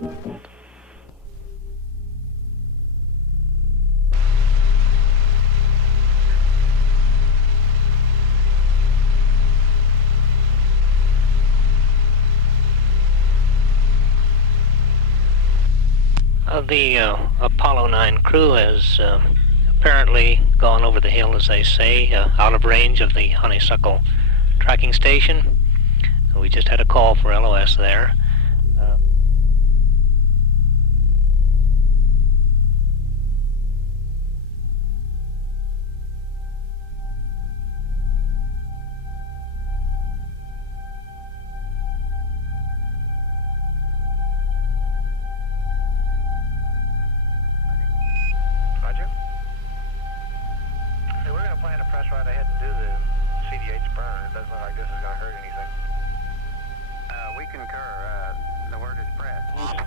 The Apollo 9 crew has apparently gone over the hill, as they say, out of range of the Honeysuckle tracking station. We just had a call for LOS there.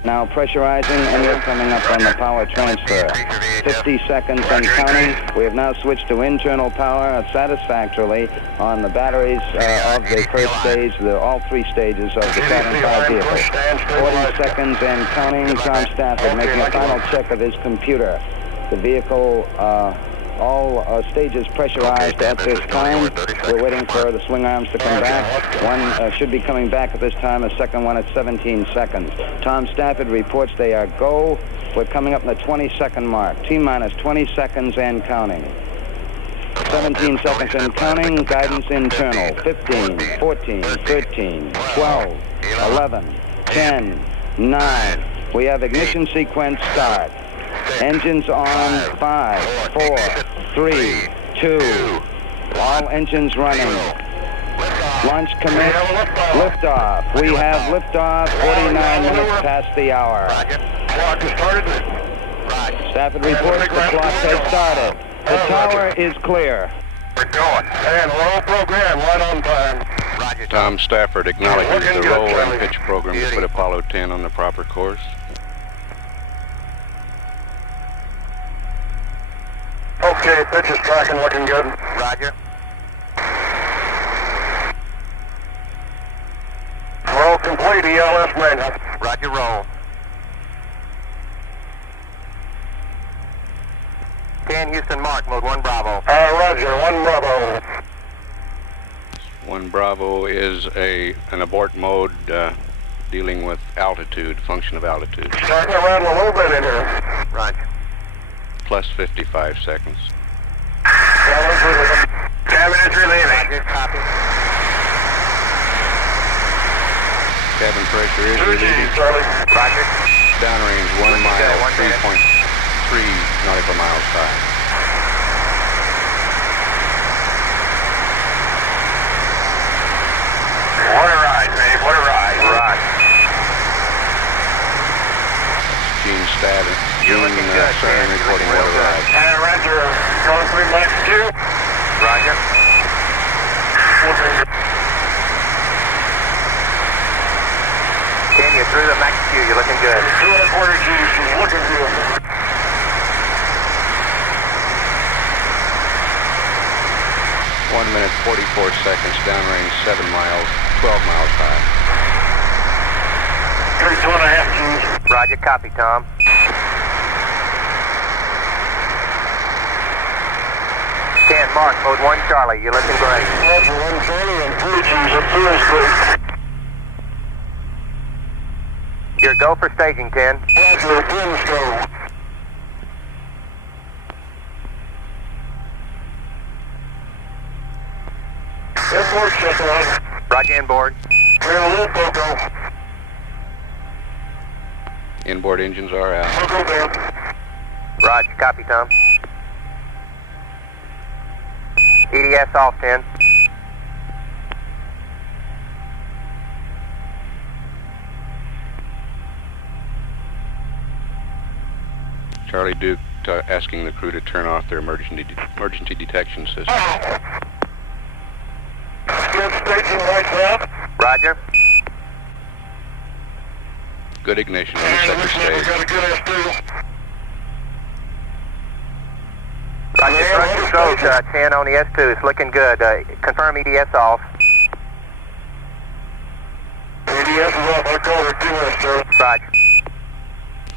Now pressurizing, and we're coming up on the power transfer. 50 seconds and counting. We have now switched to internal power satisfactorily on the batteries of the first stage, all three stages of the Saturn V vehicle. 40 seconds and counting. Tom Stafford making a final check of his computer. The vehicle, all stages pressurized at this time. We're waiting for the swing arms to come back. One should be coming back at this time, a second one at 17 seconds. Tom Stafford reports they are go. We're coming up in the 20-second mark. T-minus 20 seconds and counting. 17 seconds and counting. Guidance internal. 15, 14, 13, 12, 11, 10, 9. We have ignition sequence start. Engines on. 5, 4, 3, 2. All engines running. Launch commit. Liftoff. We have liftoff. 49 minutes past the hour. Clock has started. Stafford reports the clock has started. The tower is clear. We're going. And roll program right on time. Roger. Tom Stafford acknowledges the roll and pitch program to put Apollo 10 on the proper course. Okay, pitch is tracking, looking good. Roger. Roll complete, ELS manual. Roger, roll. 10 Houston Mark, mode 1 Bravo. Roger, 1 Bravo. 1 Bravo is an abort mode dealing with altitude, function of altitude. Starting to rattle a little bit in here. Roger. Plus 55 seconds. Cabin is relieving. Roger, copy. Cabin pressure is relieving. Roger. Downrange 1 mile, 3.3 nautical miles high. What a ride, babe. What a ride. Roger. Gene Stafford. You're looking good, Cern reporting what a ride. Roger. Going through Max 2. Roger. Ken, you're through the Max Q. You're looking good. 2.25 G. She's looking good. 1 minute, 44 seconds, downrange 7 miles, 12 miles high. 2.5 Gs. Roger, copy, Tom. Ken, Mark, mode 1 Charlie, you're looking great. Roger, 1 Charlie and 3 Gs up through the street. You're go for staging, Ken. Roger, 10 go. Inboard check on. Roger, inboard. Clear a little Rocco. Inboard engines are out. Rocco down. Roger, copy, Tom. EDS off, 10. Charlie Duke asking the crew to turn off their emergency detection system. Good staging lights out. Roger. Good ignition on the And it second looks like we stage. got a good S2. Roger, front controls 10 on the S2. It's looking good. Confirm EDS off. ADS is off. I called her 2S, sir. Roger.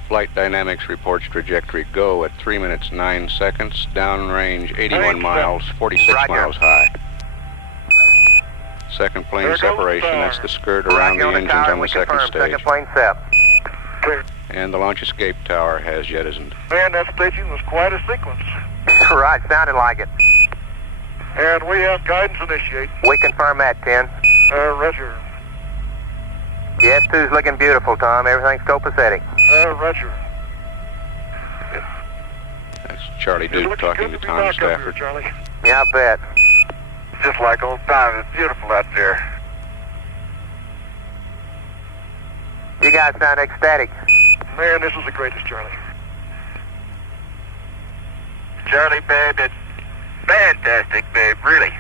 Flight Dynamics reports trajectory go at 3 minutes 9 seconds, downrange 81 miles, 46 Roger. miles high. Second plane separation, that's the skirt around the engines on the second stage. Second plane set. And the launch escape tower has jettisoned. Man, that staging was quite a sequence. Right, sounded like it. And we have guidance initiate. We confirm that, 10. Roger. The S2's looking beautiful, Tom. Everything's copacetic. Roger. That's Charlie It Duke looks talking good to be Tom back up here, Stafford. Charlie. Yeah, I bet. Just like old times. It's beautiful out there. You guys sound ecstatic. Man, this is the greatest, Charlie. Charlie, babe, it's fantastic, babe, really.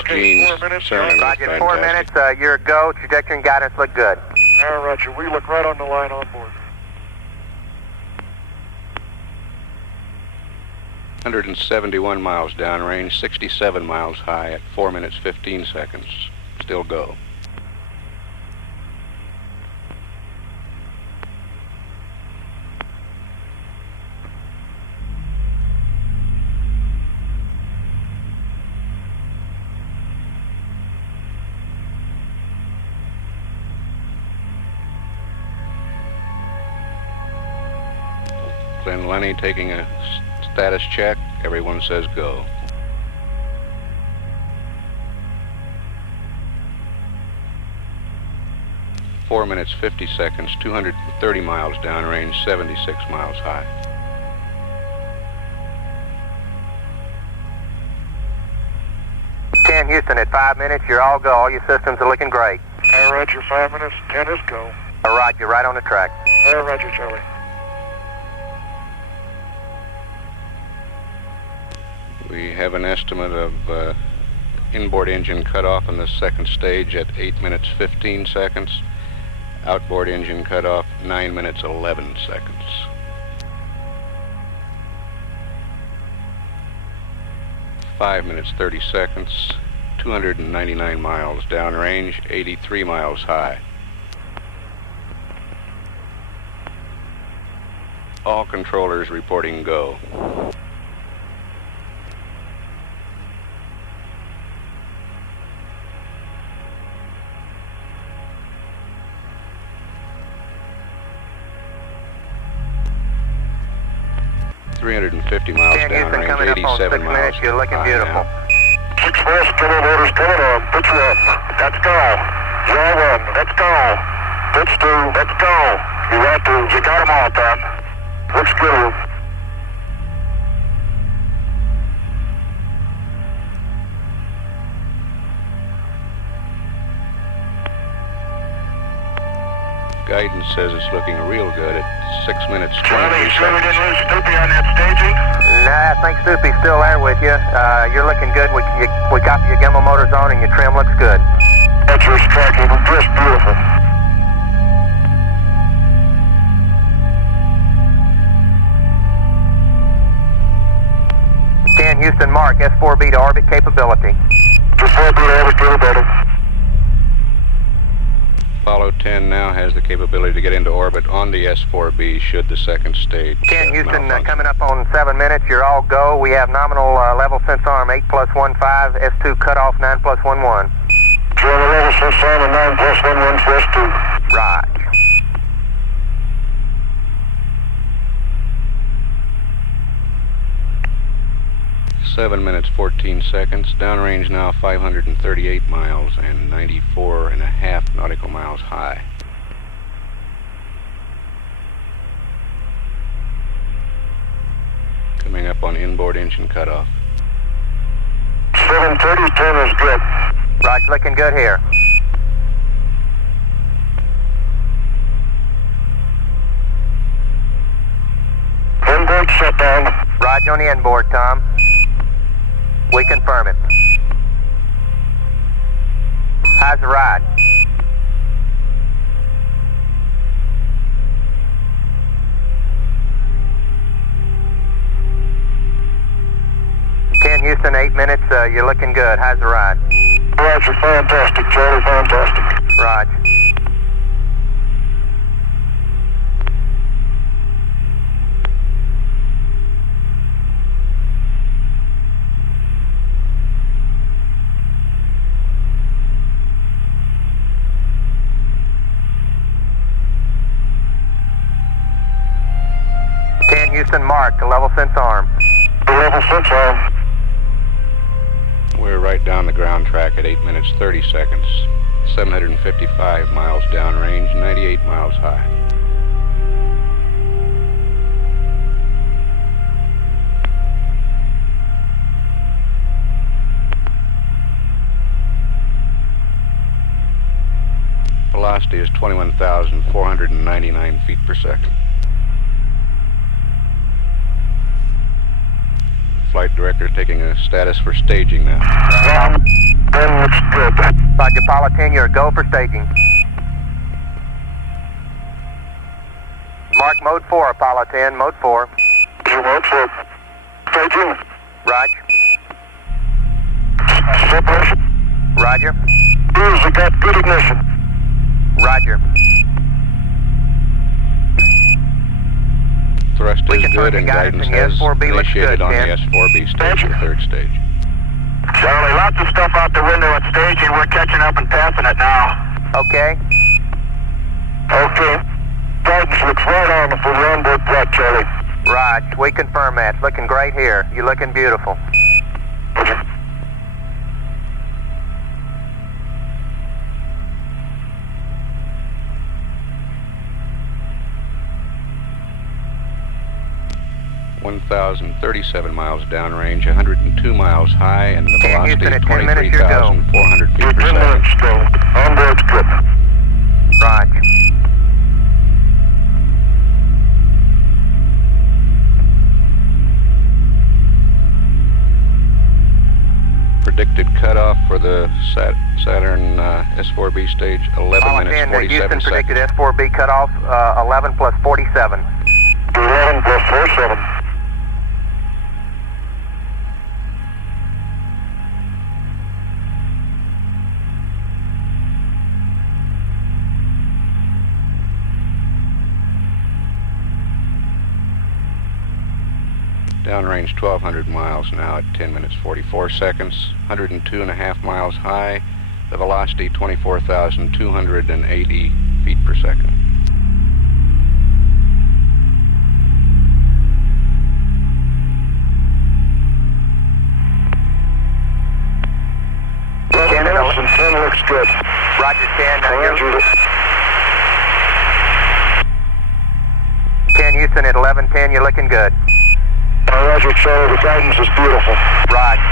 Okay, Gene's 4 minutes, sounding Charlie. Roger, 4 minutes. Your go. Trajectory and guidance look good. Roger, we look right on the line on board. 171 miles downrange, 67 miles high at 4 minutes 15 seconds. Still go. Glenn Lenny taking a status check. Everyone says go. Four minutes 50 seconds, 230 miles downrange, 76 miles high. Houston, at 5 minutes, you're all go. All your systems are looking great. Roger, 5 minutes, 10 is go. Roger, right on the track. Roger, Charlie. We have an estimate of inboard engine cutoff in the second stage at 8 minutes 15 seconds. Outboard engine cutoff 9 minutes 11 seconds. Five minutes 30 seconds. 299 miles downrange, 83 miles high. All controllers reporting go. .350 miles downrange, coming up on 6 87 miles minutes. You're looking beautiful. now. 6 first, killer orders coming on. Pitch 1, let's go. Draw 1, let's go. Pitch 2, let's go. You got to, you got them all, Tom. Looks good. Guidance says it's looking real good at 6 minutes 23 Charlie, you sure we seconds. didn't lose Snoopy on that staging? Nah, I think Snoopy's still there with you. You're looking good. We got your gimbal motors on and your trim looks good. That's your tracking, just beautiful. Houston, mark S4B to orbit capability. Just 4B to orbit capability. Apollo 10 now has the capability to get into orbit on the S4B should the second stage 10 Houston, malfunction. coming up on 7 minutes. You're all go. We have nominal level sense arm 8+15, S2 cutoff 9+11. Charlie, level sense arm 9+11 for S2. Right. Seven minutes 14 seconds. Downrange now 538 miles and 94.5 nautical miles high. Coming up on inboard engine cutoff. 730, 10 is good. Right, looking good here. Inboard shutdown. Roger on the inboard, Tom. We confirm it. How's the ride? Houston, 8 minutes. You're looking good. How's the ride? Roger, fantastic, Charlie, fantastic. Roger. Houston, mark. Level sense arm. Level sense arm. We're right down the ground track at 8 minutes 30 seconds. 755 miles downrange, 98 miles high. Velocity is 21,499 feet per second. Flight director taking a status for staging now. Then looks good. Roger, Apollo 10, you're a go for staging. Mark mode 4, Apollo 10, mode 4. Mode 4. Staging. Roger. Separation. Roger. We got good ignition. Roger. Thrust We is confirm good the and guidance guidance in the has S4B looks initiated good, on Ken. the S4B stage, the third stage. Charlie, lots of stuff out the window at staging. We're catching up and passing it now. Okay. Okay. Guidance looks right on for the onboard flight, Charlie. Right, we confirm that. Looking great here. You're looking beautiful. Okay. $1,037 miles downrange, 102 miles high, and the Ken velocity Houston, is at 10 minutes, your go. 23,400 feet per 10 second. minutes to go. Onboard's good. Roger. Predicted cutoff for the Saturn S4B stage, 11 Apollo minutes, 10, 47 Houston seconds. predicted S4B cutoff 11 plus 47. 11 plus 47. Downrange 1,200 miles now at 10 minutes 44 seconds, 102.5 miles high, the velocity 24,280 feet per second. Ken and 10 looks good. Roger, 10. Roger. Ken Houston at 11:10. You're looking good. Roger, Charlie, the guidance is beautiful. Roger.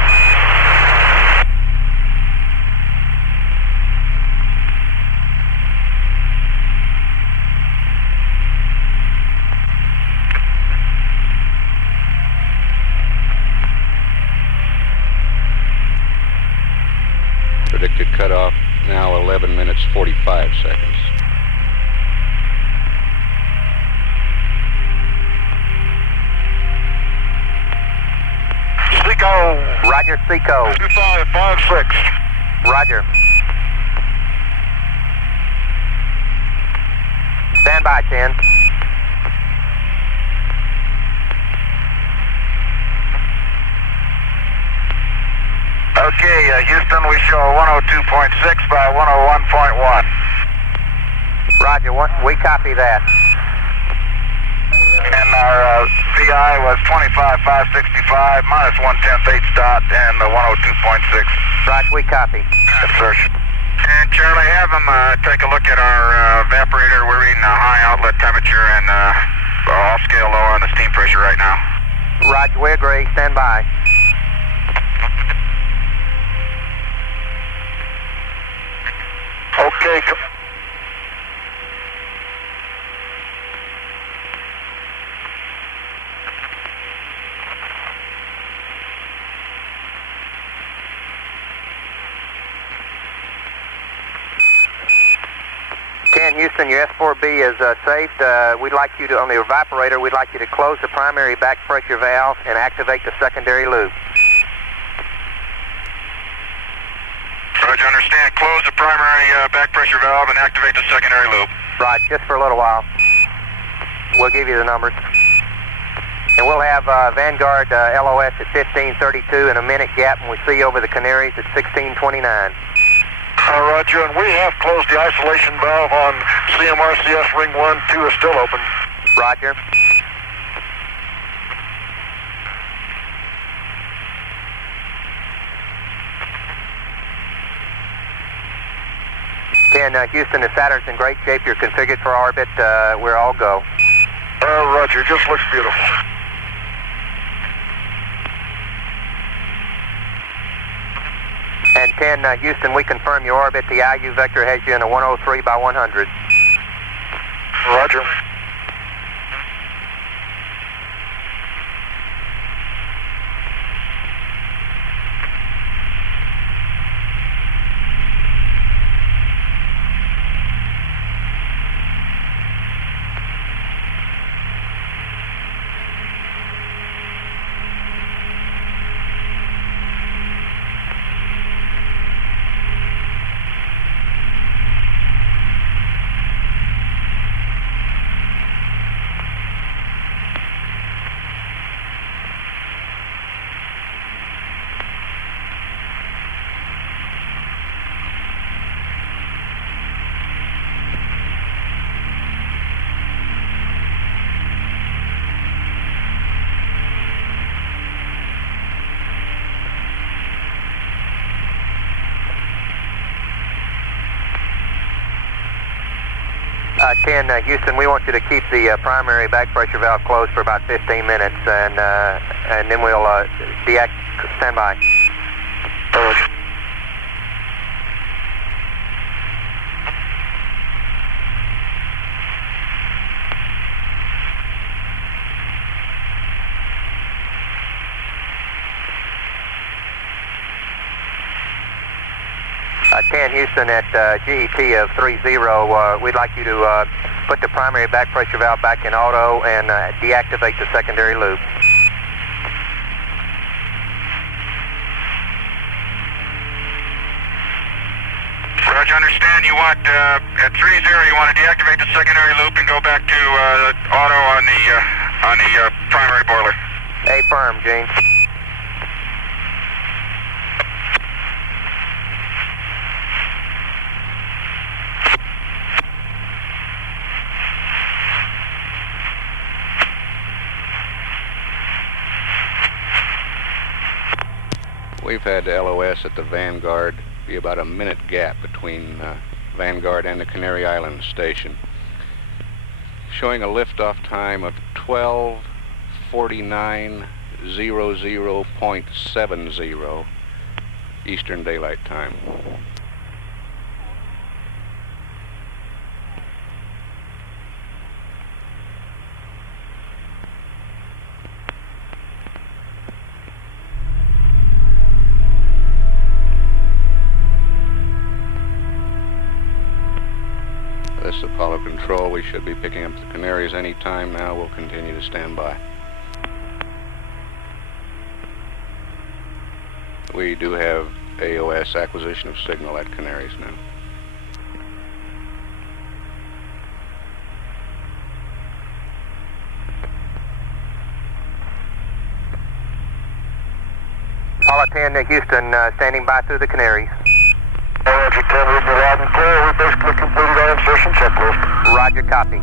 Predicted cutoff now 11 minutes 45 seconds. Seco. Roger, Seco. 2556. Roger. Stand by, 10. Okay, Houston, we show 102.6 by 101.1. Roger, we copy that. And our VI was 25,565 minus 1/10 H-dot and 102.6. Roger, we copy. Yes, sir. And Charlie, have them take a look at our evaporator. We're reading a high outlet temperature and off scale low on the steam pressure right now. Roger, we agree. Stand by. Okay. Ken Houston, your S4B is saved. We'd like you to, on the evaporator, we'd like you to close the primary back pressure valve and activate the secondary loop. Roger, understand. Close the primary back pressure valve and activate the secondary loop. Right, just for a little while. We'll give you the numbers. And we'll have Vanguard LOS at 1532 in a minute gap, and we see you over the Canaries at 1629. Roger, and we have closed the isolation valve on CMRCS ring 1, 2 is still open. Roger. 10, Houston, the Saturn's in great shape. You're configured for orbit. We're all go. Roger, just looks beautiful. And 10, Houston, we confirm your orbit. The IU vector has you in a 103 by 100. Roger. Houston, we want you to keep the primary back pressure valve closed for about 15 minutes, and then we'll deactivate. Stand by. Houston, at GET of 30, we'd like you to put the primary back pressure valve back in auto and deactivate the secondary loop. Roger, understand you want, at 30, you want to deactivate the secondary loop and go back to auto on the primary boiler. Affirm, Gene. We've had LOS at the Vanguard be about a minute gap between Vanguard and the Canary Islands station, showing a liftoff time of 12:49:00.70 Eastern Daylight Time. This is Apollo Control. We should be picking up the Canaries any time now. We'll continue to stand by. We do have AOS, acquisition of signal, at Canaries now. Apollo 10 to Houston, standing by through the Canaries. Roger, 10, reading you loud and clear. We basically completed our insertion checklist. Roger, copy.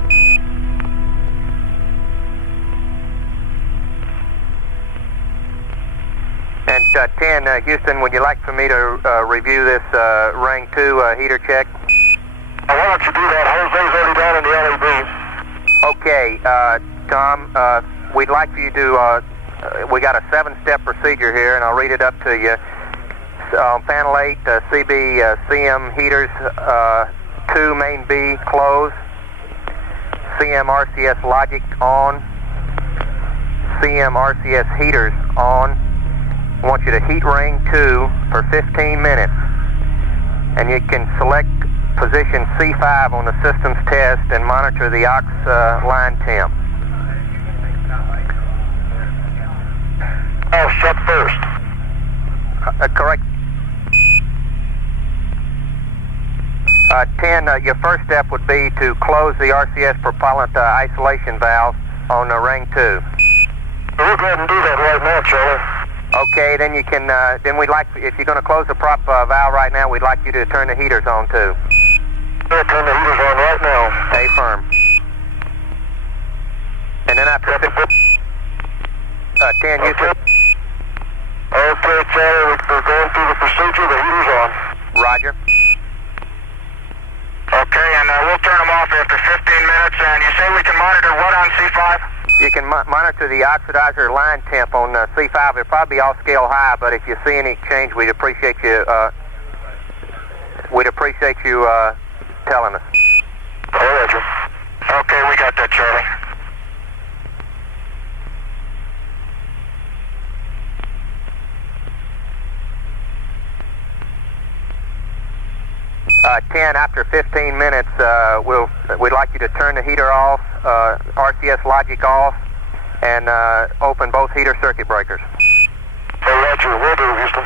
And 10, Houston, would you like for me to review this ring 2 heater check? Why don't you do that? Jose's already down in the LEB. Okay, Tom, we'd like for you to, we got a 7-step procedure here, and I'll read it up to you. On panel 8, CB CM heaters 2 main B closed, CM RCS logic on, CM RCS heaters on. I want you to heat ring 2 for 15 minutes, and you can select position C5 on the systems test and monitor the aux line temp. Oh, shut first. Correct. 10, your first step would be to close the RCS propellant isolation valve on ring 2. We'll go ahead and do that right now, Charlie. Okay, then you can, then we'd like, if you're going to close the prop valve right now, we'd like you to turn the heaters on too. We'll turn the heaters on right now. Affirm. And then after 10, Houston. Okay, Charlie, we're going through the procedure. The heater's on. Roger. we'll turn them off after 15 minutes. And you say we can monitor what on C5? You can monitor the oxidizer line temp on C5. It'll probably be off scale high, but if you see any change, we'd appreciate you telling us. Oh, Roger. Okay, we got that, Charlie. Ken, after 15 minutes, we'd like you to turn the heater off, RCS logic off, and open both heater circuit breakers. Hey, Roger, will do, Houston.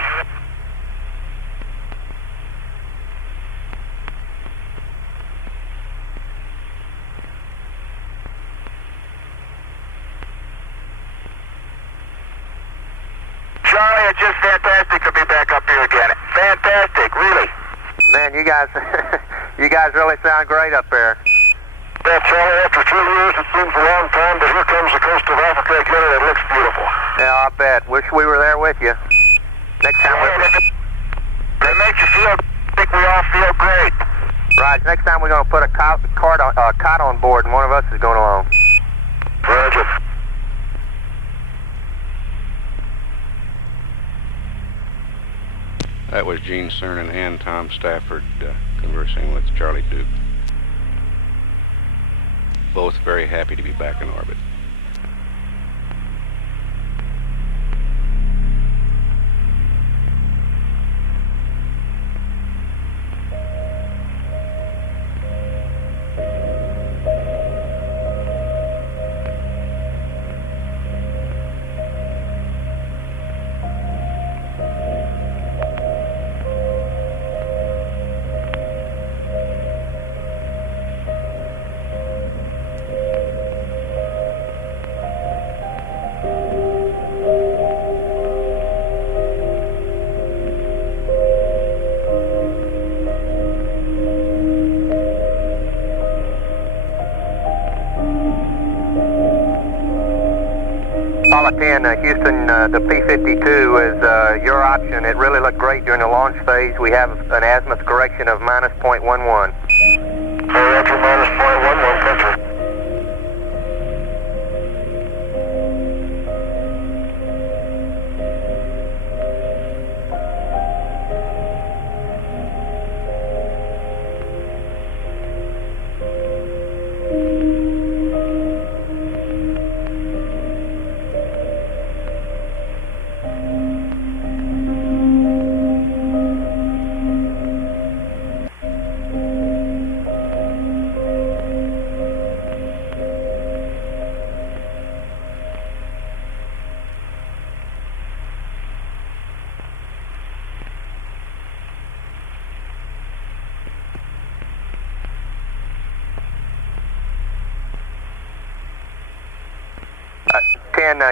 Charlie, it's just fantastic to be back up here again. Fantastic, really. Man, you guys really sound great up there. Yeah, Charlie, after 3 years, it seems a long time, but here comes the coast of Africa again, and it looks beautiful. Yeah, I bet. Wish we were there with you. Next time It makes you feel, I think we all feel great. Right, next time we're going to put a cot on board, and one of us is going along. Roger. That was Gene Cernan and Tom Stafford conversing with Charlie Duke. Both very happy to be back in orbit. Apollo 10, Houston, the P-52 is your option. It really looked great during the launch phase. We have an azimuth correction of -0.11. Roger, -0.11, country.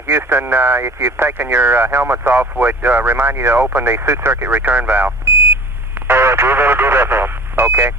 Houston, if you've taken your helmets off, would remind you to open the suit circuit return valve. All right, we're going to do that now. Okay.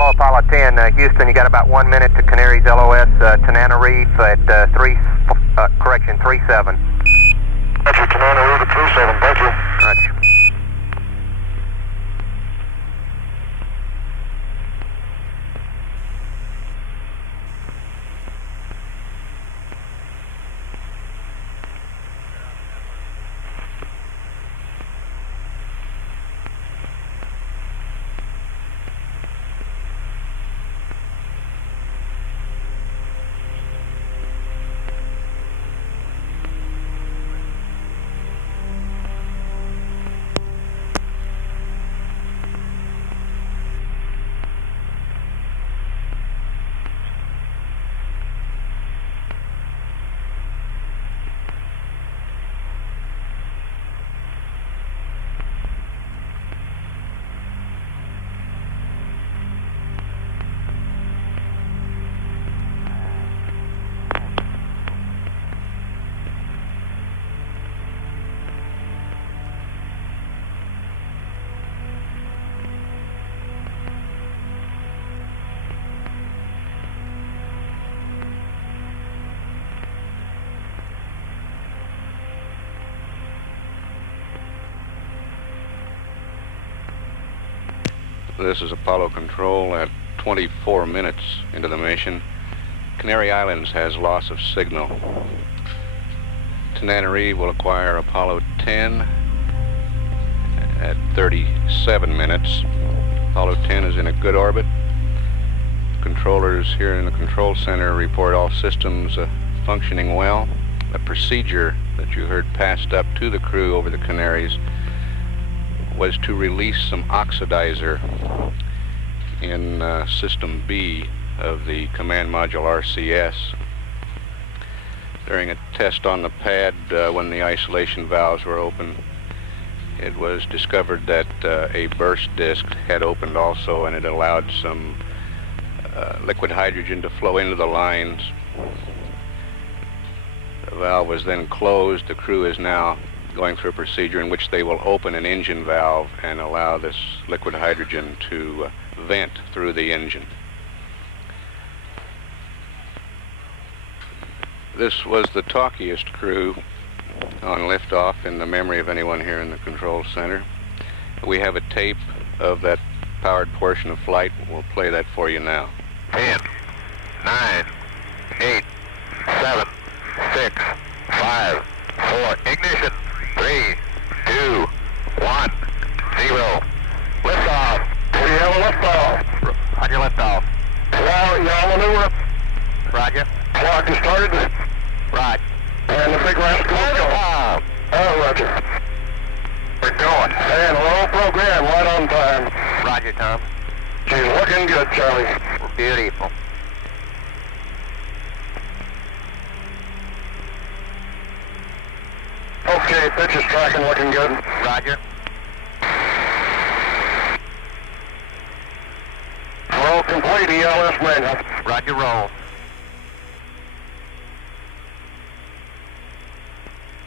Oh, Apollo 10, Houston, you got about 1 minute to Canary's LOS, Tanana Reef at 37. Roger, Tanana Reef at 37, thank you. Roger. This is Apollo Control at 24 minutes into the mission. Canary Islands has loss of signal. Tananarive will acquire Apollo 10 at 37 minutes. Apollo 10 is in a good orbit. Controllers here in the control center report all systems functioning well. A procedure that you heard passed up to the crew over the Canaries was to release some oxidizer in System B of the command module RCS. During a test on the pad when the isolation valves were open, it was discovered that a burst disc had opened also, and it allowed some liquid hydrogen to flow into the lines. The valve was then closed. The crew is now going through a procedure in which they will open an engine valve and allow this liquid hydrogen to vent through the engine. This was the talkiest crew on liftoff in the memory of anyone here in the control center. We have a tape of that powered portion of flight. We'll play that for you now. 10, 9, 8, 7, 6, 5, 4, ignition, 3, 2, 1, 0. Liftoff. We have a liftoff. On your liftoff. Well, y'all maneuver. Roger. Clock is started. Roger. And the big rascal is going. Oh, Roger. We're going. And low program, right on time. Roger, Tom. She's looking good, Charlie. Beautiful. Okay, pitch is tracking, looking good. Roger. Roll complete, ELS manual. Roger, roll.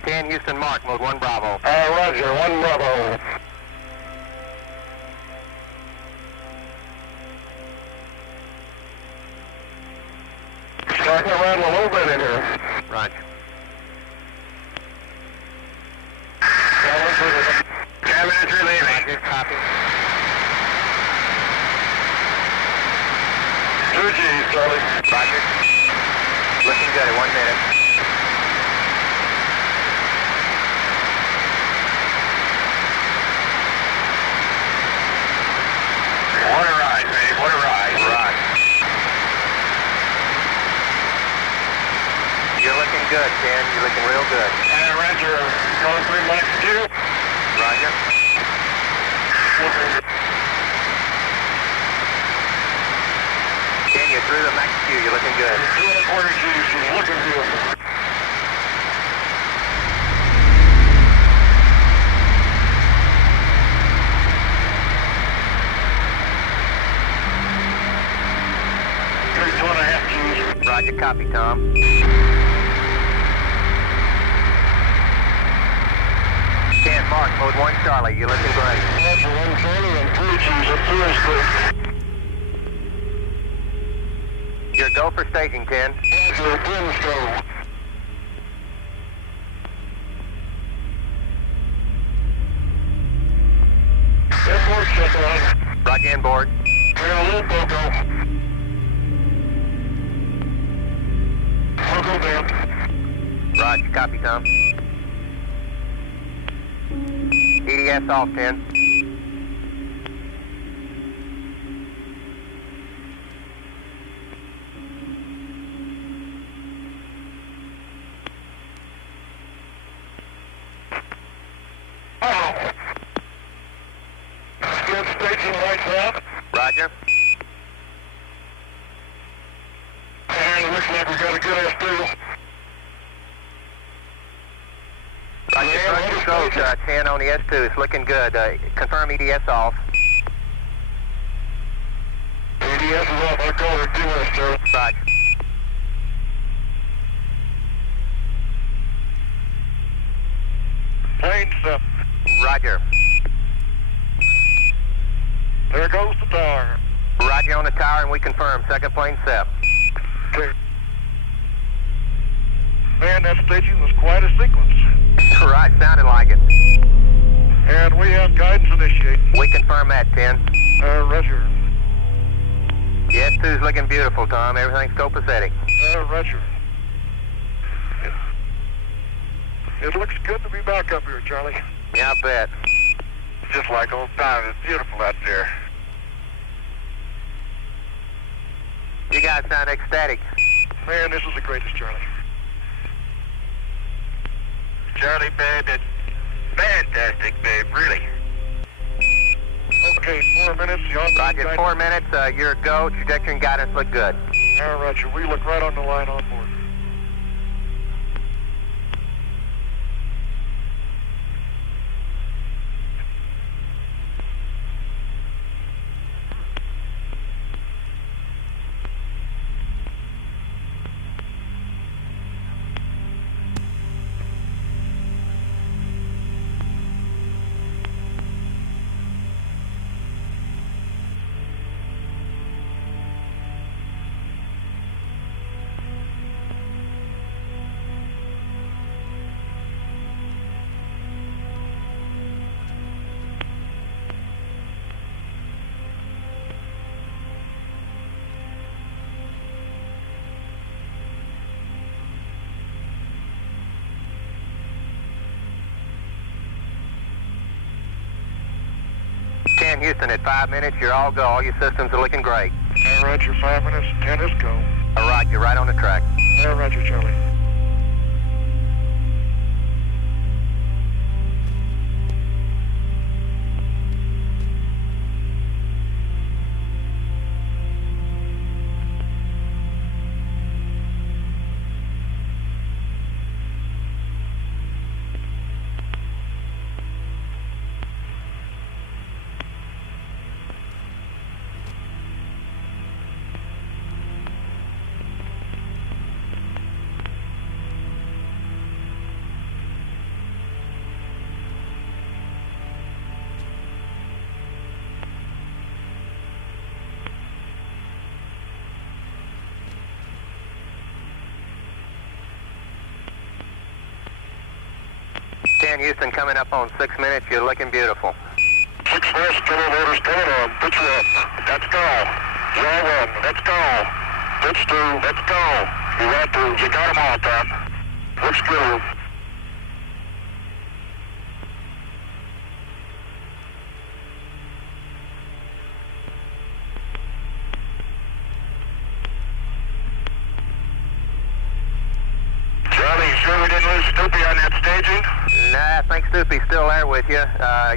10 Houston Mark, mode 1 Bravo. Roger, 1 Bravo. Starting to rattle a little bit in here. Roger. Cabin is relieving. Roger, copy. 2G, Charlie. Roger. Looking good at 1 minute. What a ride, babe. What a ride. Roger. You're looking good, Ken. You're looking real good. And Roger, going through Max 2. Roger. Ken, you're through the Max Q. You're looking good. 2 1/4 G. She's looking beautiful. Roger, copy, Tom. 10 Mark, mode 1 Charlie, you're looking great. Roger, 1 Charlie and 3 G's up to us, You're go for staging, 10. Roger, 10's go. Inboard check on. Roger, inboard. We're a little Rocco. Rocco down. Roger, copy, Tom. EDS off, 10. Oh. Good staging lights out. Roger. And it looks like we got a good S2. Roger, first goes 10 on the S2. It's looking good. Confirm EDS off. EDS is off. I call her 2S2. Roger. Plane stuff. Roger. There goes the tower. Roger on the tower, and we confirm. Second plane set. Okay. Man, that staging was quite a sequence. Right, sounded like it. And we have guidance initiated. We confirm that, 10. Roger. Yes, S2's looking beautiful, Tom. Everything's copacetic. Roger. It looks good to be back up here, Charlie. Yeah, I bet. Just like old times. It's beautiful out there. You guys sound ecstatic. Man, this is the greatest, Charlie. Charlie, babe, it's fantastic, babe, really. Okay, 4 minutes. Roger, 4 minutes. You're a go. Trajectory and guidance look good. Roger. We look right on the line on board. Houston, at 5 minutes, you're all go. All your systems are looking great. Roger, 5 minutes, 10 is go. All right, you're right on the track. Roger, Charlie. Houston, coming up on 6 minutes, you're looking beautiful. 6 West, kilometers, coming on, pitch up, let's go. Draw 1, let's go. Pitch 2, let's go. You got to, you got them all, Tom. Looks good. Charlie, you sure we didn't lose Stoopy on that staging? Nah, I think Stoopy's still there with you.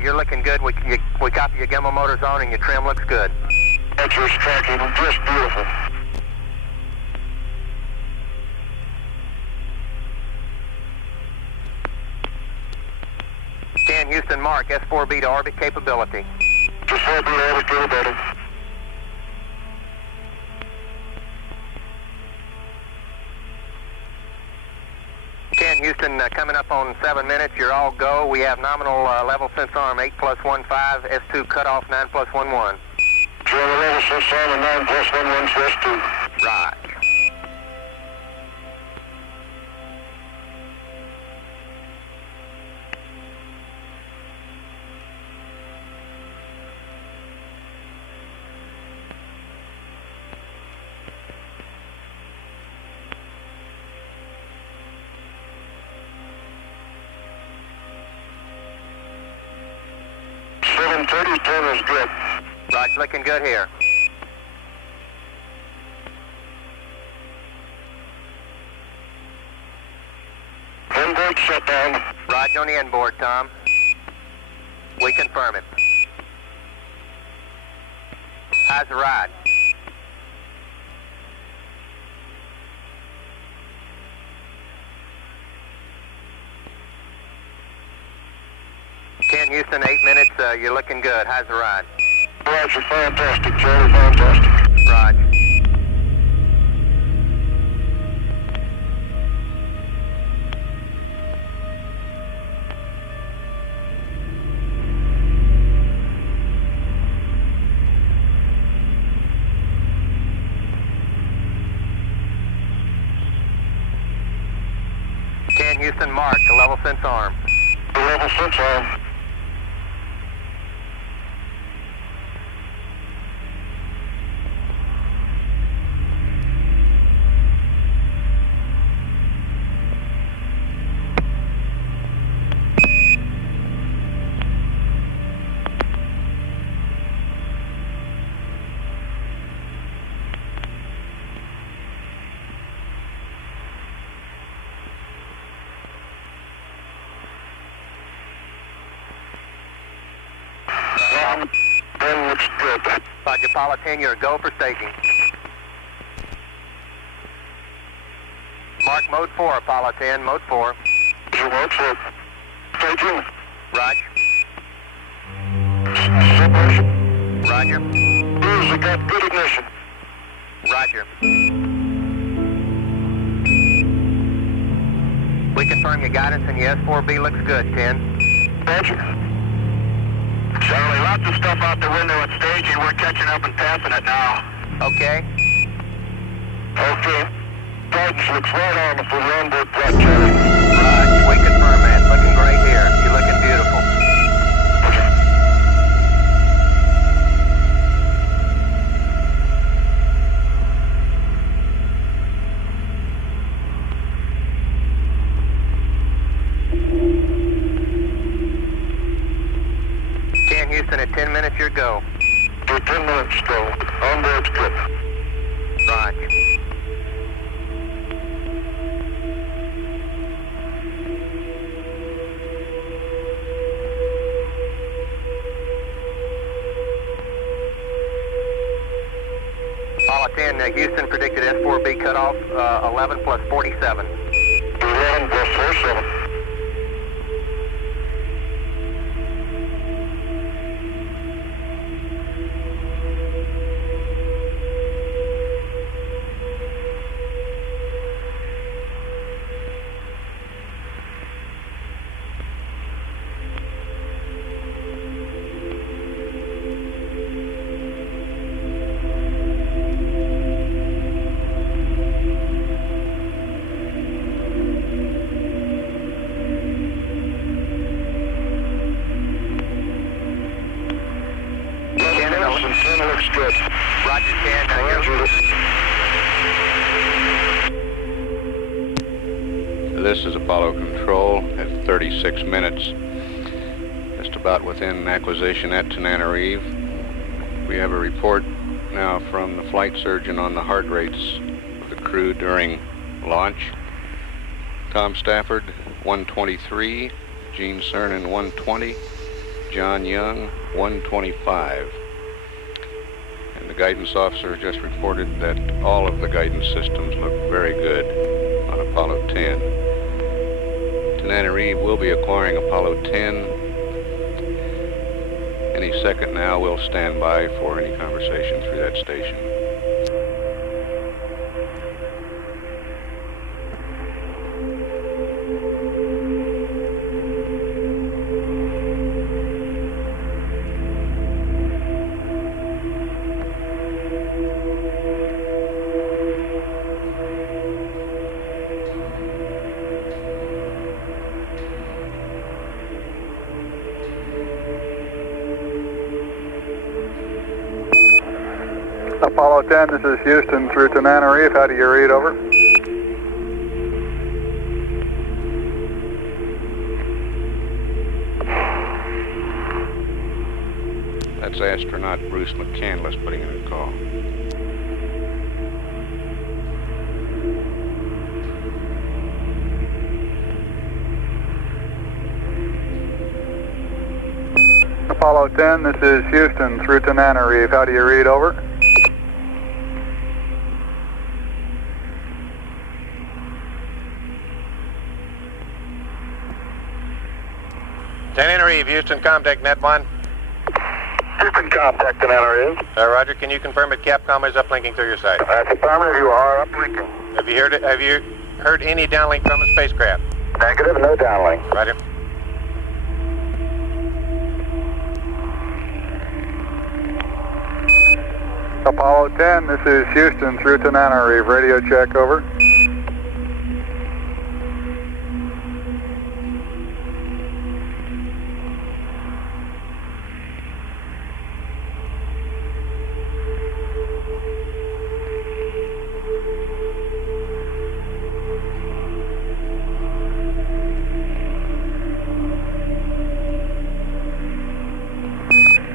You're looking good. We copy your gimbal motors on and your trim looks good. That's tracking, just beautiful. Houston, mark S4B to orbit capability. Just 4B to orbit capability. Houston, coming up on 7 minutes, you're all go. We have nominal level sense arm 8+15, S2 cutoff 9+11. German level sense arm 9+11 for S2. Right. Turn is good. Right, looking good here. Inboard shutdown. Roger on the inboard, Tom. We confirm it. How's the ride? Houston, 8 minutes. You're looking good. How's the ride? Roger, fantastic, Charlie, fantastic. Roger. Houston, mark to level sense arm. Level sense arm. 10 looks good. Roger, Apollo 10, you're a go for staging. Mark mode 4, Apollo 10, mode 4. You mode 4. Staging. Roger. Separation. Roger. We got good ignition. Roger. We confirm your guidance and your S4B looks good, 10. Roger. Charlie, lots of stuff out the window at staging. We're catching up and passing it now. Okay. Okay. Guidance looks right on if we land with that, Charlie. Right, we confirm that. Looking great here. You're looking beautiful. Houston, at 10 minutes, your go. 10 minutes, go. On board's good. Roger. Apollo 10, Houston predicted S4B cutoff 11 plus 47. 11 plus 47. Looks good. Roger, 10. This is Apollo Control at 36 minutes. Just about within acquisition at Tananarive. We have a report now from the flight surgeon on the heart rates of the crew during launch. Tom Stafford, 123. Gene Cernan, 120. John Young, 125. And the guidance officer just reported that all of the guidance systems look very good on Apollo 10. Tananarive will be acquiring Apollo 10. Any second now, we'll stand by for any conversation through that station. Apollo 10, this is Houston through Tananarive. How do you read, over? That's astronaut Bruce McCandless putting in a call. Apollo 10, this is Houston through Tananarive. How do you read, over? Tananarive, Houston, contact net 1. Houston, contact Tananarive. Roger, can you confirm that Capcom is uplinking through your site? That's affirmative, you are uplinking. Have you heard any downlink from the spacecraft? Negative, no downlink. Roger. Apollo 10, this is Houston through Tananarive. Radio check, over.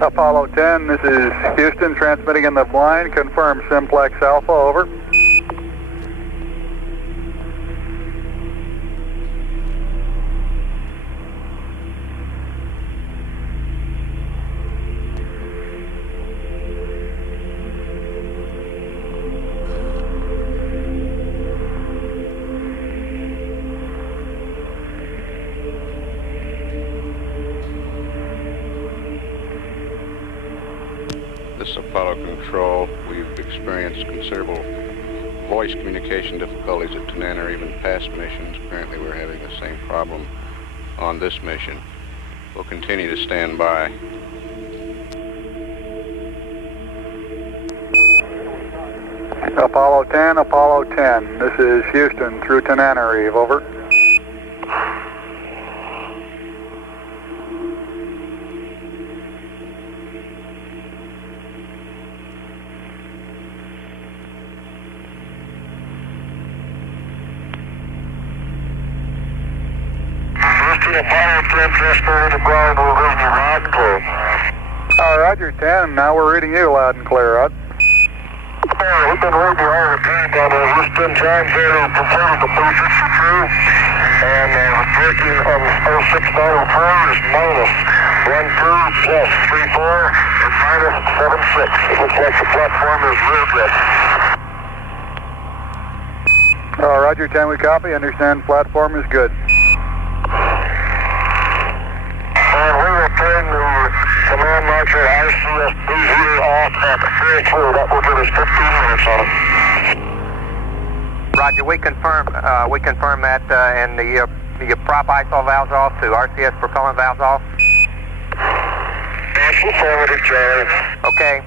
Apollo 10, this is Houston transmitting in the blind. Confirm Simplex Alpha, over. This is Apollo Control. We've experienced considerable voice communication difficulties at Tananarive and past missions. Apparently we're having the same problem on this mission. We'll continue to stand by. Apollo 10, Apollo 10. This is Houston through Tananarive, over. Apollo 10, transferred to Bravo, we're reading you loud and clear. Roger, 10. Now we're reading you loud and clear, Rod. We've been reading you all the time, but just in time there to confirm the 363, and working on 0692 is minus 12 plus 34 and minus 76. It looks like the platform is real good. Roger, 10, we copy. Understand platform is good. And we will turn the command module RCSB heater off at 3-2. That will give us 15 minutes on it. Roger, we confirm that, and the prop ISO valves off too. RCS propellant valves off. That's affirmative, Charlie. Okay.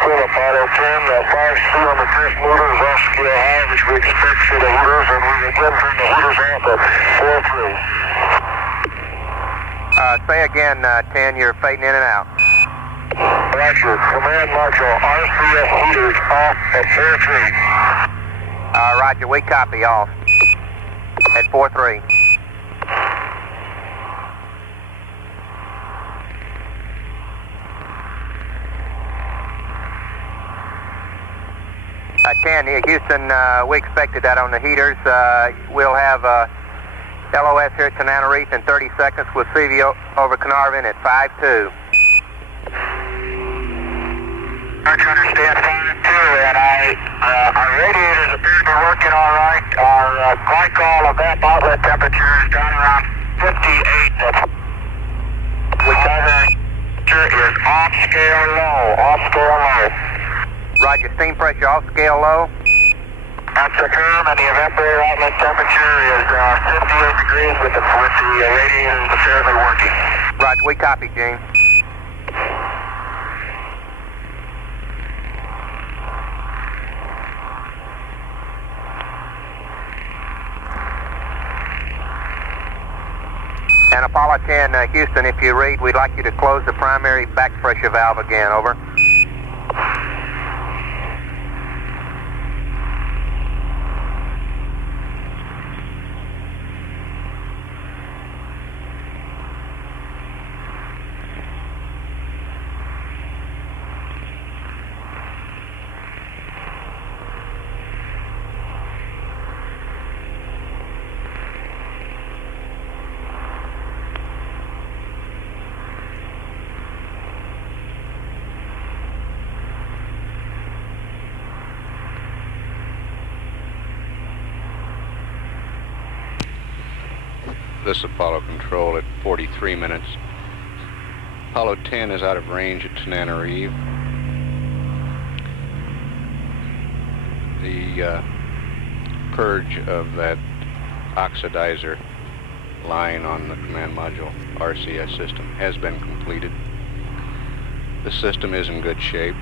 Apollo 10, 5C on the first motor is off scale high, which we expect for the heaters, and we again turn the heaters off at 4-3. Say again, 10, you're fading in and out. Roger, command module RCS heaters off at 4-3. Roger, we copy off at 4-3. 10, Houston, we expected that on the heaters. We'll have LOS here at Tananarive in 30 seconds. We'll see you over Carnarvon at 5-2. I can understand 5-2, and our radiators appear to be working all right. Our glycol evap outlet temperature is down around 58. Temperature is off scale low. Roger, steam pressure off scale low. That's the term, and the evaporator outlet temperature is 58 degrees with the radiators apparently working. Roger, we copy, Gene. And Apollo 10, Houston, if you read, we'd like you to close the primary back pressure valve again, over. This is Apollo Control at 43 minutes. Apollo 10 is out of range at Tananarive. The purge of that oxidizer line on the command module RCS system has been completed. The system is in good shape.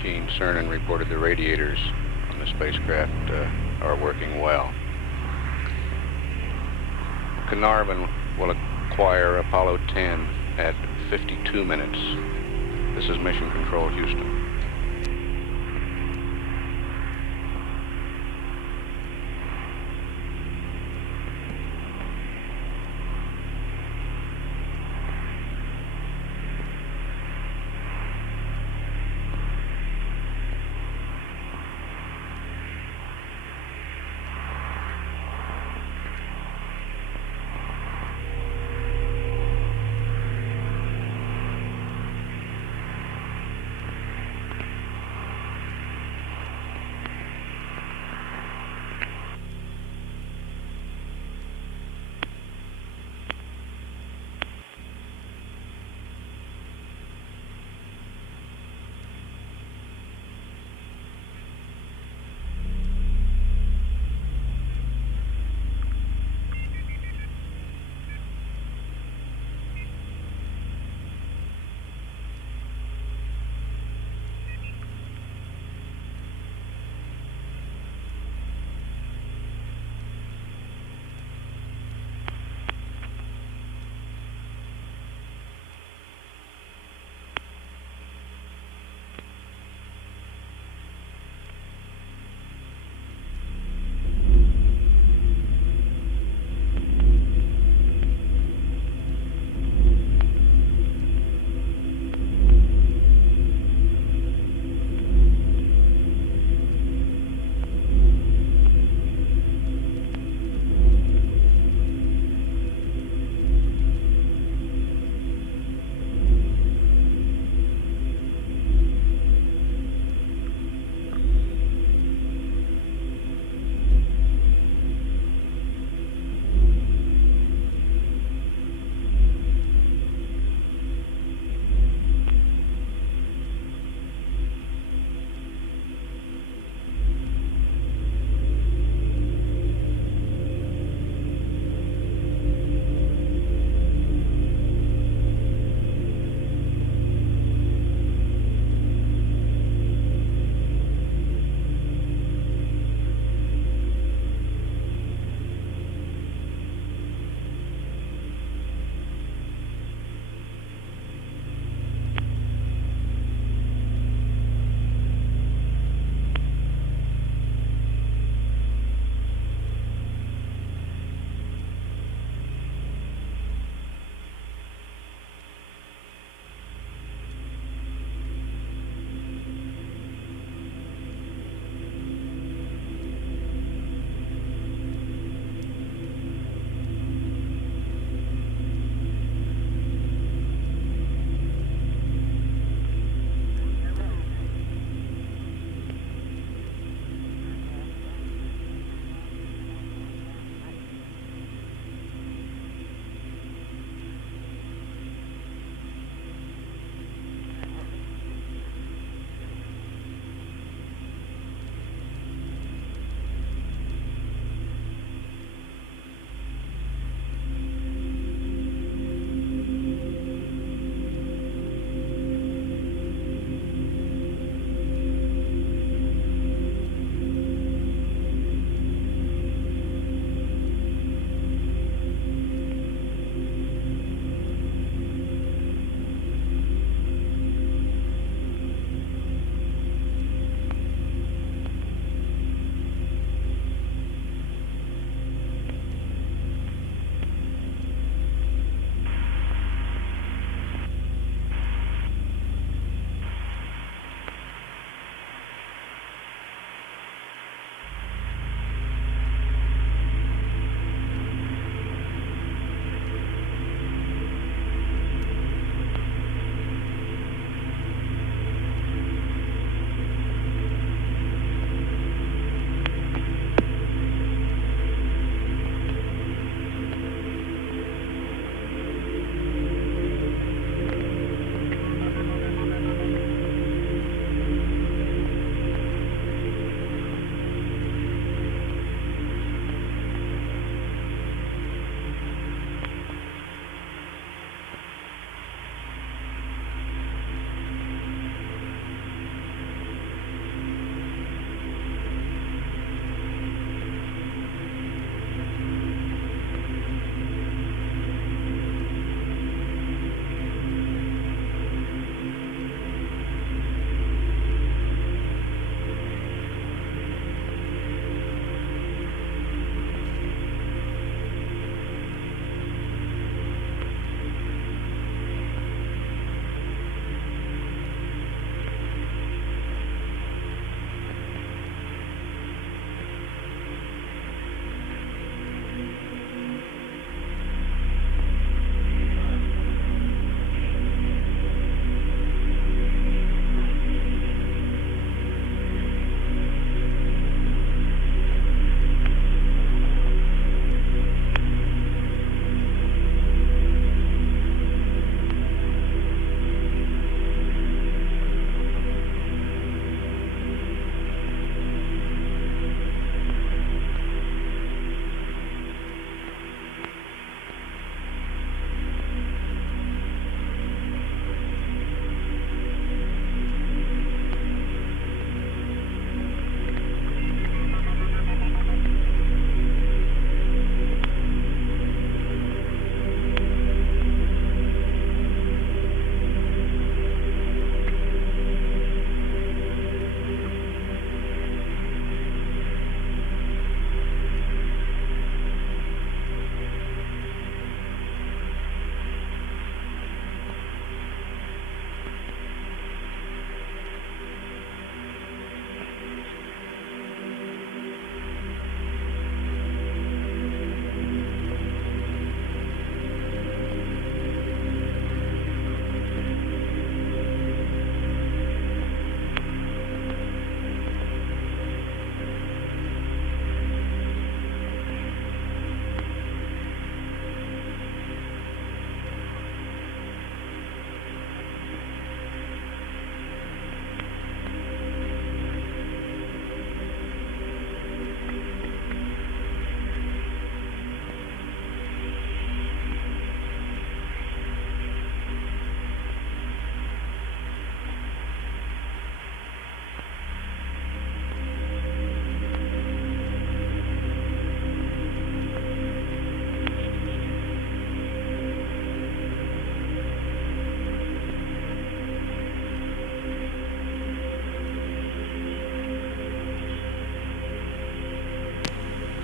Gene Cernan reported the radiators on the spacecraft are working well. Carnarvon will acquire Apollo 10 at 52 minutes. This is Mission Control, Houston.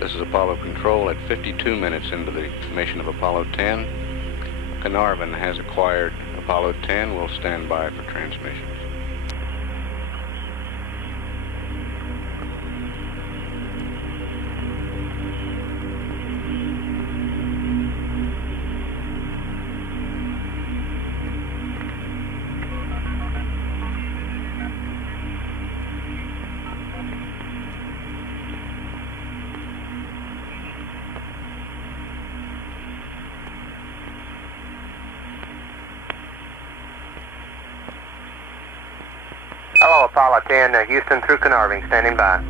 This is Apollo Control at 52 minutes into the mission of Apollo 10. Carnarvon has acquired Apollo 10. We'll stand by for transmissions. Hello, Apollo 10, Houston through Carnarvon, standing by.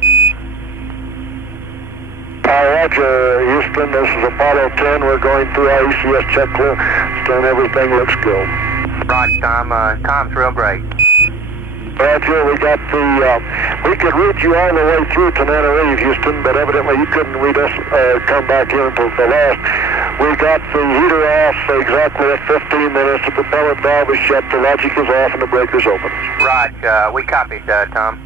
Roger, Houston, this is Apollo 10. We're going through our ECS checklist and everything looks good. Roger, Tom. Tom's real great. Roger, we got we could read you all the way through Tananarive, Houston, but evidently you couldn't read us come back in until the last. We got the heater off exactly at 15 minutes. The propellant valve is shut, the logic is off, and the breaker's open. Roger, we copied, Tom.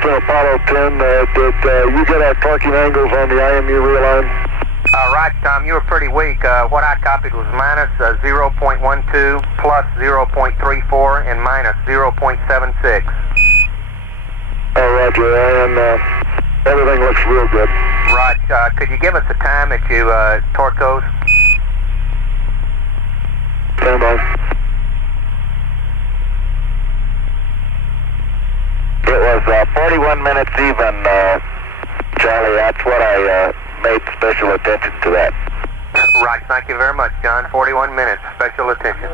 Apollo 10, did you get our torquing angles on the IMU reline? Right, Tom, you were pretty weak. What I copied was minus 0.12, plus 0.34, and minus 0.76. Oh, Roger, and everything looks real good. Right, could you give us the time that you torque those? Stand by. It was 41 minutes even, Charlie. That's what I made special attention to that. Right, thank you very much, John. 41 minutes, special attention.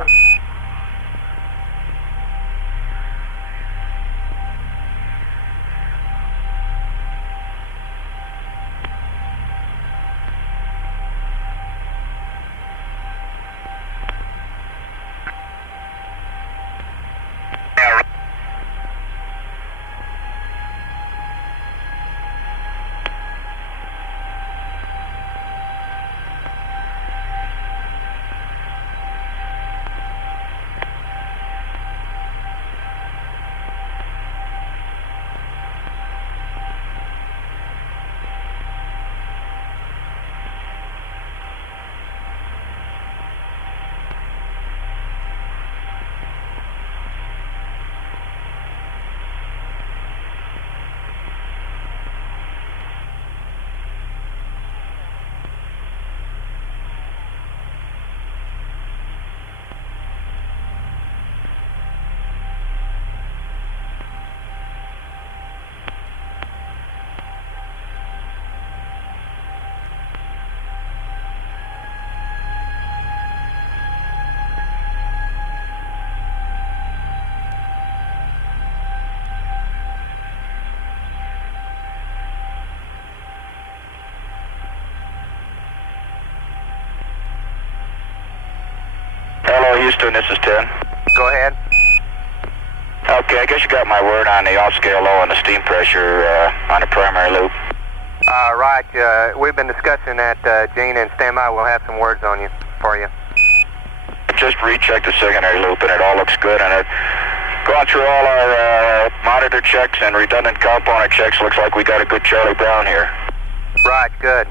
Houston, this is 10. Go ahead. Okay, I guess you got my word on the off-scale low and the steam pressure on the primary loop. Right, we've been discussing that, Gene, and stand by. We'll have some words on you for you. Just rechecked the secondary loop, and it all looks good. And going through all our monitor checks and redundant component checks, looks like we got a good Charlie Brown here. Right, good.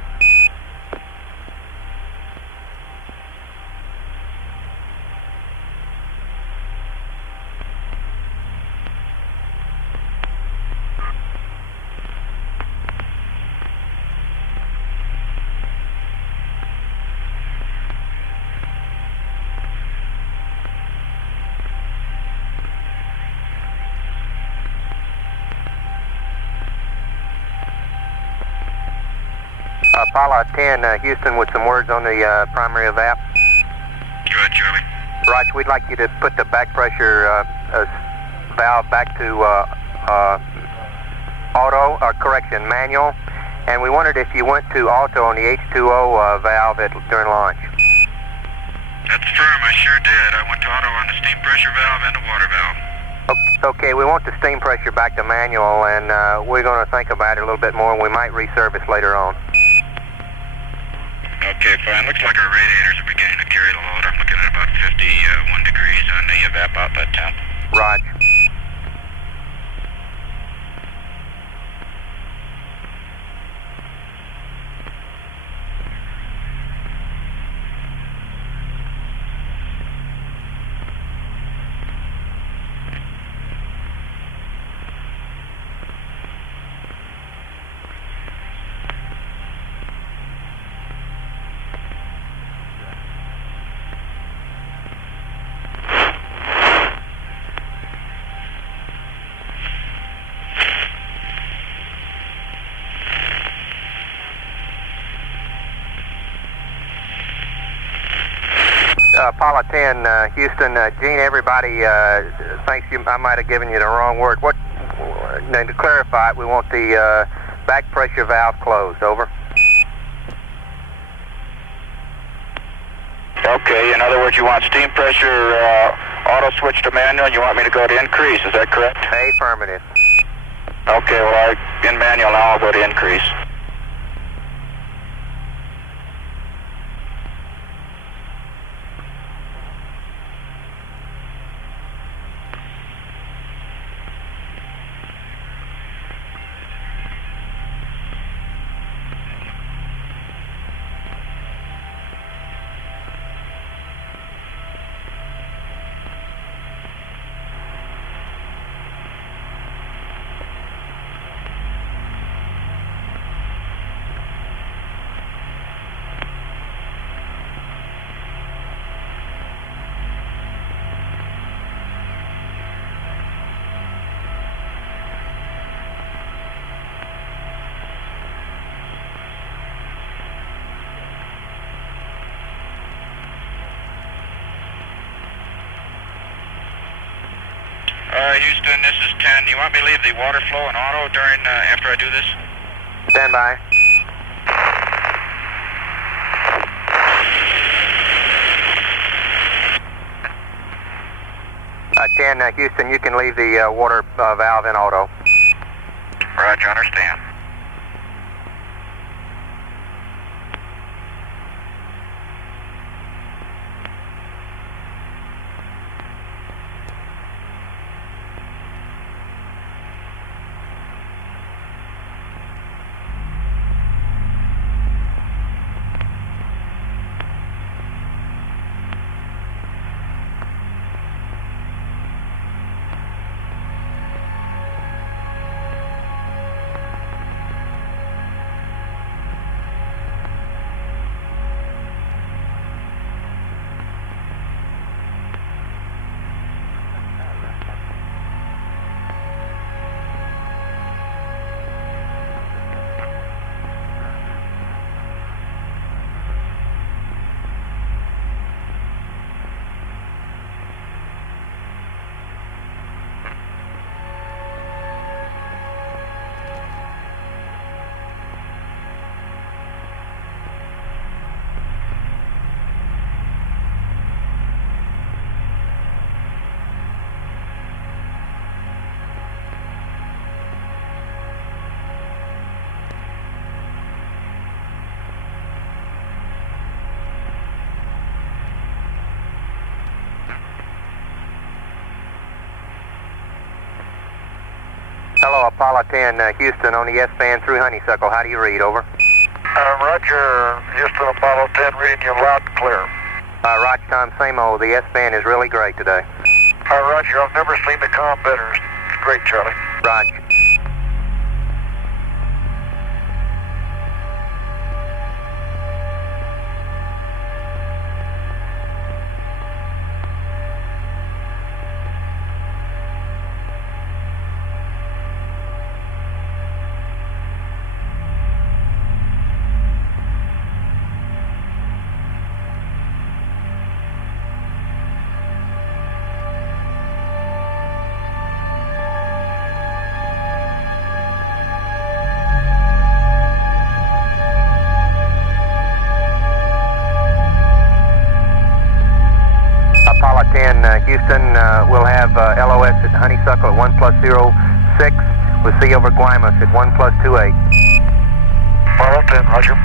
Apollo 10, Houston, with some words on the primary evap. Go ahead, Charlie. Right, we'd like you to put the back pressure valve back to auto, or correction, manual. And we wondered if you went to auto on the H2O valve during launch. That's firm, I sure did. I went to auto on the steam pressure valve and the water valve. Okay, we want the steam pressure back to manual, and we're going to think about it a little bit more, and we might reservice later on. Okay, fine. Looks like our radiators are beginning to carry the load. I'm looking at about 51 degrees on the evap outlet temp. Right. Apollo 10, Houston, Gene, everybody thinks I might have given you the wrong word. Now, to clarify it, we want the back pressure valve closed. Over. Okay, in other words, you want steam pressure auto switch to manual, and you want me to go to increase, is that correct? Affirmative. Okay, well, in manual now, I'll go to increase. Houston, this is 10. You want me to leave the water flow in auto during after I do this? Stand by. 10, Houston, you can leave the water valve in auto. Roger, understand. Hello, Apollo 10, Houston on the S-band through Honeysuckle. How do you read? Over. Roger, Houston, Apollo 10, reading you loud and clear. Roger, Tom, same old. The S-band is really great today. Roger, I've never seen the comm better. It's great, Charlie. Roger. Apollo 10, Houston, we'll have LOS at Honeysuckle at 1+06. We'll see you over Guaymas at 1+28. Apollo 10, Roger.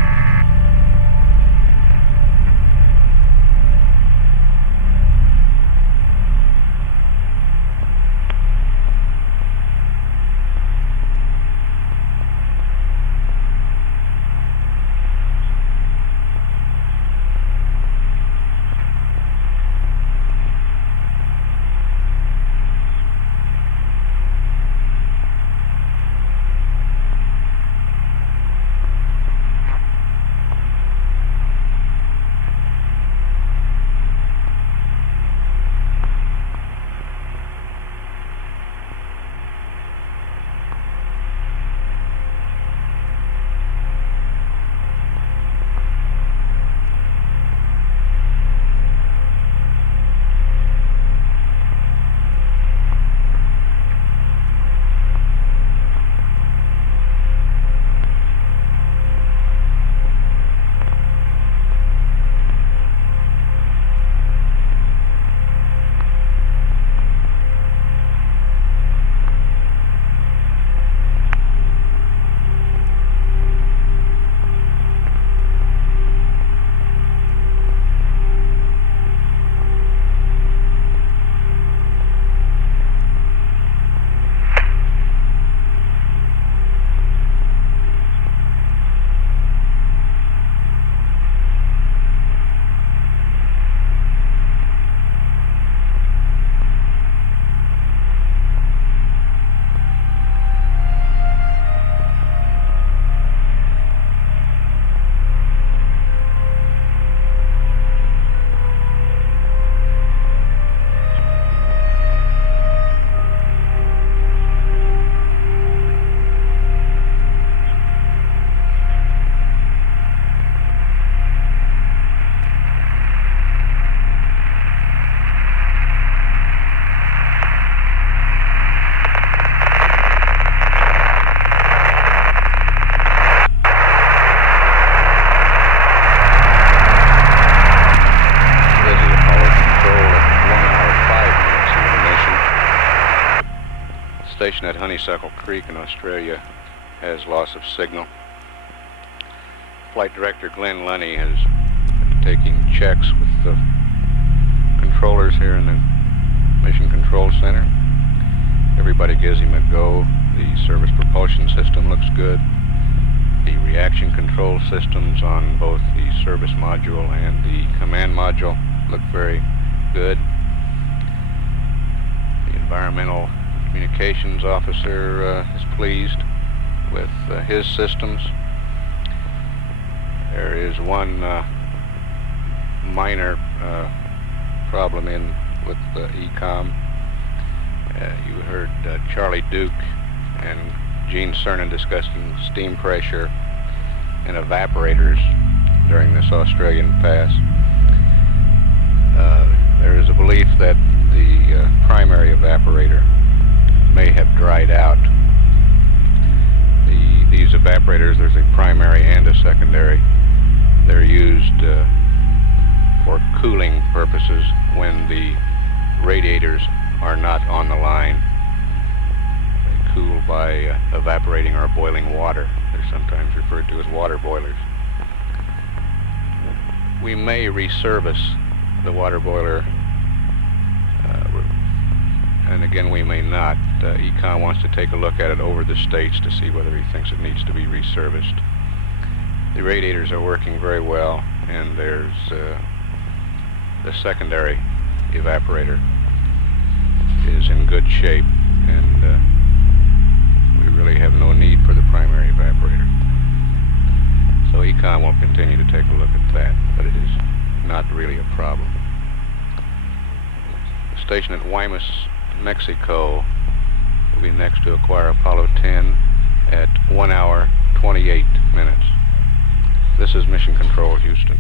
Station at Honeysuckle Creek in Australia has loss of signal. Flight Director Glenn Lunny has been taking checks with the controllers here in the Mission Control Center. Everybody gives him a go. The service propulsion system looks good. The reaction control systems on both the service module and the command module look very good. The environmental communications officer is pleased with his systems. There is one minor problem with the ECOM. You heard Charlie Duke and Gene Cernan discussing steam pressure and evaporators during this Australian pass. There is a belief that the primary evaporator may have dried out. These evaporators, there's a primary and a secondary. They're used for cooling purposes when the radiators are not on the line. They cool by evaporating or boiling water. They're sometimes referred to as water boilers. We may resurface the water boiler and again we may not. Econ wants to take a look at it over the states to see whether he thinks it needs to be reserviced. The radiators are working very well, and there's the secondary evaporator is in good shape, and we really have no need for the primary evaporator. So Econ will continue to take a look at that, but it is not really a problem. The station at Guaymas, Mexico will be next to acquire Apollo 10 at 1 hour, 28 minutes. This is Mission Control, Houston.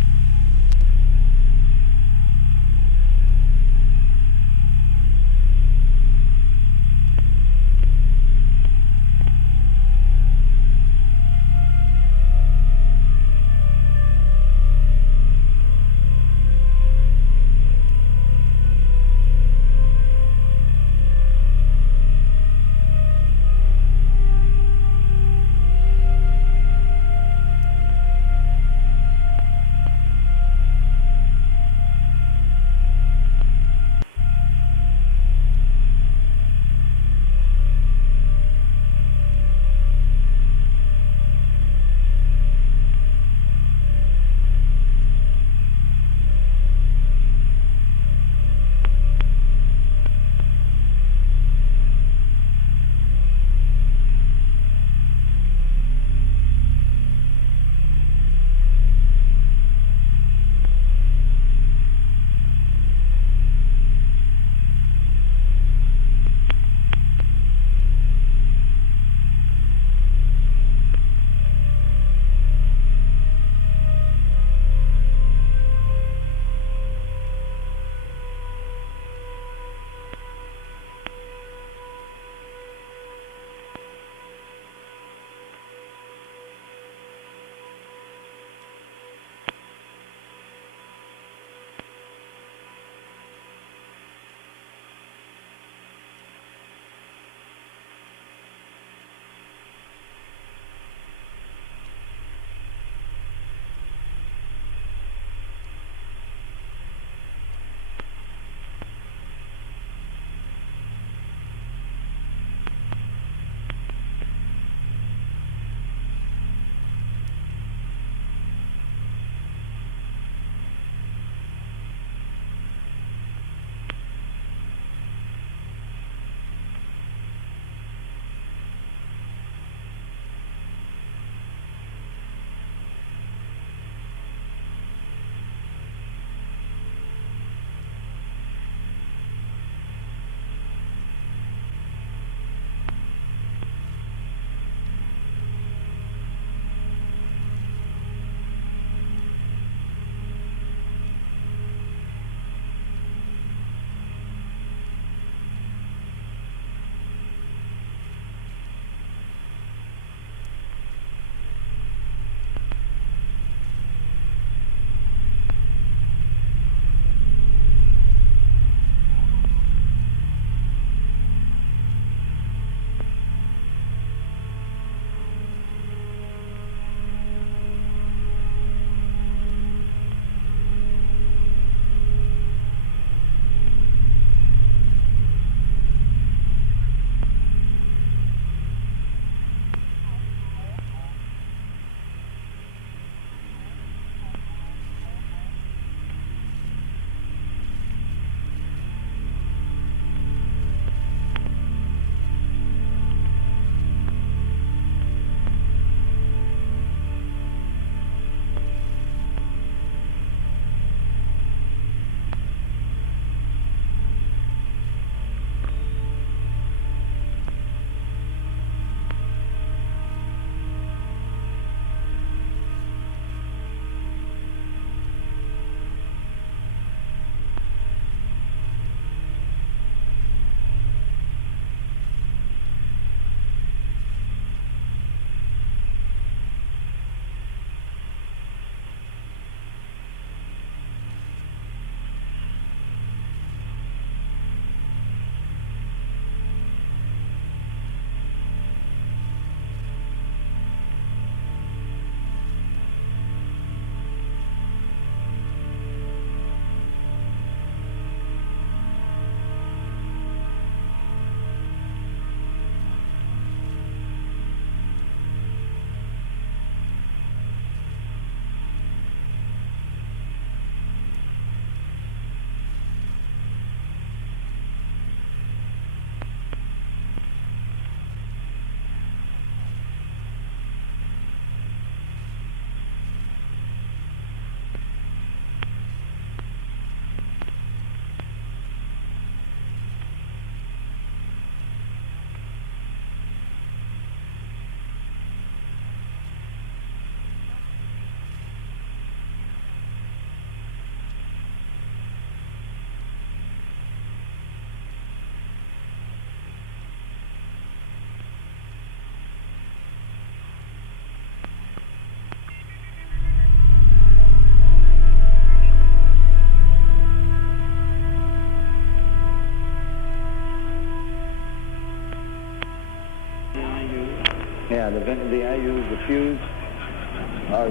the IU, the fuse,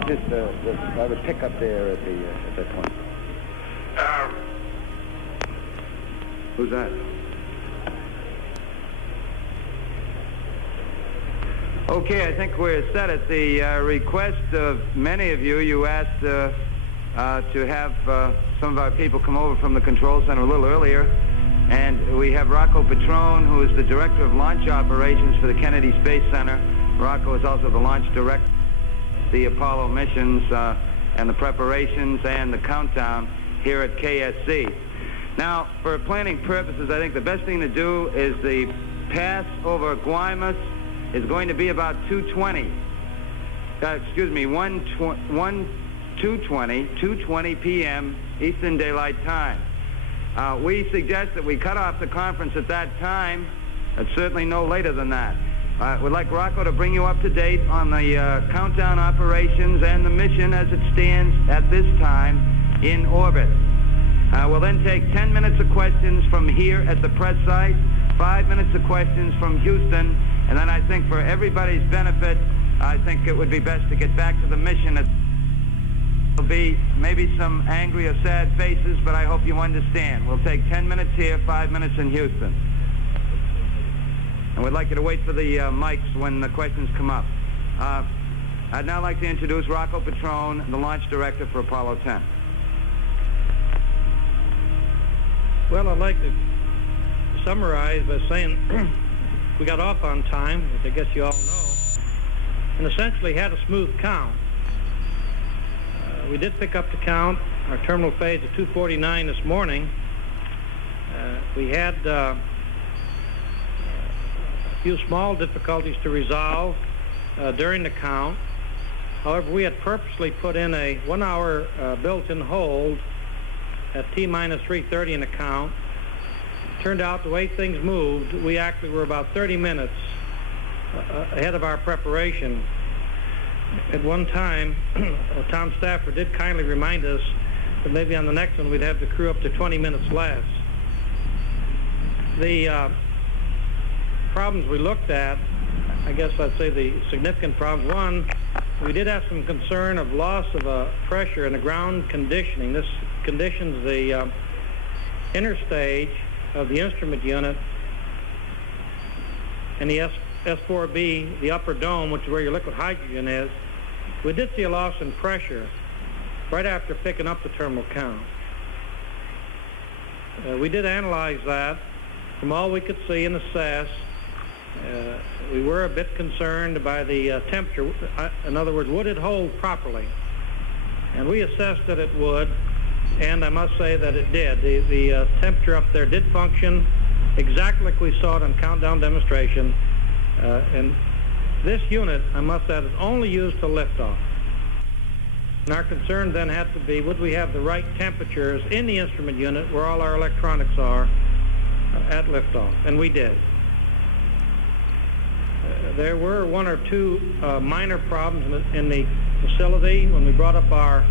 just I would pick up there at that point. Who's that? Okay, I think we're set. At the request of many of you, you asked to have some of our people come over from the control center a little earlier. And we have Rocco Patron, who is the director of launch operations for the Kennedy Space Center. Rocco is also the launch director, the Apollo missions and the preparations and the countdown here at KSC. Now, for planning purposes, I think the best thing to do is the pass over Guaymas is going to be about 2:20 p.m. Eastern Daylight Time. We suggest that we cut off the conference at that time, certainly no later than that. We'd like Rocco to bring you up to date on the countdown operations and the mission as it stands at this time in orbit. We'll then take 10 minutes of questions from here at the press site, 5 minutes of questions from Houston, and then I think for everybody's benefit, I think it would be best to get back to the mission. There'll be maybe some angry or sad faces, but I hope you understand. We'll take 10 minutes here, 5 minutes in Houston. And we'd like you to wait for the mics when the questions come up. I'd now like to introduce Rocco Patron, the launch director for Apollo 10. Well, I'd like to summarize by saying we got off on time, which I guess you all know, and essentially had a smooth count. We did pick up the count, our terminal phase at 2:49 this morning. We had a few small difficulties to resolve during the count. However, we had purposely put in a 1 hour built-in hold at T-minus 3:30 in the count. Turned out the way things moved, we actually were about 30 minutes ahead of our preparation. At one time, Tom Stafford did kindly remind us that maybe on the next one we'd have the crew up to 20 minutes less. The problems we looked at, I guess I'd say the significant problems. One, we did have some concern of loss of pressure in the ground conditioning. This conditions the inner stage of the instrument unit and the S4B, the upper dome, which is where your liquid hydrogen is. We did see a loss in pressure right after picking up the terminal count. We did analyze that. From all we could see and assess, we were a bit concerned by the temperature. In other words, would it hold properly? And we assessed that it would, and I must say that it did. The temperature up there did function exactly like we saw it on countdown demonstration. And this unit, I must add, is only used to liftoff. And our concern then had to be, would we have the right temperatures in the instrument unit where all our electronics are at liftoff? And we did. There were one or two minor problems in the facility. When we brought up our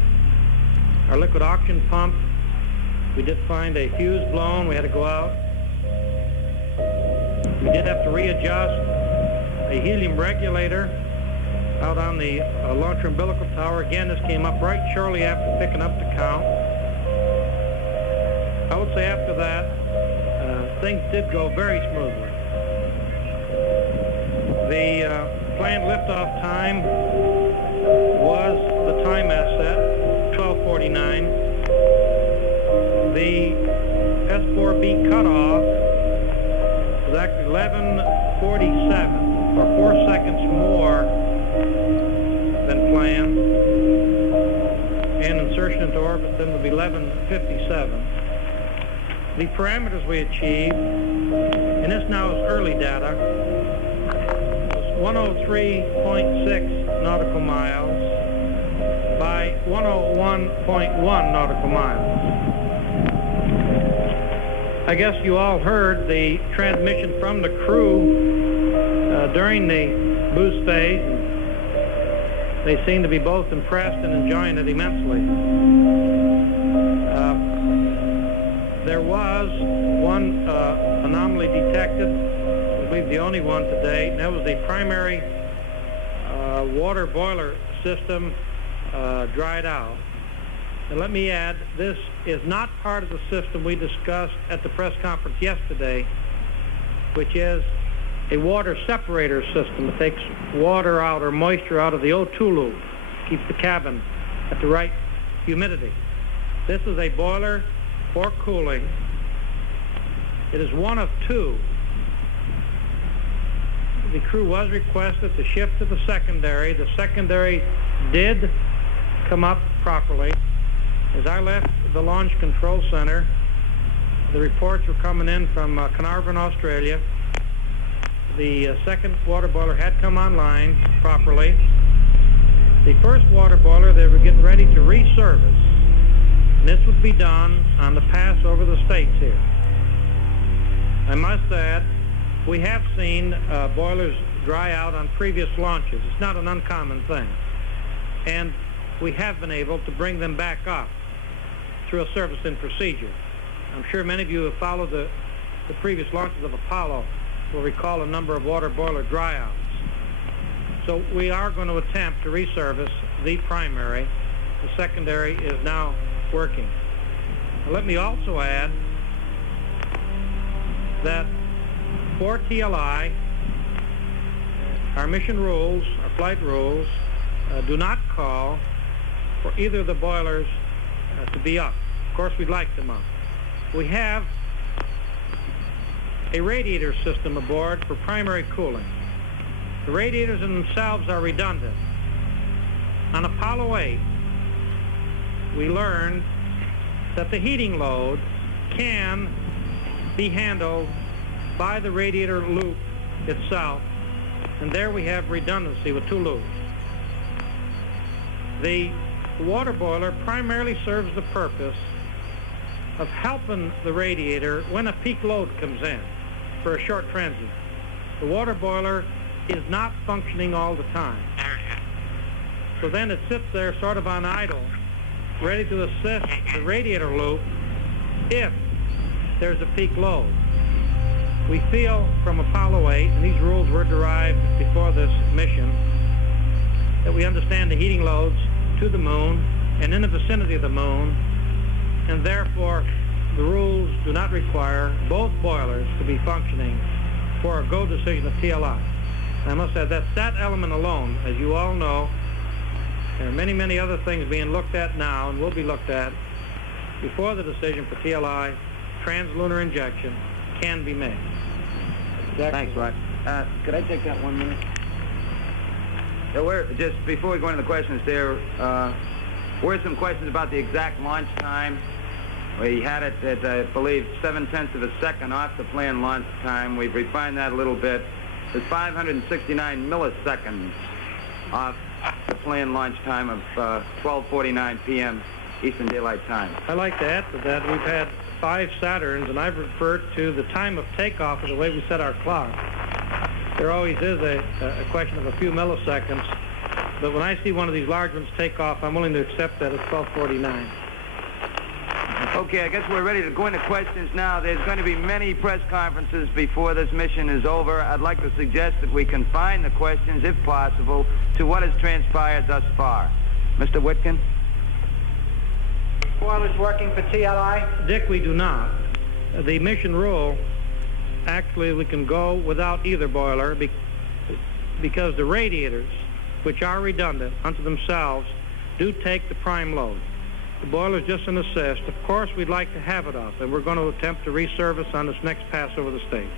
liquid oxygen pump, we did find a fuse blown. We had to go out. We did have to readjust a helium regulator out on the launcher umbilical tower. Again, this came up right shortly after picking up the count. I would say after that, things did go very smoothly. The planned liftoff time was the time asset, 12:49. The S4B cutoff was actually 11:47, or 4 seconds more than planned. And insertion into orbit then would be 11:57. The parameters we achieved, and this now is early data, 103.6 nautical miles by 101.1 nautical miles. I guess you all heard the transmission from the crew during the boost phase. They seem to be both impressed and enjoying it immensely. There was one anomaly detected, I believe the only one to date, and that was the primary water boiler system dried out. And let me add, this is not part of the system we discussed at the press conference yesterday, which is a water separator system. It takes water out or moisture out of the O2 loop, keeps the cabin at the right humidity. This is a boiler for cooling. It is one of two. The crew was requested to shift to the secondary. The secondary did come up properly. As I left the launch control center, the reports were coming in from Carnarvon, Australia. The second water boiler had come online properly. The first water boiler, they were getting ready to reservice. And this would be done on the pass over the states here. I must add, we have seen boilers dry out on previous launches. It's not an uncommon thing. And we have been able to bring them back up through a servicing procedure. I'm sure many of you who have followed the previous launches of Apollo will recall a number of water boiler dryouts. So we are going to attempt to reservice the primary. The secondary is now working. Now, let me also add that for TLI, our mission rules, our flight rules, do not call for either of the boilers to be up. Of course, we'd like them up. We have a radiator system aboard for primary cooling. The radiators in themselves are redundant. On Apollo 8, we learned that the heating load can be handled by the radiator loop itself, and there we have redundancy with two loops. The water boiler primarily serves the purpose of helping the radiator when a peak load comes in for a short transient. The water boiler is not functioning all the time. So then it sits there sort of on idle, ready to assist the radiator loop if there's a peak load. We feel from Apollo 8, and these rules were derived before this mission, that we understand the heating loads to the moon and in the vicinity of the moon, and therefore the rules do not require both boilers to be functioning for a go decision of TLI. And I must say that element alone, as you all know, there are many, many other things being looked at now and will be looked at before the decision for TLI, translunar injection, can be made. Thanks, Rod. Could I take that 1 minute? Just before we go into the questions, there were some questions about the exact launch time. We had it at, I believe, 7/10 of a second off the planned launch time. We've refined that a little bit. It's 569 milliseconds off the planned launch time of 12:49 p.m. Eastern Daylight Time. I'd like to add to that, we've had 5 Saturns, and I've referred to the time of takeoff as the way we set our clock. There always is a question of a few milliseconds, but when I see one of these large ones take off, I'm willing to accept that it's 12:49. Okay, I guess we're ready to go into questions now. There's going to be many press conferences before this mission is over. I'd like to suggest that we confine the questions, if possible, to what has transpired thus far. Mr. Whitkin? Boilers working for TLI? Dick, we do not. The mission rule, actually, we can go without either boiler because the radiators, which are redundant unto themselves, do take the prime load. The boiler is just an assist. Of course, we'd like to have it up, and we're going to attempt to reservice on this next pass over the States.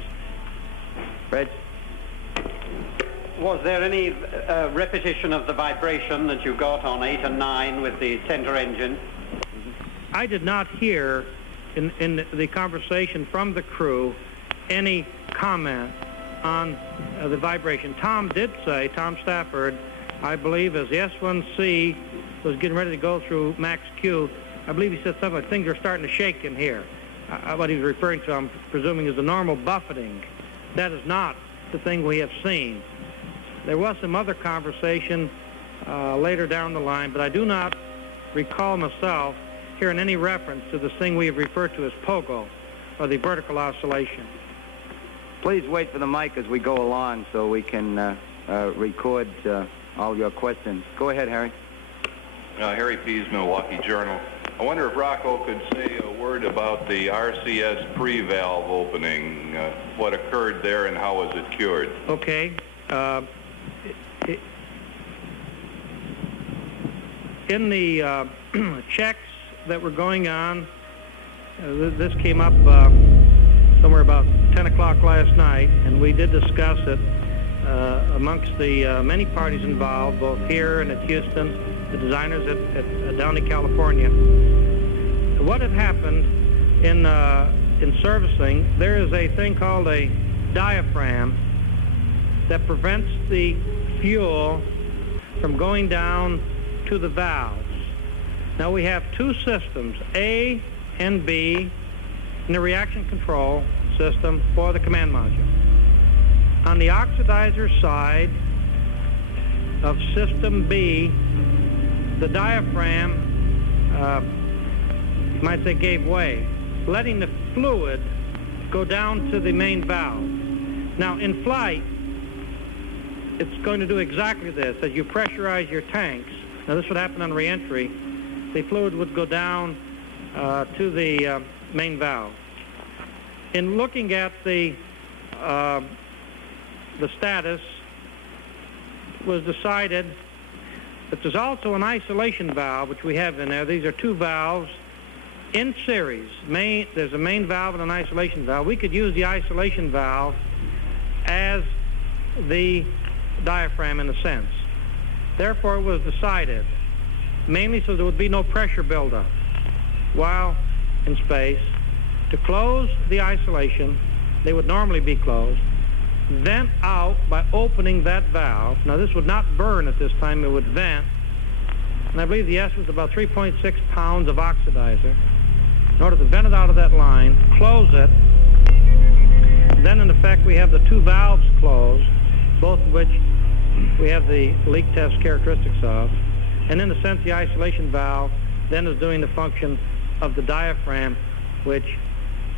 Reg? Was there any repetition of the vibration that you got on 8 and 9 with the center engine? I did not hear in the conversation from the crew any comment on the vibration. Tom did say, Tom Stafford, I believe, as the S1C was getting ready to go through Max Q, I believe he said something like things are starting to shake in here. What he was referring to, I'm presuming, is the normal buffeting. That is not the thing we have seen. There was some other conversation later down the line, but I do not recall myself hearing any reference to this thing we have referred to as POGO, or the vertical oscillation. Please wait for the mic as we go along so we can record all your questions. Go ahead, Harry. Harry Pease, Milwaukee Journal. I wonder if Rocco could say a word about the RCS pre-valve opening, what occurred there and how was it cured? Okay. In the checks that were going on, this came up somewhere about 10 o'clock last night, and we did discuss it amongst the many parties involved, both here and at Houston, the designers at Downey, California. What had happened in servicing, there is a thing called a diaphragm that prevents the fuel from going down to the valves. Now we have two systems, A and B, in the reaction control system for the command module. On the oxidizer side of system B, the diaphragm, you might say, gave way, letting the fluid go down to the main valve. Now in flight, it's going to do exactly this. As you pressurize your tanks, now this would happen on re-entry, the fluid would go down to the main valve. In looking at the status, it was decided that there's also an isolation valve, which we have in there. These are two valves in series. There's a main valve and an isolation valve. We could use the isolation valve as the diaphragm in a sense. Therefore, it was decided, mainly so there would be no pressure buildup while in space, to close the isolation. They would normally be closed, vent out by opening that valve. Now this would not burn at this time, it would vent, and I believe the S was about 3.6 pounds of oxidizer. In order to vent it out of that line, close it, then in effect we have the two valves closed, both of which we have the leak test characteristics of, and in a sense the isolation valve then is doing the function of the diaphragm, which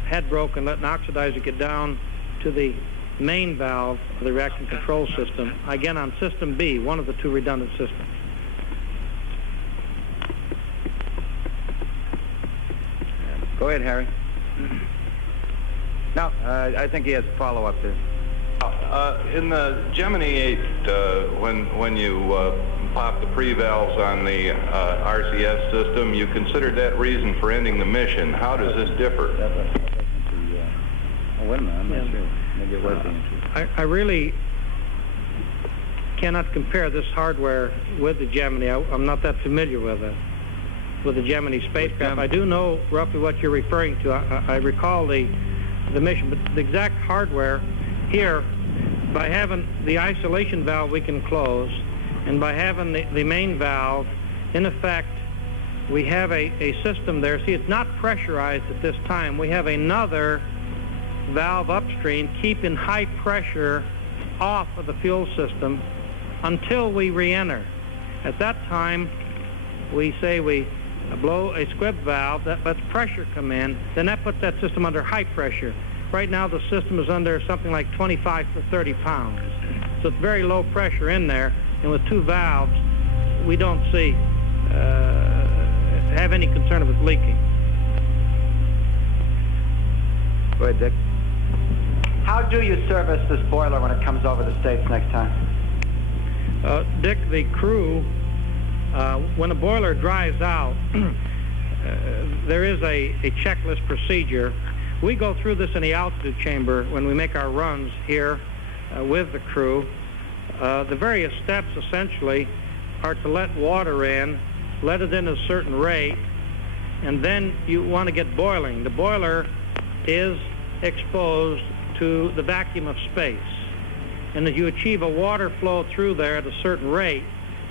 had broken, let an oxidizer get down to the main valve of the reaction control system, again on system B, one of the two redundant systems. Go ahead, Harry. No, I think he has a follow-up there. In the Gemini 8, when you pop the pre-valves on the RCS system, you considered that reason for ending the mission. How does this differ? Oh, wait a minute, I'm not sure. Maybe it was the answer. I really cannot compare this hardware with the Gemini. I'm not that familiar with it, with the Gemini spacecraft. I do know roughly what you're referring to. I recall the mission, but the exact hardware here, by having the isolation valve we can close, and by having the main valve, in effect, we have a system there. See, it's not pressurized at this time. We have another valve upstream keeping high pressure off of the fuel system until we re-enter. At that time, we say we blow a squib valve, that lets pressure come in, then that puts that system under high pressure. Right now the system is under something like 25 to 30 pounds. So it's very low pressure in there, and with two valves, we don't see, have any concern of it leaking. Go ahead, Dick. How do you service this boiler when it comes over the States next time? Dick, the crew, when a boiler dries out, there is a checklist procedure. We go through this in the altitude chamber when we make our runs here with the crew. The various steps essentially are to let water in, let it in at a certain rate, and then you want to get boiling. The boiler is exposed to the vacuum of space, and as you achieve a water flow through there at a certain rate,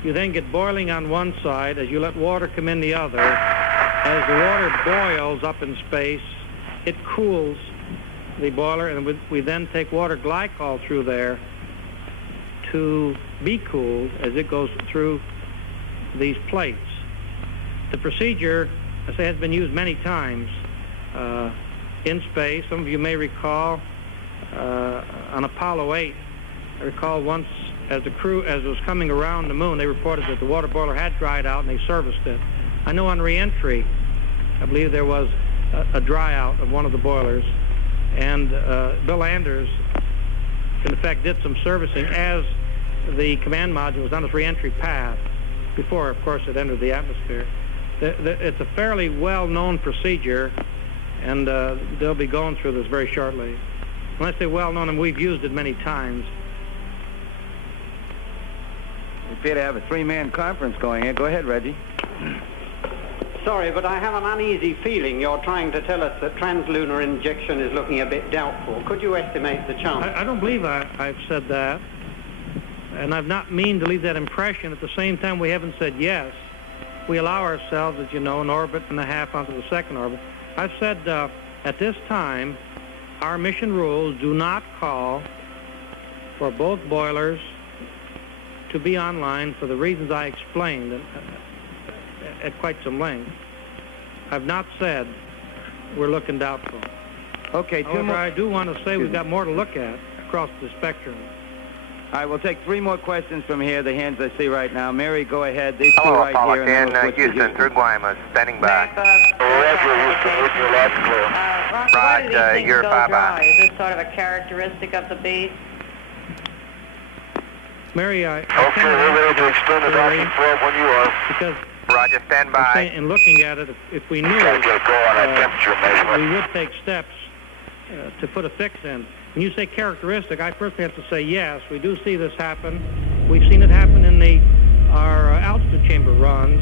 you then get boiling on one side as you let water come in the other. As the water boils up in space, it cools the boiler, and we then take water glycol through there to be cooled as it goes through these plates. The procedure, I say, has been used many times in space. Some of you may recall on Apollo 8, I recall once as the crew, as it was coming around the moon, they reported that the water boiler had dried out and they serviced it. I know on re-entry, I believe there was a dry out of one of the boilers, and Bill Anders, in effect, did some servicing as the command module was on its re-entry path before, of course, it entered the atmosphere. It's a fairly well-known procedure, and they'll be going through this very shortly. When I say well-known, and we've used it many times. We appear to have a three-man conference going here. Go ahead, Reggie. Sorry, but I have an uneasy feeling you're trying to tell us that translunar injection is looking a bit doubtful. Could you estimate the chance? I don't believe I've said that, and I've not mean to leave that impression. At the same time, we haven't said yes. We allow ourselves, as you know, an orbit and a half onto the second orbit. I've said at this time, our mission rules do not call for both boilers to be online for the reasons I explained at quite some length. I've not said we're looking doubtful. Okay, however, I do want to say we've got more to look at across the spectrum. All right, we'll take three more questions from here, the hands I see right now. Mary, go ahead. These two Hello, right Apollo here. 10, Houston, through Guaymas, standing by. Roger, Houston, with your last clear. Right, why do these you're things go 5 dry? by. Is this sort of a characteristic of the beast? Mary, Okay, we're ready to extend the docking probe when you are. Because Roger, stand by. in looking at it, if we knew Gotta get a go on that temperature measurement. we would take steps to put a fix in. When you say characteristic, I personally have to say yes, we do see this happen. We've seen it happen in our altitude chamber runs,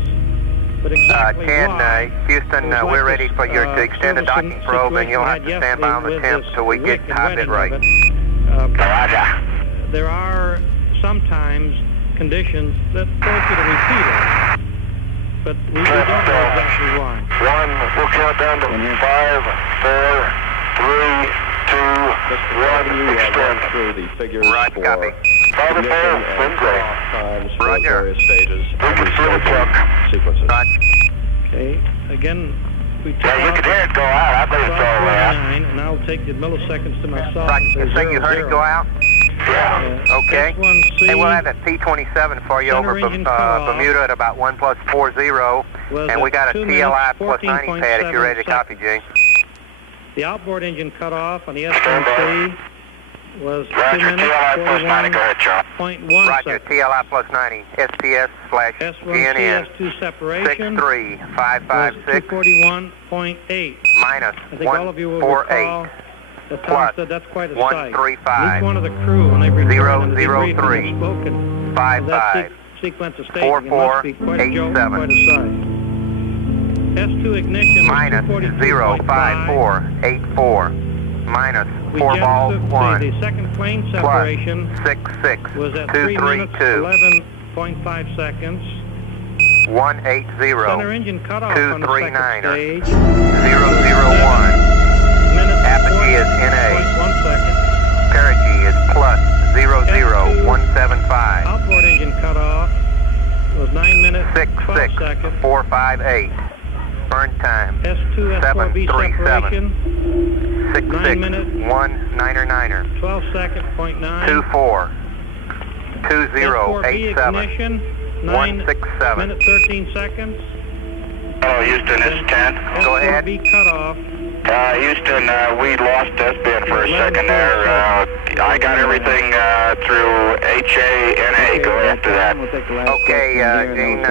but exactly 10, why, Houston, we're ready for you to extend the docking probe, and you'll have to stand by on the temp till we get high bit rate. Roger. There are sometimes conditions that force you to repeat it, but we don't know exactly why. We'll count down to 5, 4, 3, 2, 1, extend. Through the figures Right, for copy. 5 and 4, then great. times for Roger. various stages We can feel the truck. sequences. Roger. Okay, again, we took Yeah, you off can hear it go out. I bet it's all right. 12:49, and I'll take the milliseconds to myself. Right, and say so you heard it 00. go out? Yeah. Okay. S1C, Hey, we'll have that P27 for you center over engine cutoff Bermuda at about 1 plus 40, was and we at got a 2 TLI minutes, plus 90 pad if you're ready to 14.7 copy, G. The outboard engine cutoff on the S1C was 2 Roger, minutes, TLI plus 90. Go ahead, Charles. 41.1 Roger, seconds. TLI plus 90, SPS slash S1C, GNN, S2 separation was 63556 241.8. minus I think all of you will 148 recall that Tom plus said that's quite a sight. 135 Each one of the crew, when they returned in the 003 debriefing, have spoken of 55 that sequence of staging. It must be quite a joke, 4487 quite a sight. S2 ignition minus was 242.5. 05484 minus We 4 just balls took 1 the second plane plus separation 66 was at 3 minutes, 232 11.5 seconds. 180 Center engine cutoff on the second 239er stage. 001 Minutes, apogee is 4.1 seconds. perigee is plus 00175 Outboard engine cutoff was 9 minutes, 12 seconds. 66458 burn time S2, S4B 737 separation, 9 minutes, 6619er 12 seconds, 0.9. 24 S4B 2087 ignition, 9 167 minutes, 13 seconds. Hello, Houston, this is 10. Go ahead. S4B cutoff. Houston, we lost S-band for a second there. I got everything through HANA. Go after that. Okay, Gene,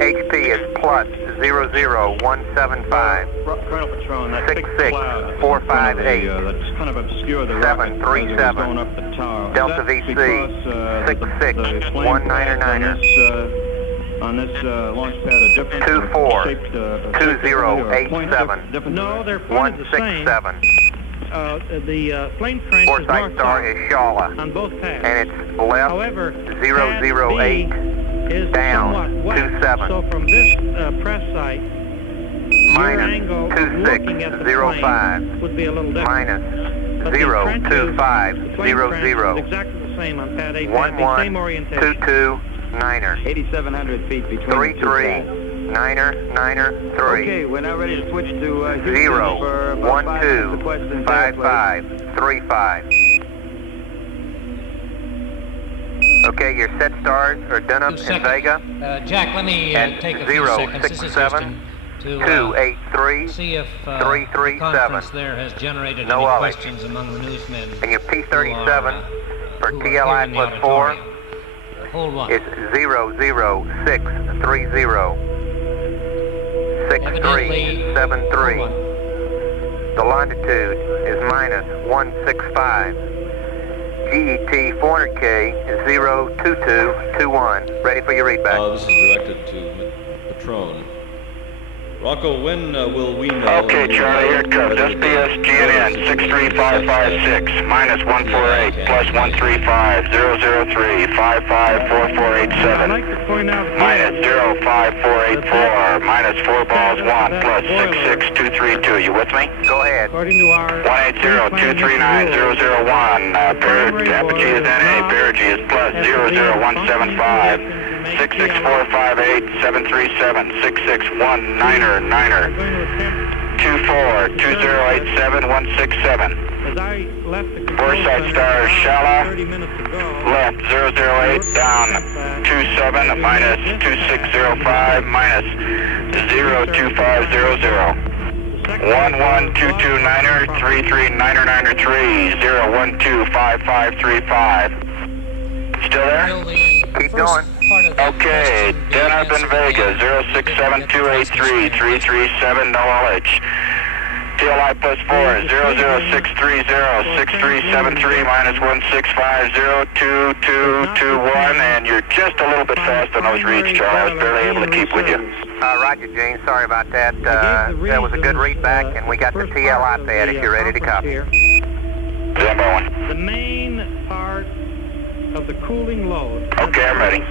HP is plus 00175 Colonel Patron, that big 66 cloud in front of 458 that's kind of obscure the rocket 737 going up the tower. Is Delta that VC because, 66 the plane 199er on this launch pad a different 24 shaped, 2087 No, they're pointed the same. 167 The plane trench is Foresight Star north-south is Shala, on both paths. and it's left However, 008 pad B is down somewhat west. 27 So from this press site, your minus angle of looking at the 2605 plane would be a little different. minus But the trenches, the plane trench 02500 is exactly the same on pad A, pad B, same orientation. 11229er 8,700 feet between the two 33 pads. 9er 3 Okay, we're now ready to switch to Houston 0 for about 5 minutes of 12 questions there, please. 55 35 Okay, your set stars are Dunham and Vega. Jack, let me take a few seconds. This is 067 Houston, 283 see if the 337. conference there has generated No any Ollie. questions among the newsmen. And your P37 for who are here in TLI the plus 4 auditorium. Hold one. is 00630. Evidently, 6373. hold The longitude is minus 165. GET 400K is 02221. Ready for your readback. This is directed to Patron. Rocco, when will we know? Okay, Charlie, here it comes. SBS GNN 63556, minus 148, plus 135, 003, 554487. Minus 05484, minus 4 balls 1, plus 66232. You with me? Go ahead. According to our 180-239-001. Apogee is NA, perigee is plus 00175. 66458-737, 66199er, 242087-167. Foresight stars Shala, left 008, down 27, minus 2605, minus 02500. 11229er, 339er 0125535. Still there? Keep going. Okay, Denham and Vega, 067283, 337, no LH. TLI plus 4, 00630, 6373, minus 165022221, and you're just a little bit fast on those reads, Charlie. I was barely able to keep with you. Roger, Gene. Sorry about that. That was a good readback, and we got the TLI pad if you're ready to copy. The main part of the cooling load. Okay, I'm ready.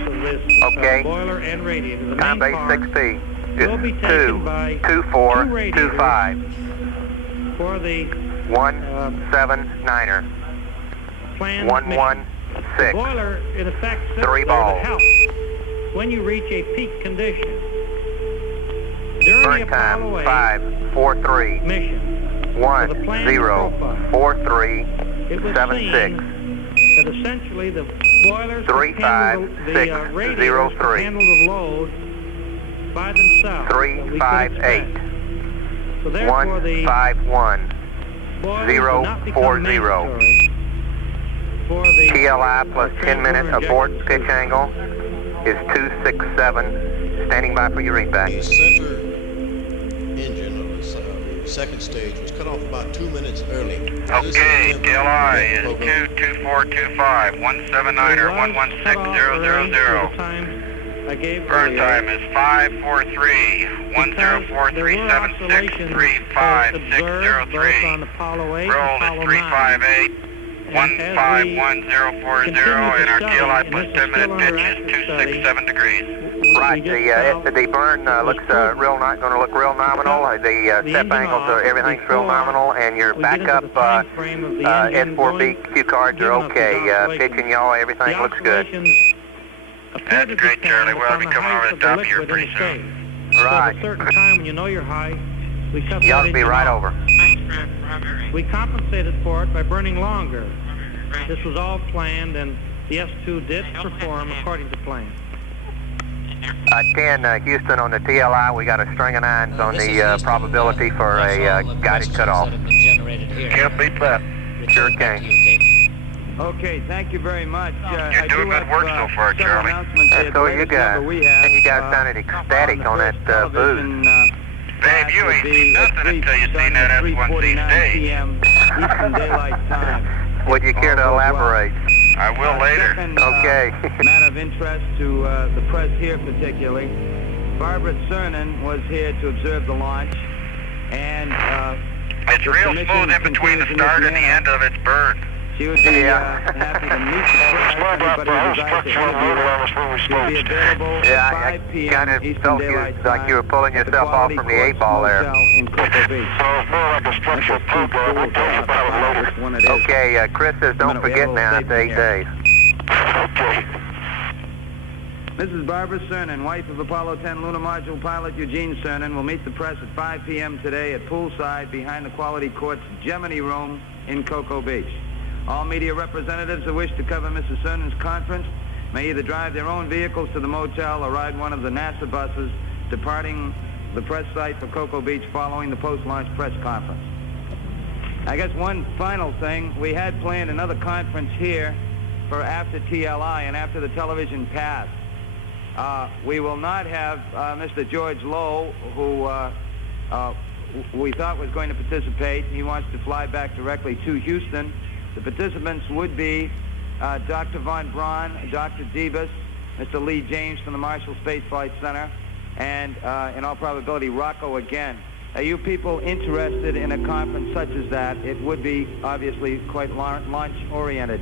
Okay. Boiler and radiator. The Time main base part 6P will be is taken by 22425 for the 179er. planned 116. boiler, in effect, sits 3 there balls. to help when you reach a peak condition. During Burn the time Apollo 8 543 mission, 104376. that essentially the boilers could handle the radiators could handle the load by themselves. 358 So therefore the 151 boilers do not become 040. mandatory for the TLI plus 10 minute abort pitch angle is 267. Standing by for your readback. The center engine of the second stage was cut off about 2 minutes early. Okay, TLI is 22425, 179er, 116000. Burn time is 543, 10437635603. Roll is 358. 151040, and our TLI plus 10 minute pitch is 267 degrees. Right, the burn looks real going to look real nominal. The step angles are everything's real nominal, and your backup S4B cue cards are okay. Pitch and yaw, everything looks good. That's great, Charlie. We'll be coming over the top here pretty soon. Right. At a certain time when you know you're high, we cut You ought that to be engine right off. over. We compensated for it by burning longer. This was all planned, and the S2 did perform according to plan. 10 Houston on the TLI. We got a string of 9s on the probability for a guided cutoff. Can't beat that. Sure can. Okay, thank you very much. You're doing good work so far, Charlie. So you guys. And you guys sounded ecstatic on that booth. Babe, you ain't seen nothing until you seen that S1C stage. Eastern Daylight Time. Would you care to elaborate? I will later. Okay. Matter of interest to the press here particularly. Barbara Cernan was here to observe the launch, and it's real smooth in between the start and the end of its burn. She would be happy to meet everybody who desires to she'll be available at 5 p.m. kind of Eastern felt Daylight like you were pulling yourself off from the 8 ball there. In Cocoa Beach. Okay, Chris says don't forget now after 8 days. Mrs. Barbara Cernan, wife of Apollo 10 lunar module pilot Eugene Cernan, will meet the press at 5 p.m. today at poolside behind the Quality Court's Gemini Room in Cocoa Beach. All media representatives who wish to cover Mrs. Cernan's conference may either drive their own vehicles to the motel or ride one of the NASA buses departing the press site for Cocoa Beach following the post-launch press conference. I guess one final thing, we had planned another conference here for after TLI and after the television pass. We will not have Mr. George Lowe, who we thought was going to participate. He wants to fly back directly to Houston. The participants would be Dr. Von Braun, Dr. Debus, Mr. Lee James from the Marshall Space Flight Center, and in all probability, Rocco again. Are you people interested in a conference such as that? It would be obviously quite launch-oriented.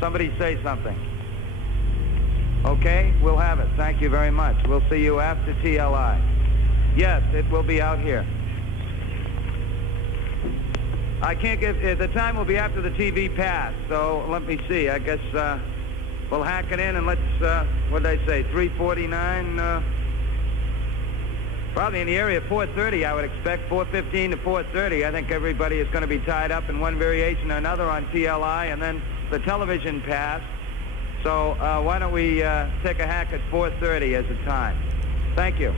Somebody say something. Okay, we'll have it. Thank you very much. We'll see you after TLI. Yes, it will be out here. I can't give, the time will be after the TV pass, so let me see. I guess we'll hack it in and let's, what did I say, 3:49? Probably in the area of 4:30, I would expect, 4:15 to 4:30. I think everybody is going to be tied up in one variation or another on TLI, and then the television pass. So why don't we take a hack at 4:30 as a time. Thank you.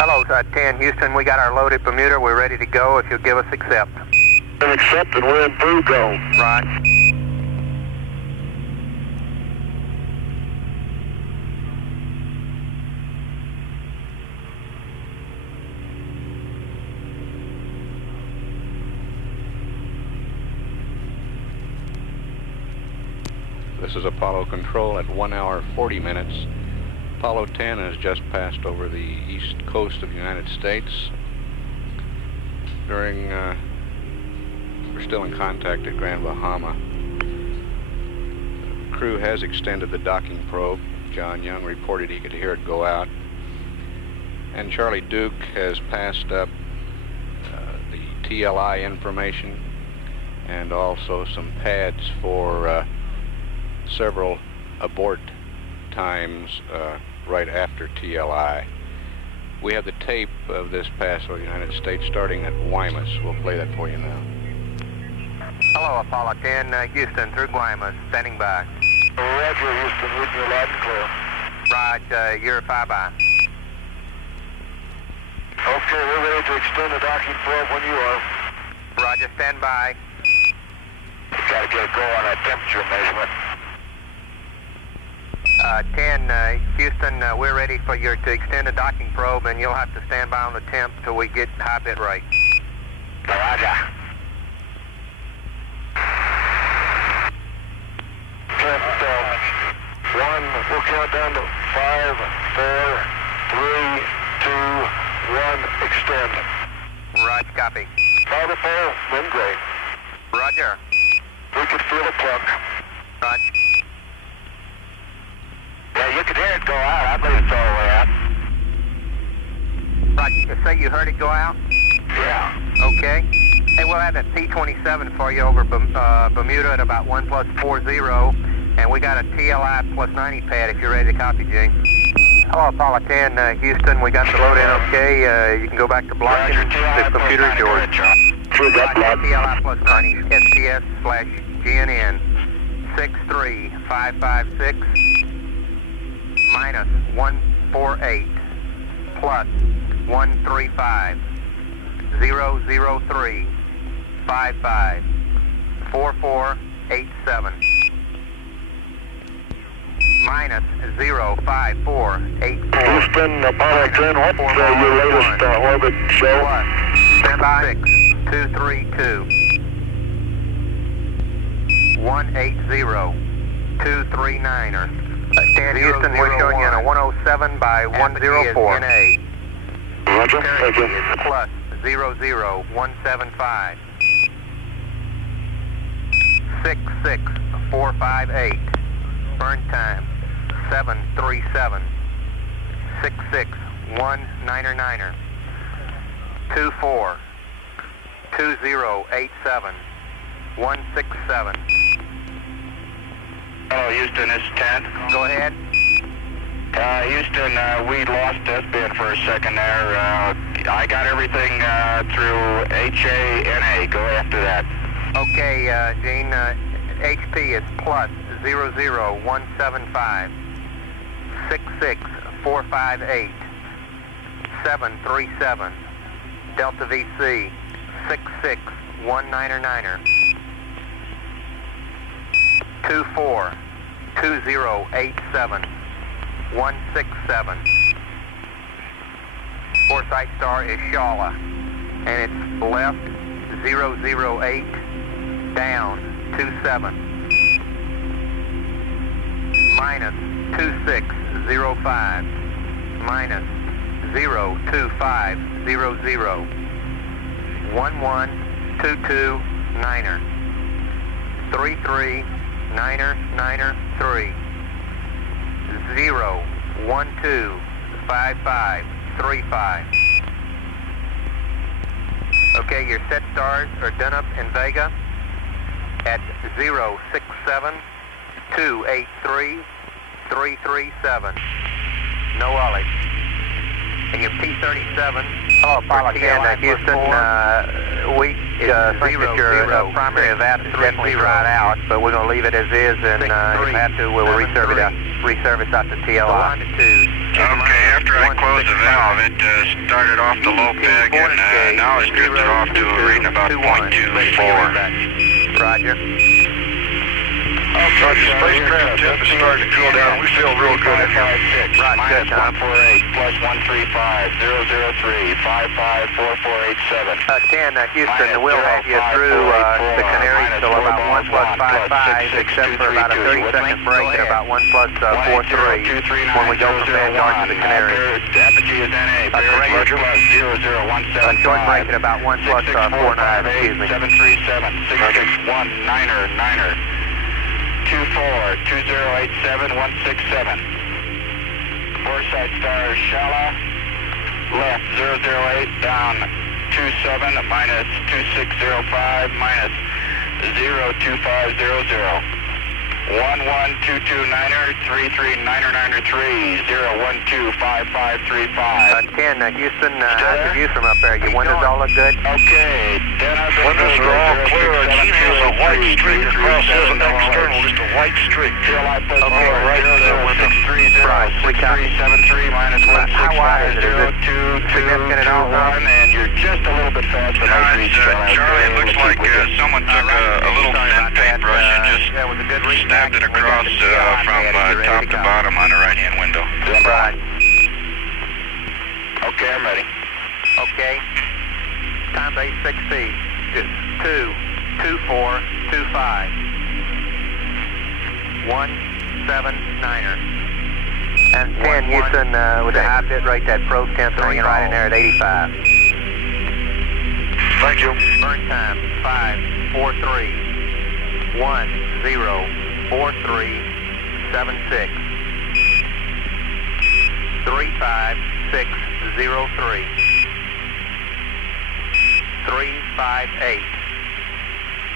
Hello, 10 Houston. We got our load at Bermuda. We're ready to go if you'll give us accept. Accepted. We're in blue go. Right. This is Apollo Control at 1 hour 40 minutes. Apollo 10 has just passed over the east coast of the United States. We're still in contact at Grand Bahama. The crew has extended the docking probe. John Young reported he could hear it go out. And Charlie Duke has passed up the TLI information and also some pads for several abort times right after TLI. We have the tape of this pass over the United States starting at Guaymas. We'll play that for you now. Hello, Apollo 10, Houston, through Guaymas, standing by. Roger, Houston, with you loud and clear. Right, you're 5-by. Okay, we're ready to extend the docking probe when you are. Roger, stand by. Got to get a go on that temperature measurement. 10, Houston, we're ready for you to extend the docking probe, and you'll have to stand by on the temp till we get high bit rate. Roger. 10, 1, we'll count down to 5, 4, 3, 2, 1, extend. Right, copy. 5 to 4, wind great. Roger. We could feel the plug. Roger. Yeah, you could hear it go out. I believe it's all the way out. Roger, say you heard it go out? Yeah. Okay. Hey, we'll have that P27 for you over Bermuda at about 1+40, and we got a TLI +90 pad if you're ready to copy, Jay. Hello, Apollo 10, Houston. We got the load in okay. You can go back to blocking. The computer's yours. TLI +90, STS/GNN 63556 minus 148 plus 135 003 55 4487 minus 05484. Houston, Apollo 10, what's your latest orbit show? Stand by. 6232 180 239er. 10 Houston, we're showing you on a 107 by 104. NA. Roger, thank you. Is plus 00175. 66458. Burn time 737. 66199er. 24 2087 167. Hello, Houston, this is 10. Go ahead. Houston, we lost S-band for a second there. I got everything through HANA. Go after that. Okay, Gene, HP is plus 00175 66458 737 Delta VC 66199er 24 2087 167. Foresight star is Shala, and it's left 008 down 27 minus 2605 minus 02500 11229er 339er 0125535. Okay, your set stars are done up in Vega at 0672833337. No ollie. And your P37. Oh, Apollo 10, Houston, we think that your primary event is definitely right out, but we're going to leave it as is, and if we have to, we'll reservice out to TLI. Okay, after I closed the valve, it started off the low peg, and now it's drifted off to a reading about 0.24. Roger. Okay, spacecraft temp is starting to cool down. We feel real good in here. Minus 148, plus 135, 003, 554487. 10, Houston, we'll have you through the Canaries till about 1 plus 55, except for about a 30-second break at about 1 plus 43, when we go from Vanguard to the Canaries. Apogee is NA. Correct. Plus 00175. Short break at about 1 plus 49, excuse me. 737, 66199er. 24 2087 167. Foresight star Shala, left 008 down 27 minus 2605 minus 02500. 11229er 339er 0125535. 10, Houston, how's the view from up there? Your windows all look good? Okay, windows are all clear. It has a white streak across the external, just a white streak. Okay, right there, the window. Right, we copy. 73 minus 165. How wide is it? Is it significant at all? And you're just a little bit faster than I reached. Charlie, it looks like someone took a little thin paintbrush and just stabbed it across from top to bottom on the right-hand window. Right. Okay, I'm ready. Okay. Time base 6 feet. 22425. 179er. And 10, Houston, with the high bit rate, that probe temp's ringing right in there at 85. Thank you. Burn time 543 104376 35603 358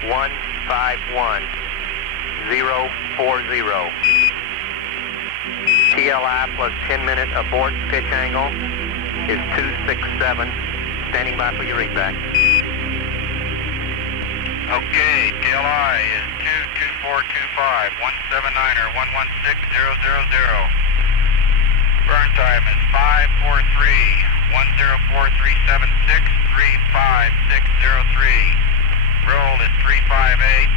151 040. TLI plus 10-minute abort pitch angle is 267. Standing by for your readback. Okay, TLI is 22425, 179er, 116000. Burn time is 543 104376 35603. Roll is 358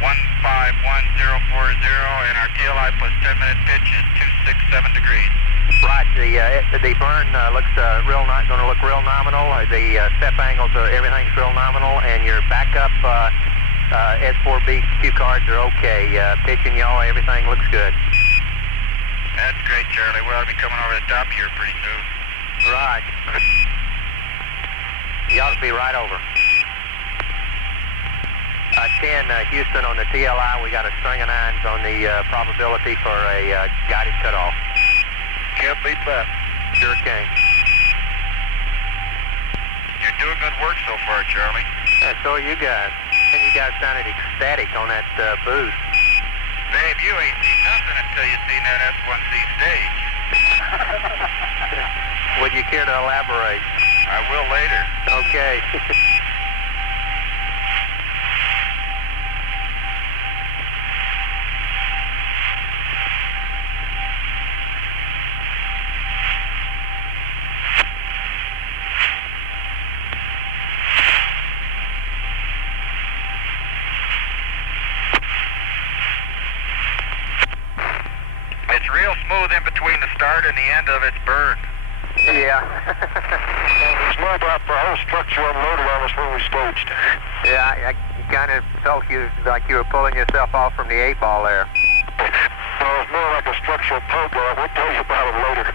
151040, and our TLI plus 10-minute pitch is 267 degrees. Right, the burn looks going to look real nominal. The step angles, everything's real nominal, and your backup S4B Q cards are okay. Pitch and yaw, everything looks good. That's great, Charlie. We'll be coming over the top here pretty soon. Right. You ought to be right over. 10, Houston on the TLI. We got a string of 9s on the probability for a guided cutoff. Can't beat that. Sure can. You're doing good work so far, Charlie. Yeah, so are you guys. And you guys sounded ecstatic on that booth. Babe, you ain't seen nothing until you seen that S1C stage. Would you care to elaborate? I will later. Okay. It's real smooth in between the start and the end of its burn. Yeah. There's no doubt the whole structure unloaded on us when we staged. Yeah, I kind of felt like you were pulling yourself off from the 8-ball there. Well, it's more like a structural program. We'll tell you about it later.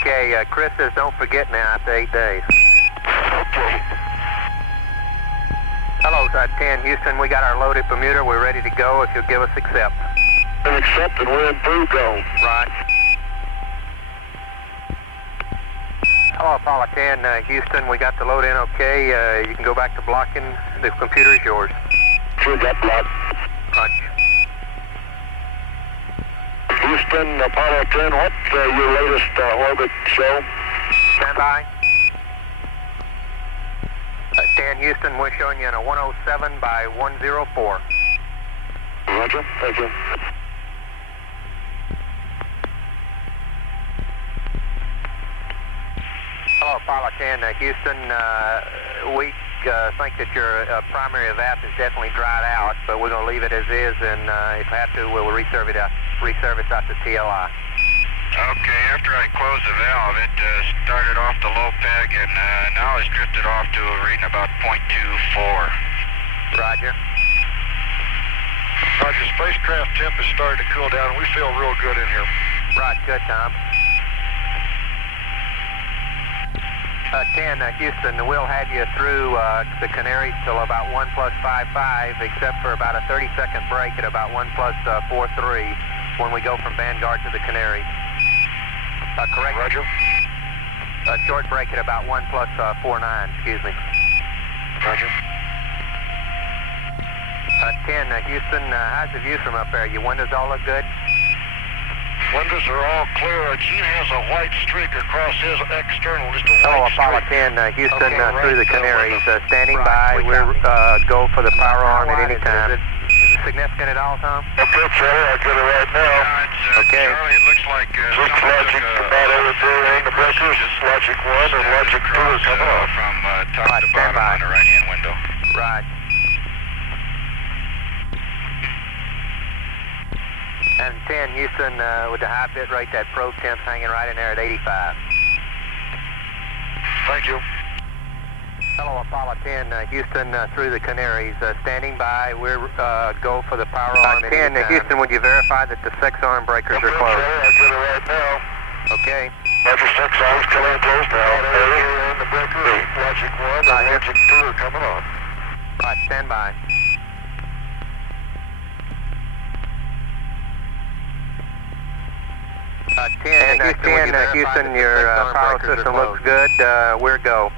Okay, Chris says don't forget now after 8 days. Okay. Hello, 10 Houston. We got our loaded Bermuda. We're ready to go if you'll give us accept. Accepted. We're in through go. Right. Hello, Apollo 10, Houston. We got the load in okay. You can go back to blocking. The computer is yours. Sure, got blocked. Roger. Houston, Apollo 10, what's your latest orbit show? Stand by. 10 Houston, we're showing you in a 107 by 104. Roger, thank you. Hello, Apollo 10, Houston. We think that your primary evap is definitely dried out, but we're going to leave it as is, and if we have to, we'll reservice out to TLI. Okay, after I closed the valve, it started off the low peg, and now it's drifted off to a reading about 0.24. Roger. Roger, spacecraft temp is starting to cool down, and we feel real good in here. Right, good, Tom. 10, Houston, we'll have you through the Canaries till about 1 plus 5.5, except for about a 30-second break at about 1 plus 4.3 when we go from Vanguard to the Canaries. Correct? Roger. A short break at about 1 plus 4.9, excuse me. Roger. 10, Houston, how's the view from up there? Your windows all look good? Windows are all clear. Gene has a white streak across his external, just a white Apollo streak. 10, Houston, Okay, through the right, Canaries, standing by. We're go for the power arm at any time. Is it significant at all, Tom? Okay, Charlie, I'll get it right now. Okay. Charlie, it looks like Just logic about everything, the breakers, just logic 1 and logic 2 are coming off. From top to bottom on the right-hand window. Right. And 10, Houston, with the high bit rate, that probe temp's hanging right in there at 85. Thank you. Hello, Apollo 10, Houston, through the Canaries, standing by. We're go for the power arm at 10, Houston, would you verify that the 6-arm breakers are closed? I'll get it right now. Okay. Roger, 6 arms coming close now. And the breaker, logic 1 and logic 2 are coming on. Right, stand by. Houston, your power system looks good. We're go.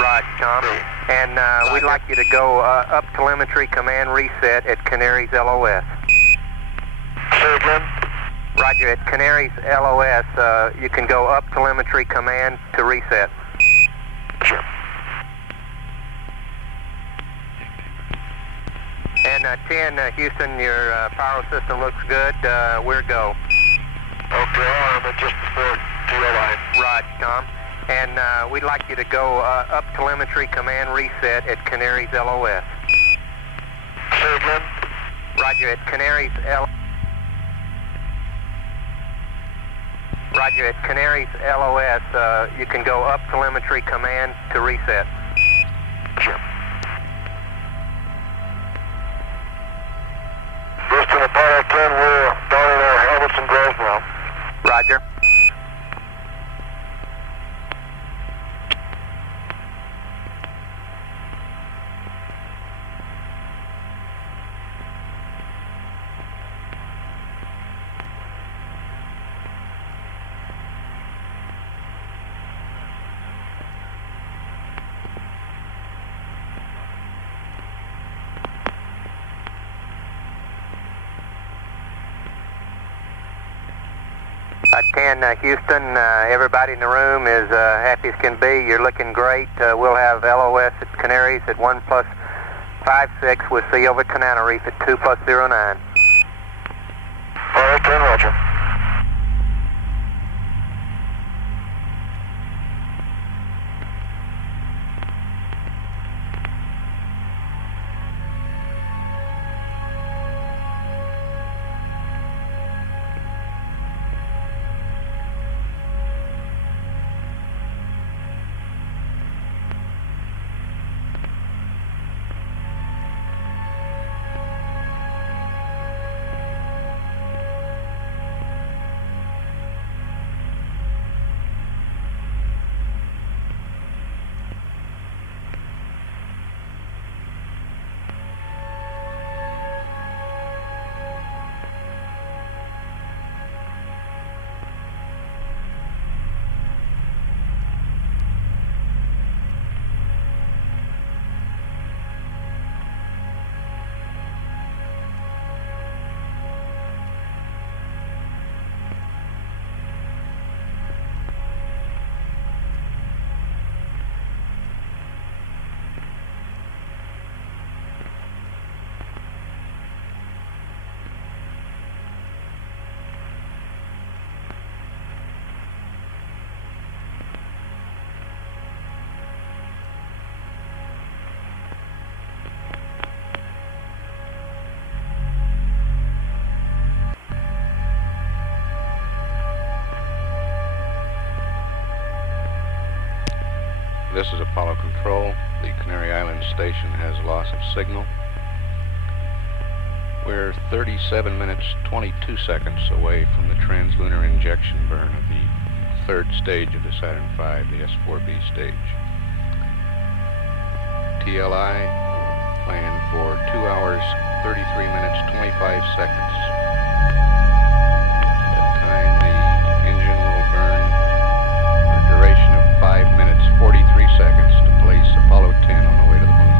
Right, Tom. And we'd like you to go up telemetry command reset at Canaries LOS. Say again? Roger, at Canaries LOS, you can go up telemetry command to reset. Sure. And 10, Houston, your power system looks good. We're go. Okay, arm it just before TLI. Right, Tom. And we'd like you to go up telemetry command reset at Canaries LOS. Say again? Roger, at Canaries Roger, at Canaries LOS, you can go up telemetry command to reset. Sure. Houston, Apollo 10, we're donning our helmets and gloves now. Roger. Houston, everybody in the room is happy as can be. You're looking great. We'll have LOS at Canaries at 1+56. We'll see you over at Canana Reef at 2+09. Apollo 10, Roger. This is Apollo Control. The Canary Island station has loss of signal. We're 37 minutes 22 seconds away from the translunar injection burn of the third stage of the Saturn V, the S4B stage. TLI planned for 2 hours, 33 minutes, 25 seconds. At that time, the engine will burn for a duration of 5 minutes, 43 seconds to place Apollo 10 on the way to the moon.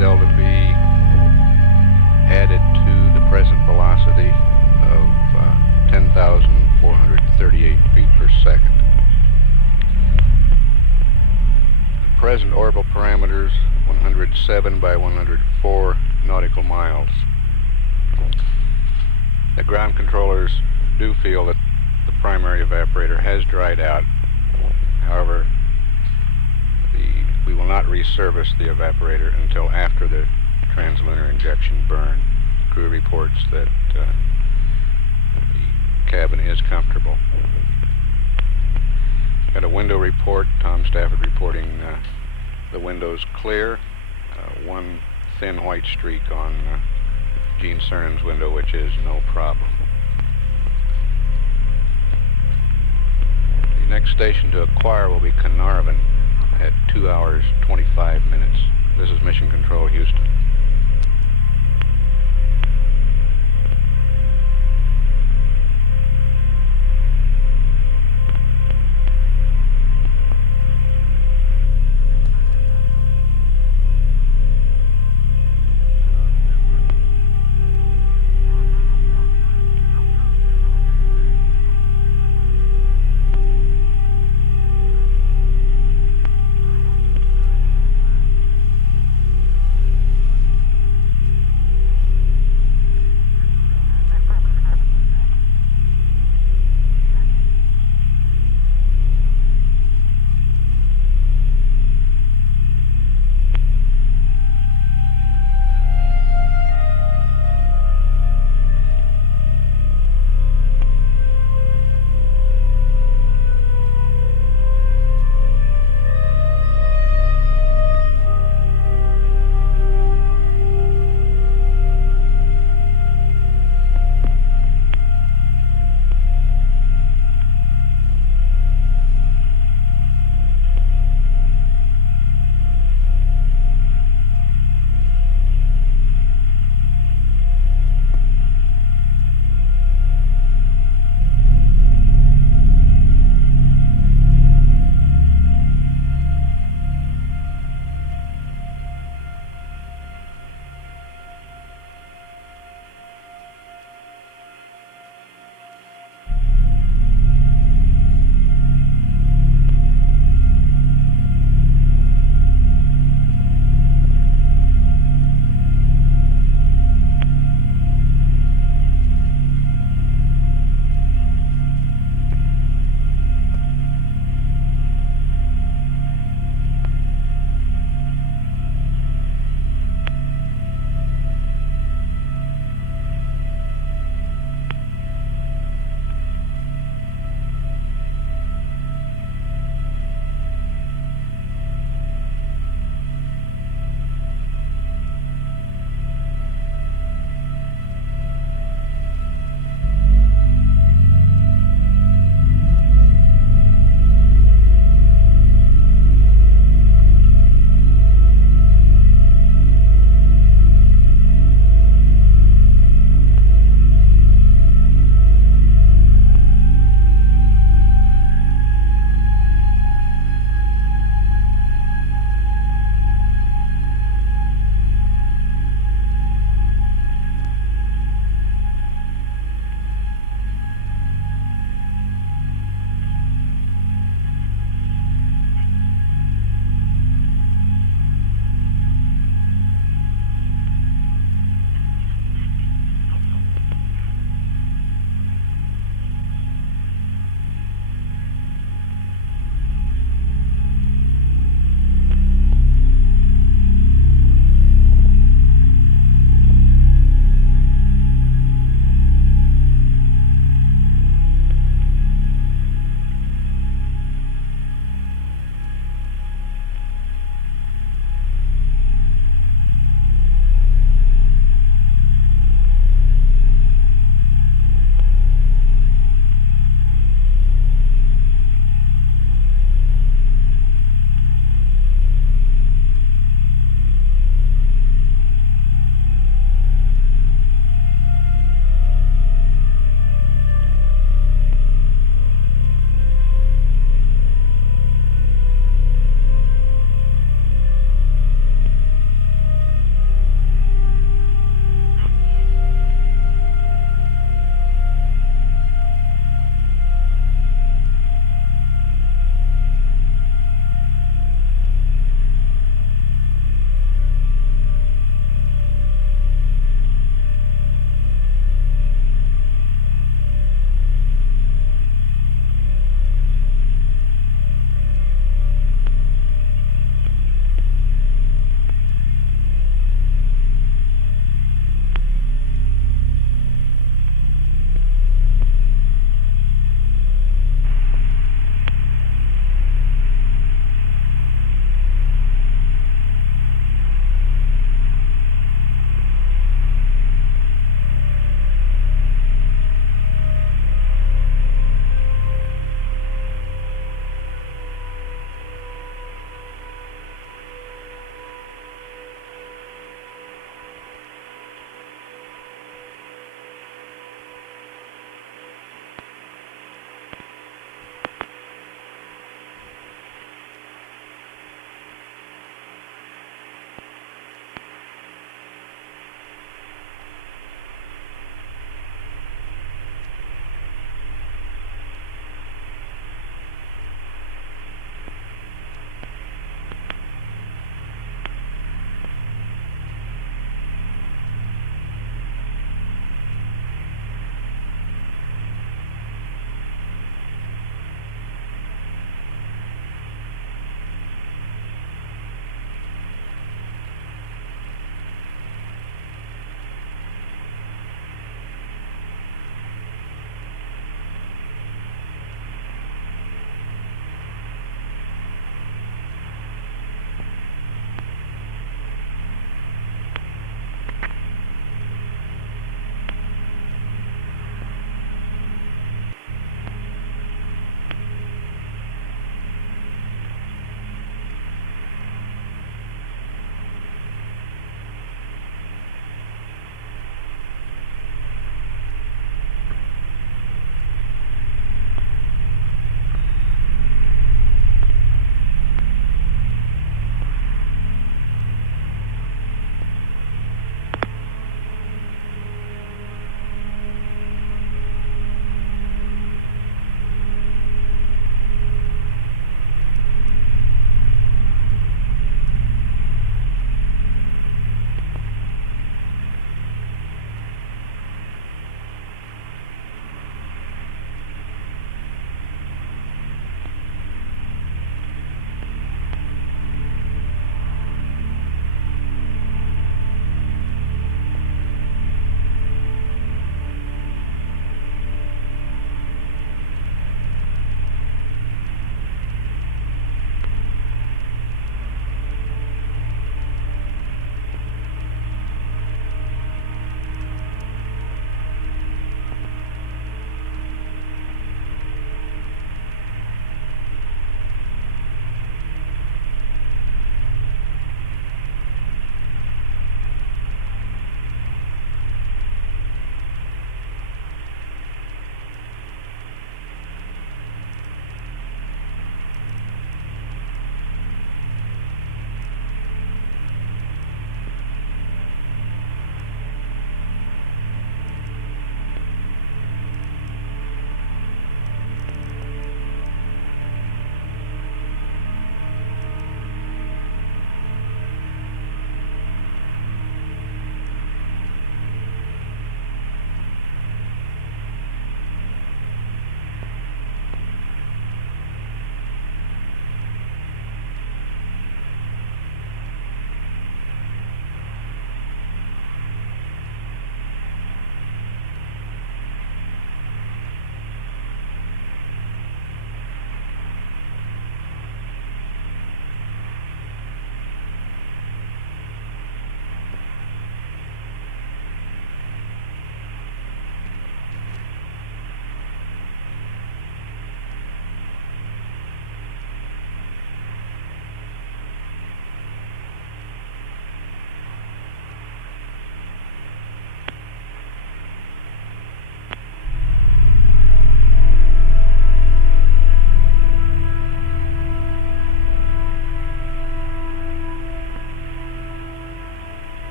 Delta V added to the present velocity of 10,438 feet per second. The present orbital parameters 107 by 104 nautical miles. The ground controllers do feel that the primary evaporator has dried out. However, we will not reservice the evaporator until after the translunar injection burn. Crew reports that the cabin is comfortable. Got a window report. Tom Stafford reporting the windows clear. One thin white streak on Gene Cernan's window, which is no problem. The next station to acquire will be Carnarvon at 2 hours 25 minutes. This is Mission Control, Houston.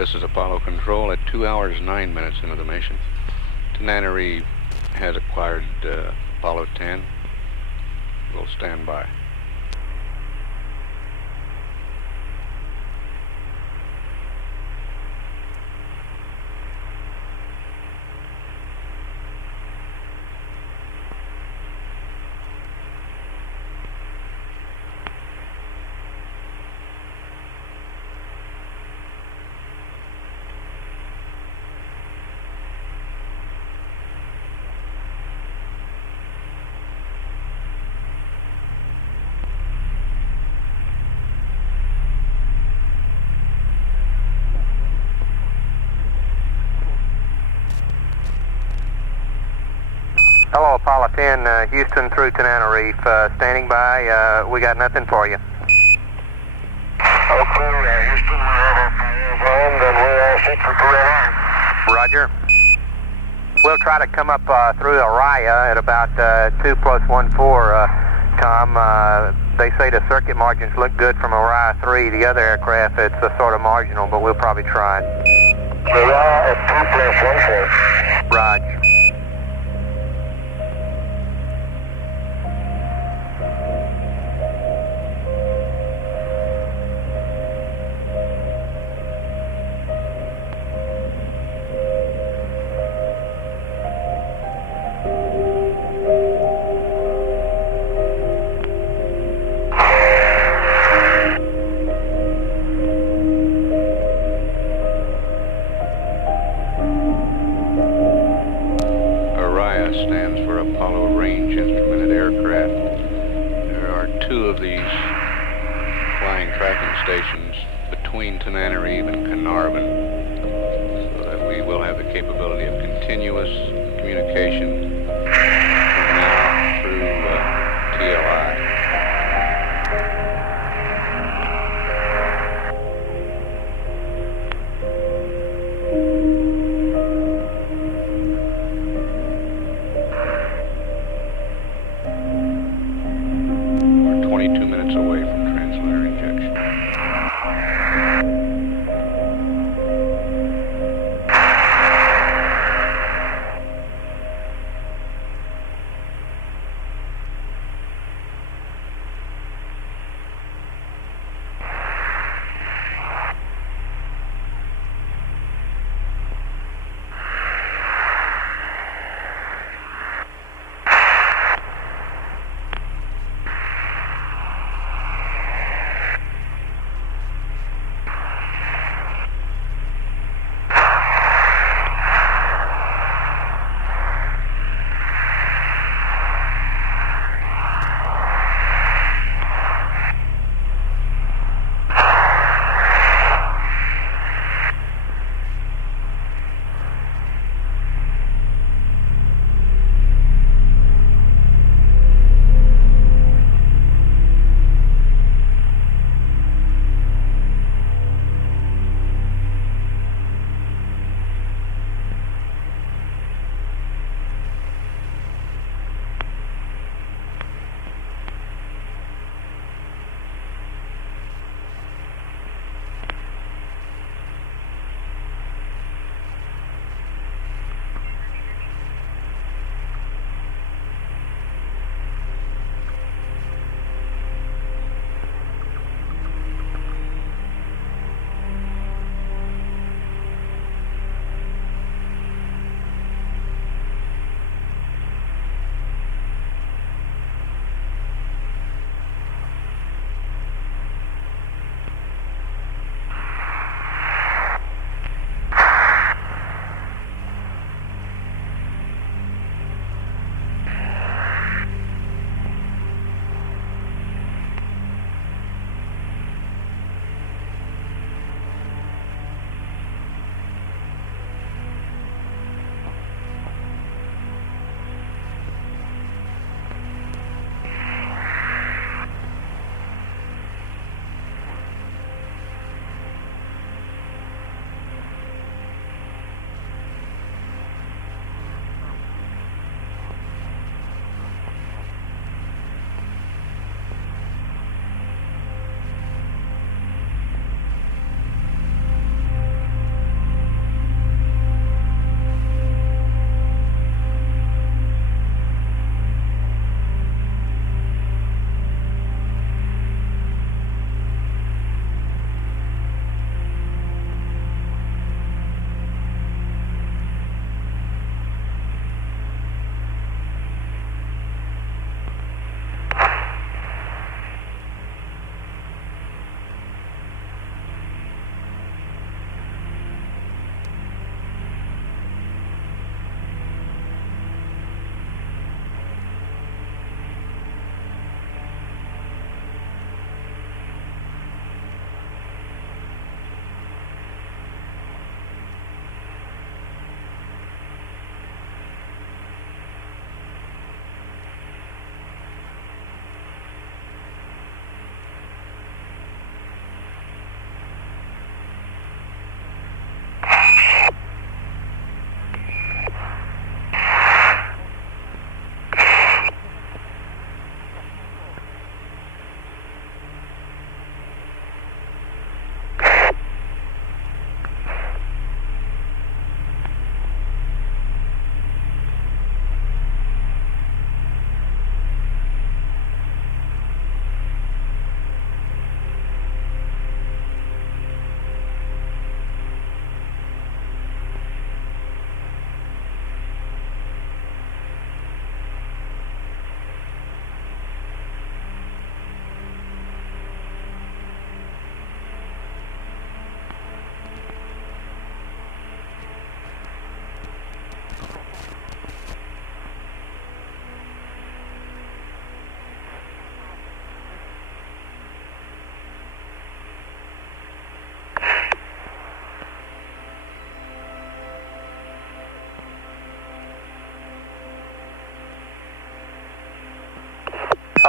This is Apollo Control at 2 hours 9 minutes into the mission. Tananary has acquired Apollo 10. We'll stand by. Hello, Apollo 10, Houston through Tananarife, standing by. We got nothing for you. Okay, Houston, we have our fires on, and we're all set for Korea. Roger. We'll try to come up through Araya at about 2+14, Tom. They say the circuit margins look good from Araya 3. The other aircraft, it's sort of marginal, but we'll probably try it. Araya at 2+14. Roger. Stands for Apollo Range Instrumented Aircraft. There are 2 of these flying tracking stations between Tananarive and Carnarvon, so that we will have the capability of continuous communication from now through TLI. Away from translator injection.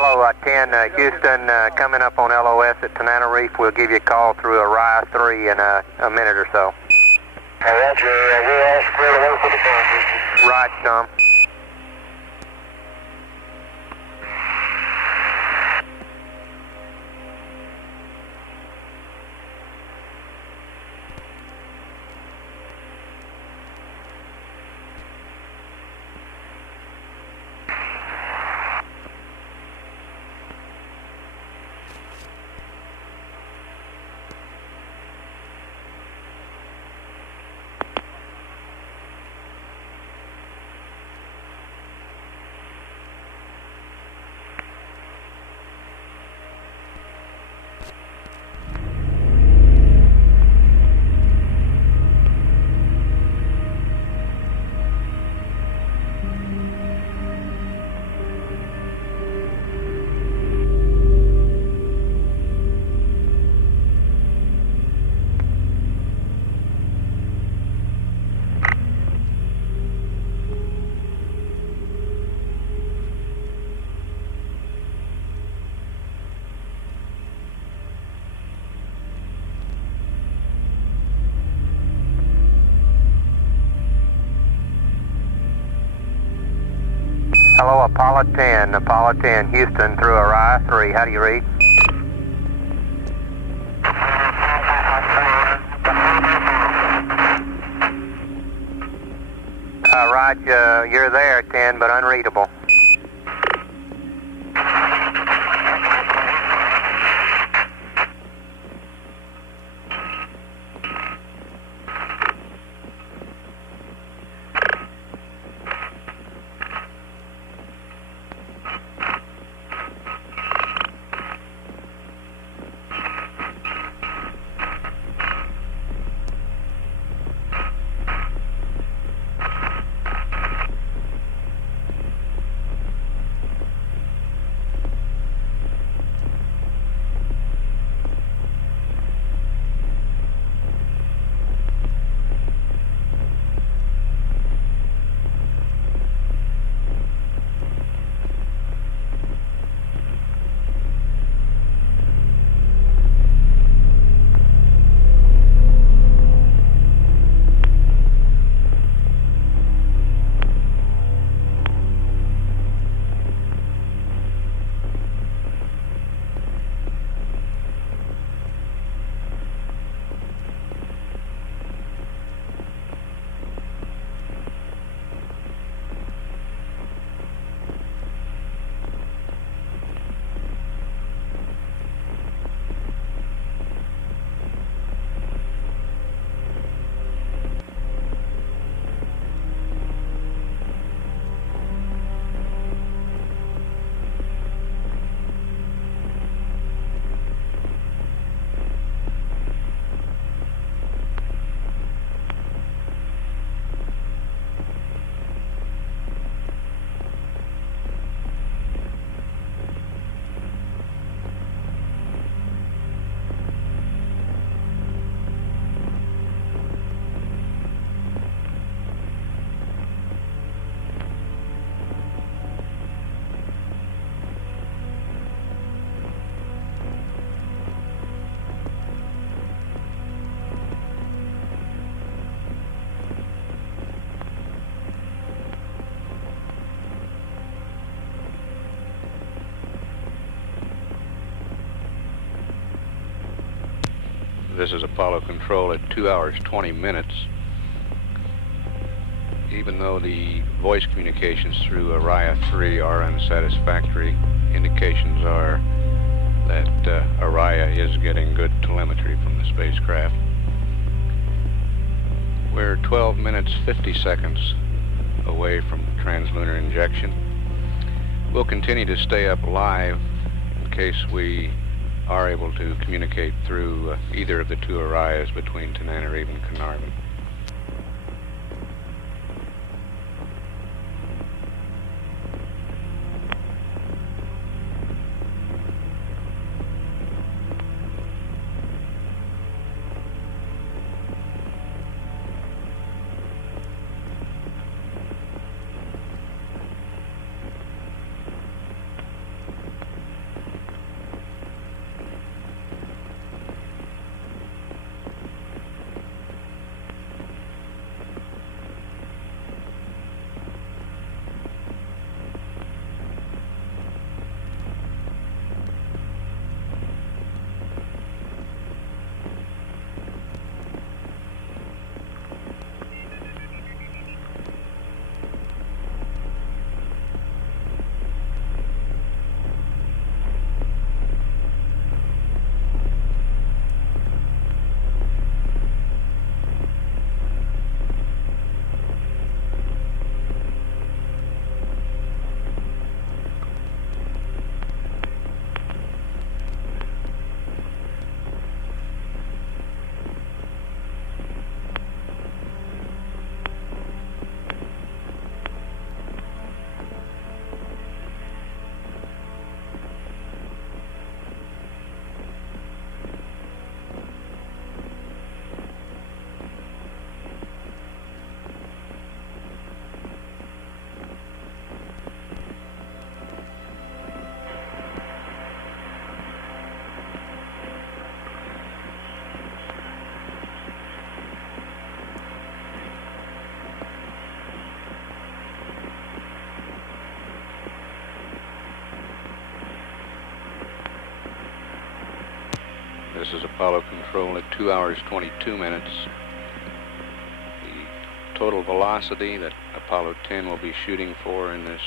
Hello, 10, Houston, coming up on LOS at Tanana. We'll give you a call through Orion 3 in a minute or so. Roger, we're all squared away for the phone. Right, Tom. Hello, Apollo 10, Houston through Orion 3. How do you read? Rodger, you're there, 10, but unreadable. This is Apollo Control at 2 hours 20 minutes. Even though the voice communications through Orion 3 are unsatisfactory, indications are that Orion is getting good telemetry from the spacecraft. We're 12 minutes 50 seconds away from translunar injection. We'll continue to stay up live in case we are able to communicate through either of the two Orions between Tanana and Carnarvon. This is Apollo Control at 2 hours 22 minutes. The total velocity that Apollo 10 will be shooting for in this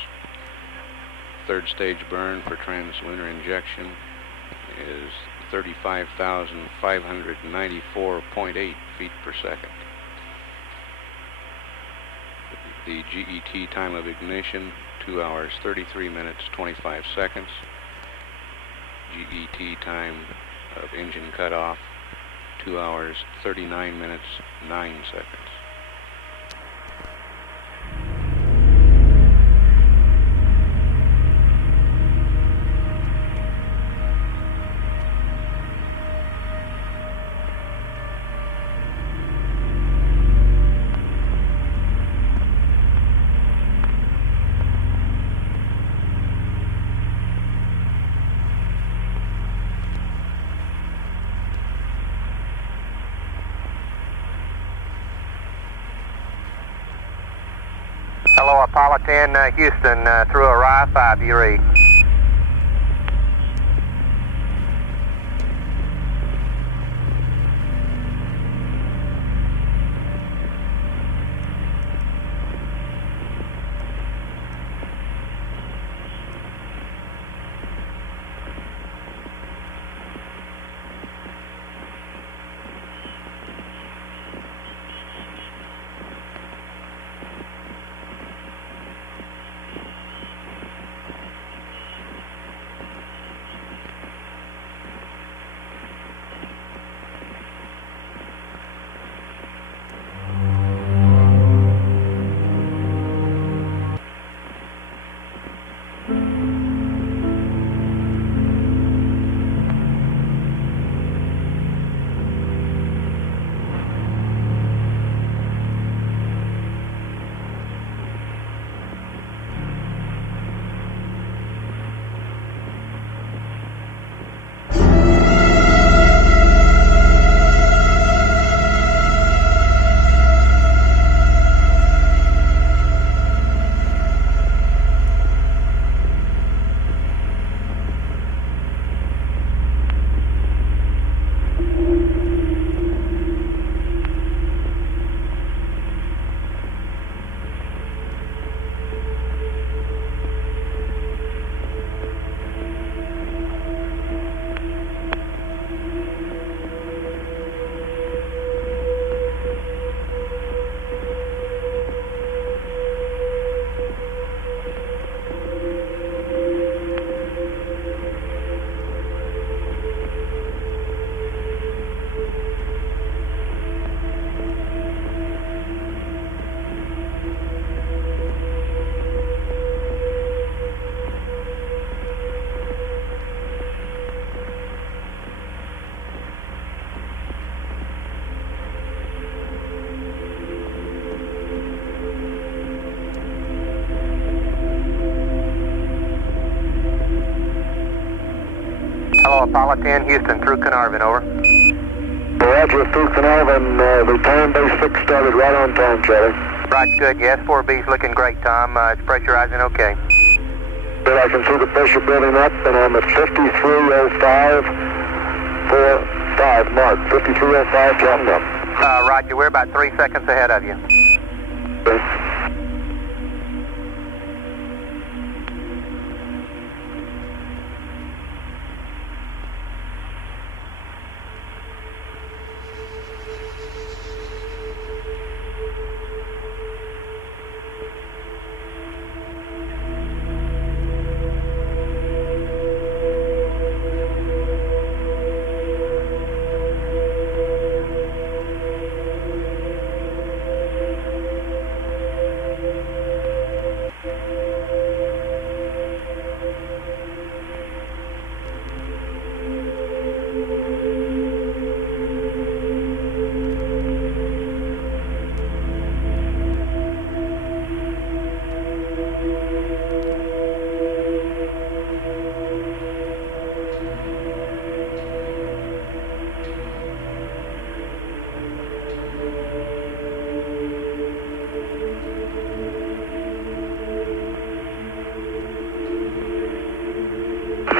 third stage burn for translunar injection is 35,594.8 feet per second. The GET time of ignition, 2 hours 33 minutes 25 seconds. GET time of engine cutoff, 2 hours 39 minutes 9 seconds. Hello, Apollo 10, Houston, through Orion 5, you read. Hello, Apollo 10, Houston, through Carnarvon, over. Roger, through Carnarvon, the time base 6 started right on time, Charlie. Right, good, yes, 4B's looking great, Tom. It's pressurizing okay. Good, I can see the pressure building up, and I'm at 53.05.45 mark, 53.05 counting up. Roger, we're about 3 seconds ahead of you. Okay.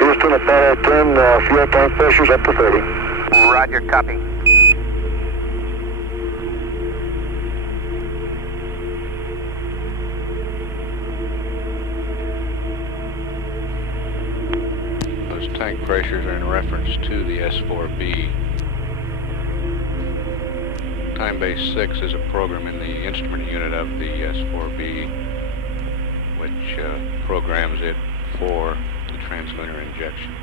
Houston, Apollo 10, fuel tank pressure's up to 30. Roger, copy. Those tank pressures are in reference to the S4B. Time base 6 is a program in the instrument unit of the S4B, which programs it for the translunar injection.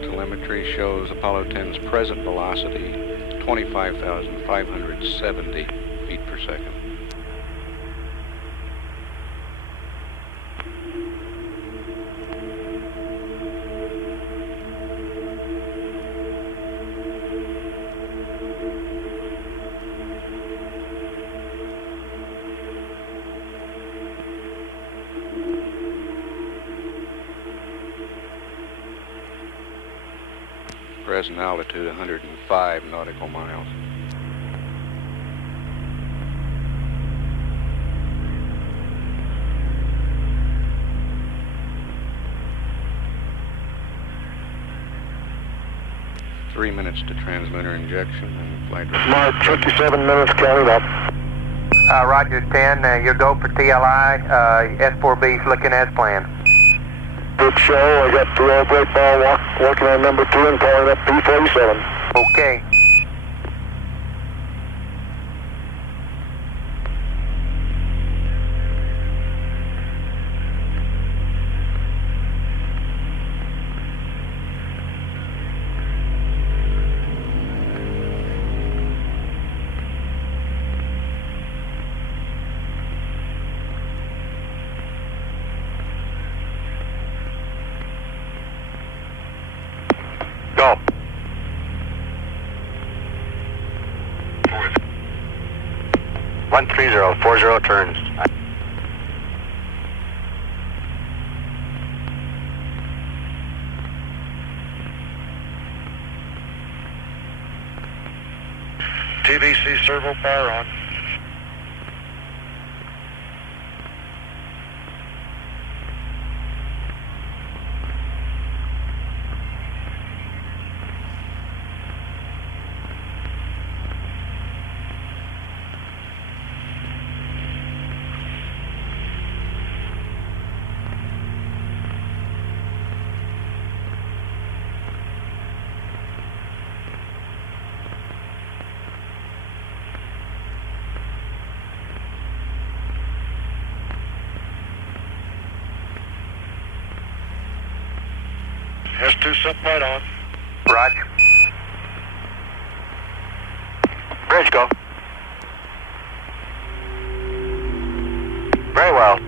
Telemetry shows Apollo 10's present velocity 25,570 feet per second. Present altitude 105 nautical miles. Three minutes to translunar injection and flight ready. Mark, 57 minutes counted up. Roger 10, you go for TLI. S4B's looking as planned. Good show. I got the air brake ball working on number 2 and calling up P47. Okay. Go. 130, 40 turns. TVC servo power on. S2 sublight on. Roger. Bridge go. Very well.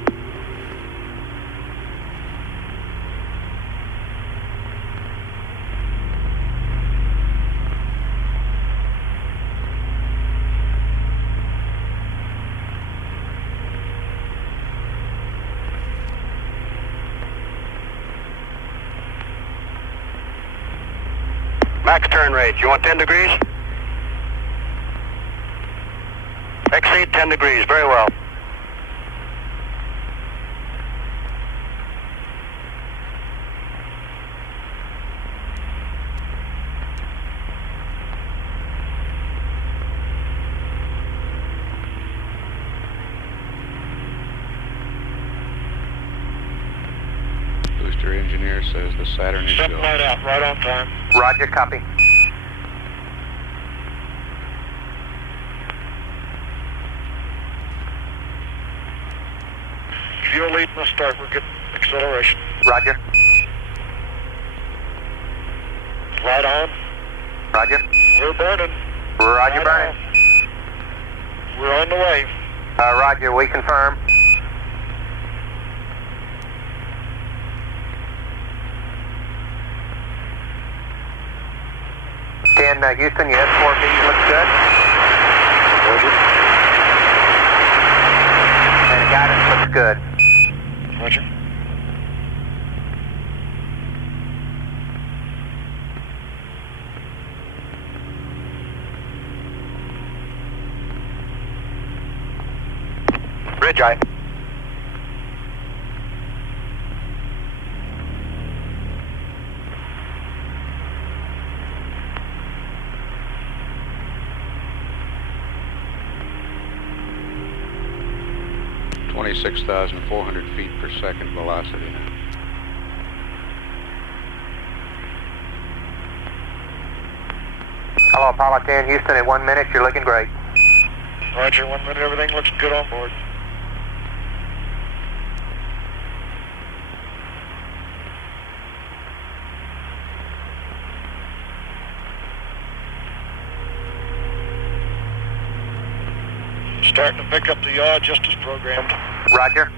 Max turn rate, you want 10 degrees? Exceed 10 degrees, very well. says the Saturn is Setting go. light out, right on time. Roger, copy. Fuel lead must start. We're getting acceleration. Roger. Light on. Roger. We're burning. Roger, Light burning. on. We're on the way. Roger, we confirm. Houston, your S4B looks good. Roger. And the guidance looks good. Roger. Bridge eye. — 26,400 feet per second velocity now. Hello, Apollo 10, Houston, at 1 minute, you're looking great. Roger, 1 minute, everything looks good on board. Starting to pick up the yaw just as programmed. Roger.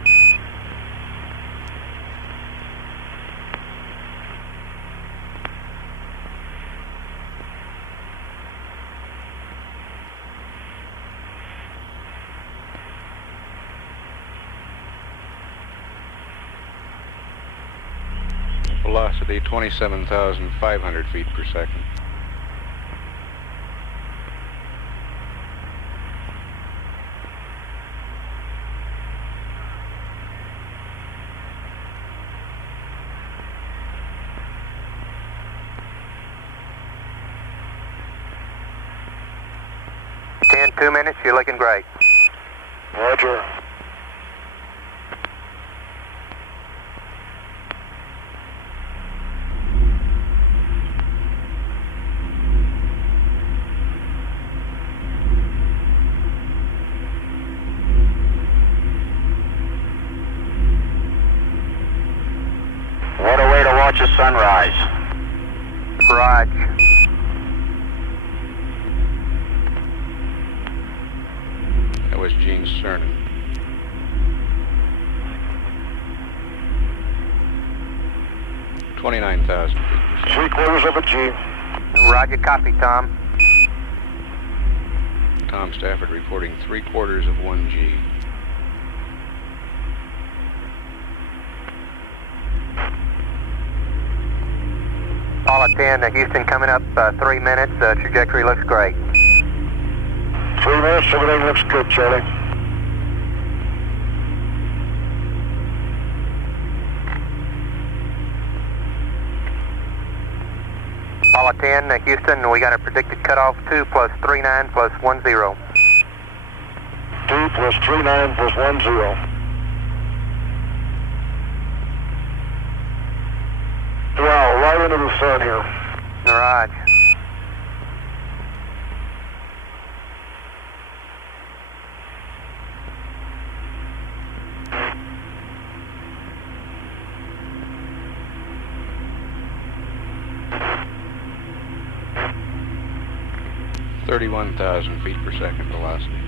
Velocity 27,500 feet per second. In 2 minutes, you're looking great. Roger. What a way to watch a sunrise. Roger. That was Gene Cernan. — 29,000 feet per second. 3/4 of a G. Roger, copy, Tom. Tom Stafford reporting 3/4 of 1 G. Apollo 10, Houston coming up 3 minutes, trajectory looks great. 3 minutes, everything looks good, Charlie. Apollo 10, Houston, we got a predicted cutoff 2 plus 39 plus 10. 2 plus 39 plus 10. Wow, right into the sun here. Right. — 31,000 feet per second velocity.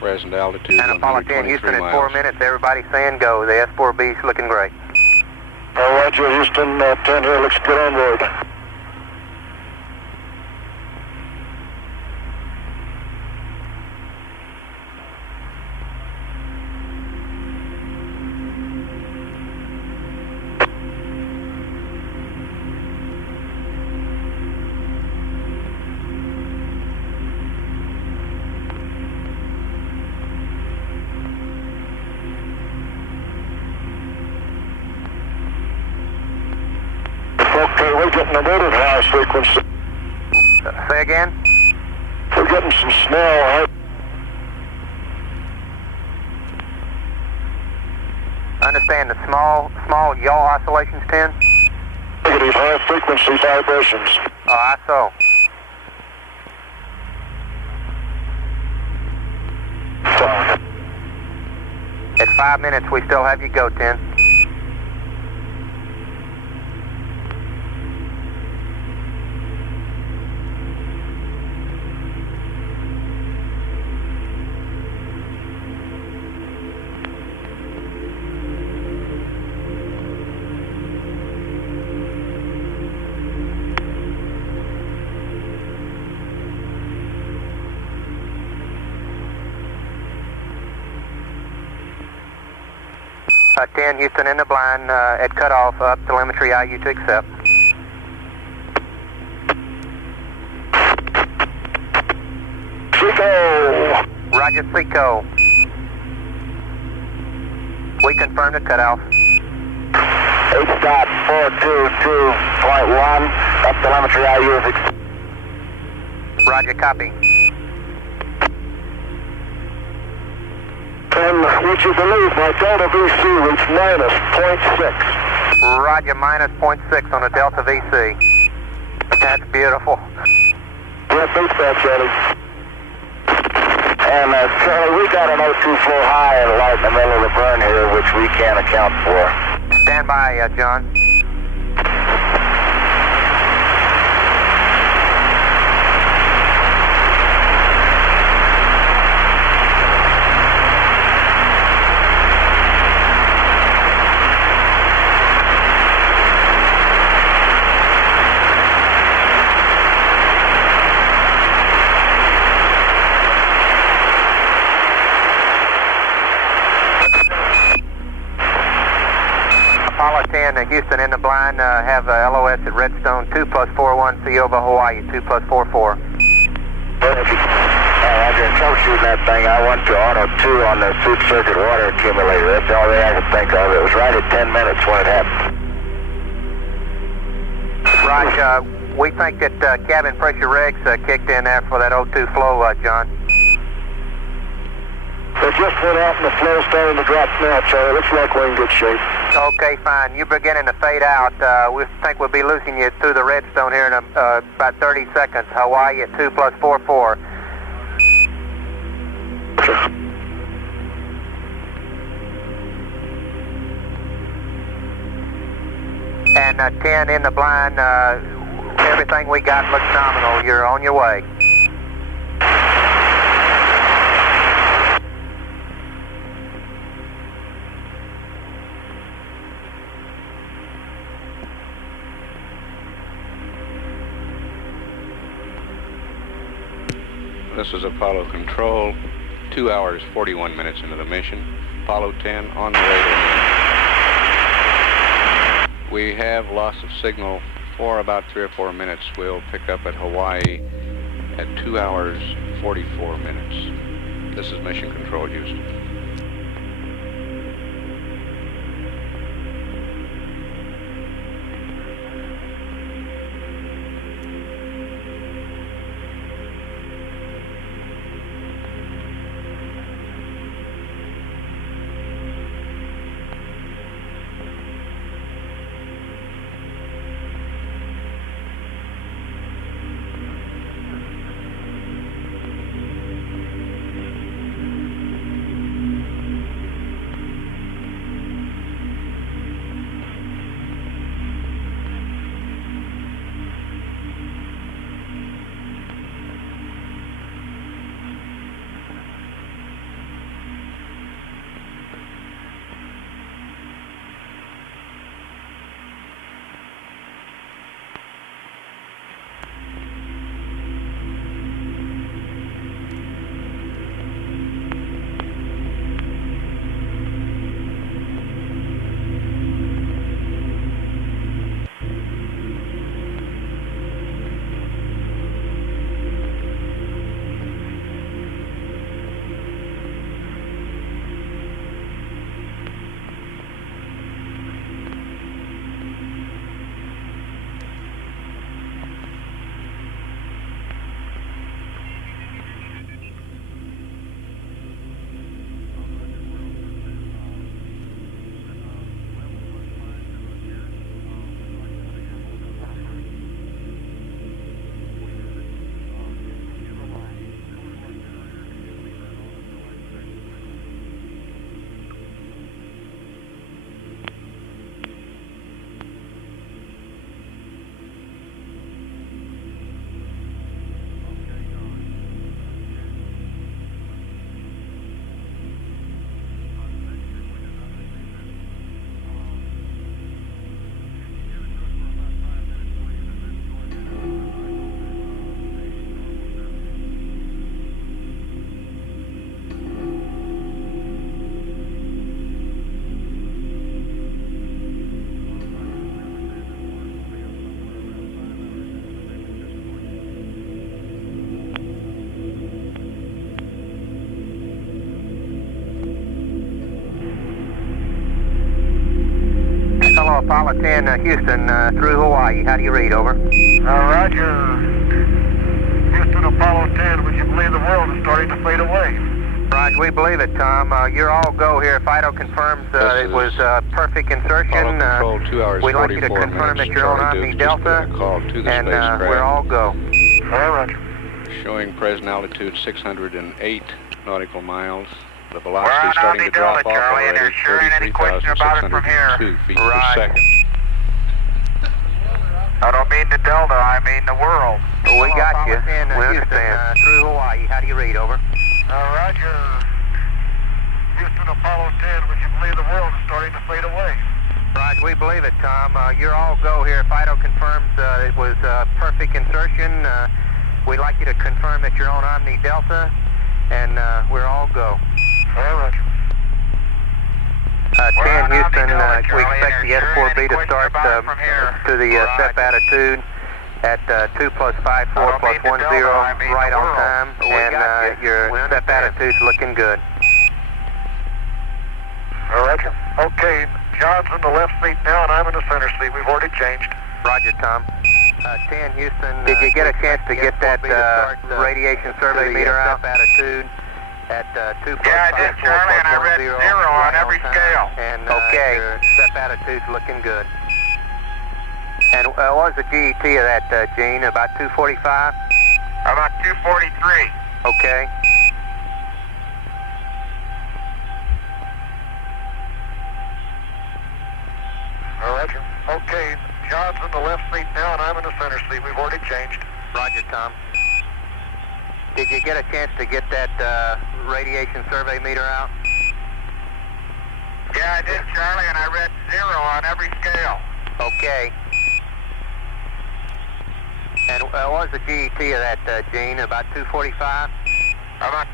Present altitude And Apollo 10, 123 Houston, at miles. 4 minutes, everybody saying go. The S4B's looking great. Roger, Houston, 10 here, looks good on board. Okay, we're getting a motor high frequency. Say again? getting some snow. Understand the small yaw oscillations, 10? Negative, high frequency vibrations. Oh, I saw. At 5 minutes, we still have you go, 10. Uh, 10, Houston in the blind, at cutoff, up telemetry IU to accept. Seco! Roger, Seco. We confirm the cutoff. 8.422.1, up telemetry IU is accept. Roger, copy. And would you believe my Delta VC reached minus 0.6? Roger, minus 0.6 on a Delta VC. That's beautiful. Yeah, beats that, Charlie. And Charlie, we got an O2 flow high and light in the middle of the burn here, which we can't account for. Stand by, John. Apollo 10, Houston in the blind, have LOS at Redstone 2+41, C over Hawaii 2+44. Roger, troubleshooting that thing, I went to auto 2 on the soup circuit water accumulator. That's the only thing I could think of. It was right at 10 minutes when it happened. Roger, we think that cabin pressure regs kicked in there for that O2 flow, John. It just went out and the flow's starting to drop now, Charlie. Looks like we're in good shape. Okay, fine. You're beginning to fade out. We think we'll be losing you through the Redstone here in about 30 seconds. Hawaii at 2+44. And 10 in the blind. Everything we got looks nominal. You're on your way. This is Apollo Control, 2 hours, 41 minutes into the mission. Apollo 10 on the way to the moon. We have loss of signal for about 3 or 4 minutes. We'll pick up at Hawaii at 2 hours, 44 minutes. This is Mission Control, Houston. Apollo 10, Houston, through Hawaii. How do you read, over? Roger. Houston, Apollo 10, would you believe the world is starting to fade away? Roger, we believe it, Tom. You're all go here. Fido confirms it was perfect insertion. Apollo Control, 2 hours, we'd like you to 44 confirm that minutes. you're on Charlie Omni Duke just put Delta, a call to the and spacecraft. we're all go. Roger. Showing present altitude 608 nautical miles. The velocity starting to drop off already, 33,602 feet per second. I don't mean the Delta, I mean the world. We got you. We understand. Through Hawaii. How do you read, over? Roger. Houston, Apollo 10, would you believe the world is starting to fade away? Roger, we believe it, Tom. You're all go here. Fido confirms it was perfect insertion. We'd like you to confirm that you're on Omni Delta, and we're all go. Roger. 10 Houston, we expect the S4B to start to the step attitude at 2 plus 5, 4 plus 10, right on time, and your step attitude's looking good. Roger. Okay, John's in the left seat now, and I'm in the center seat. We've already changed. Roger, Tom. 10 Houston, did you get a chance to get that radiation survey meter out? Attitude at 2 plus 5, I did, Charlie, and I read 0 on every scale. And your step attitude's looking good. And what was the GET of that, Gene? About 245? About 243. Okay. Roger. Okay, John's in the left seat now, and I'm in the center seat. We've already changed. Roger, Tom. Did you get a chance to get that radiation survey meter out? Yeah, I did, Charlie, and I read 0 on every scale. Okay. And what was the GET of that, Gene? About 245? About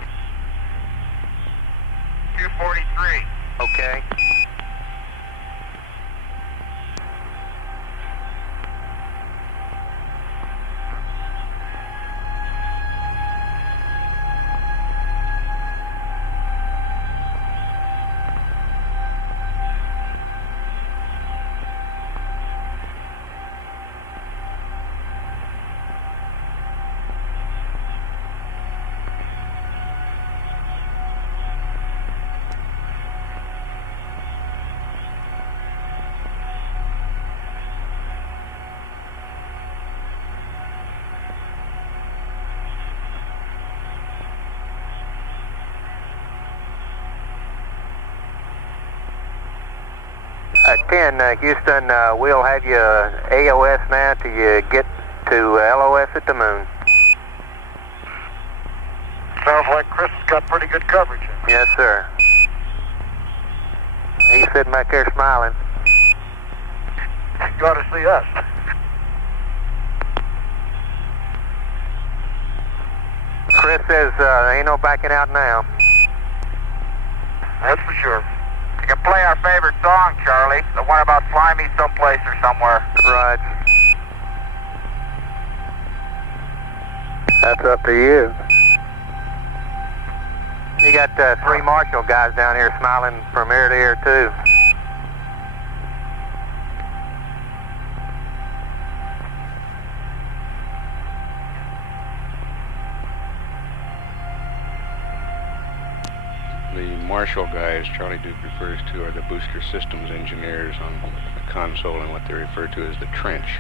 243. Okay. Houston, we'll have you AOS now till you get to LOS at the moon. Sounds like Chris has got pretty good coverage. Yes, sir. He's sitting back there smiling. You ought to see us. Chris says ain't no backing out now. That's for sure. You can play our favorite song, Charlie. The one about fly me someplace or somewhere. Right. That's up to you. You got 3 Marshall guys down here smiling from ear to ear, too. The Marshall guys Charlie Duke refers to are the booster systems engineers on the console and what they refer to as the trench.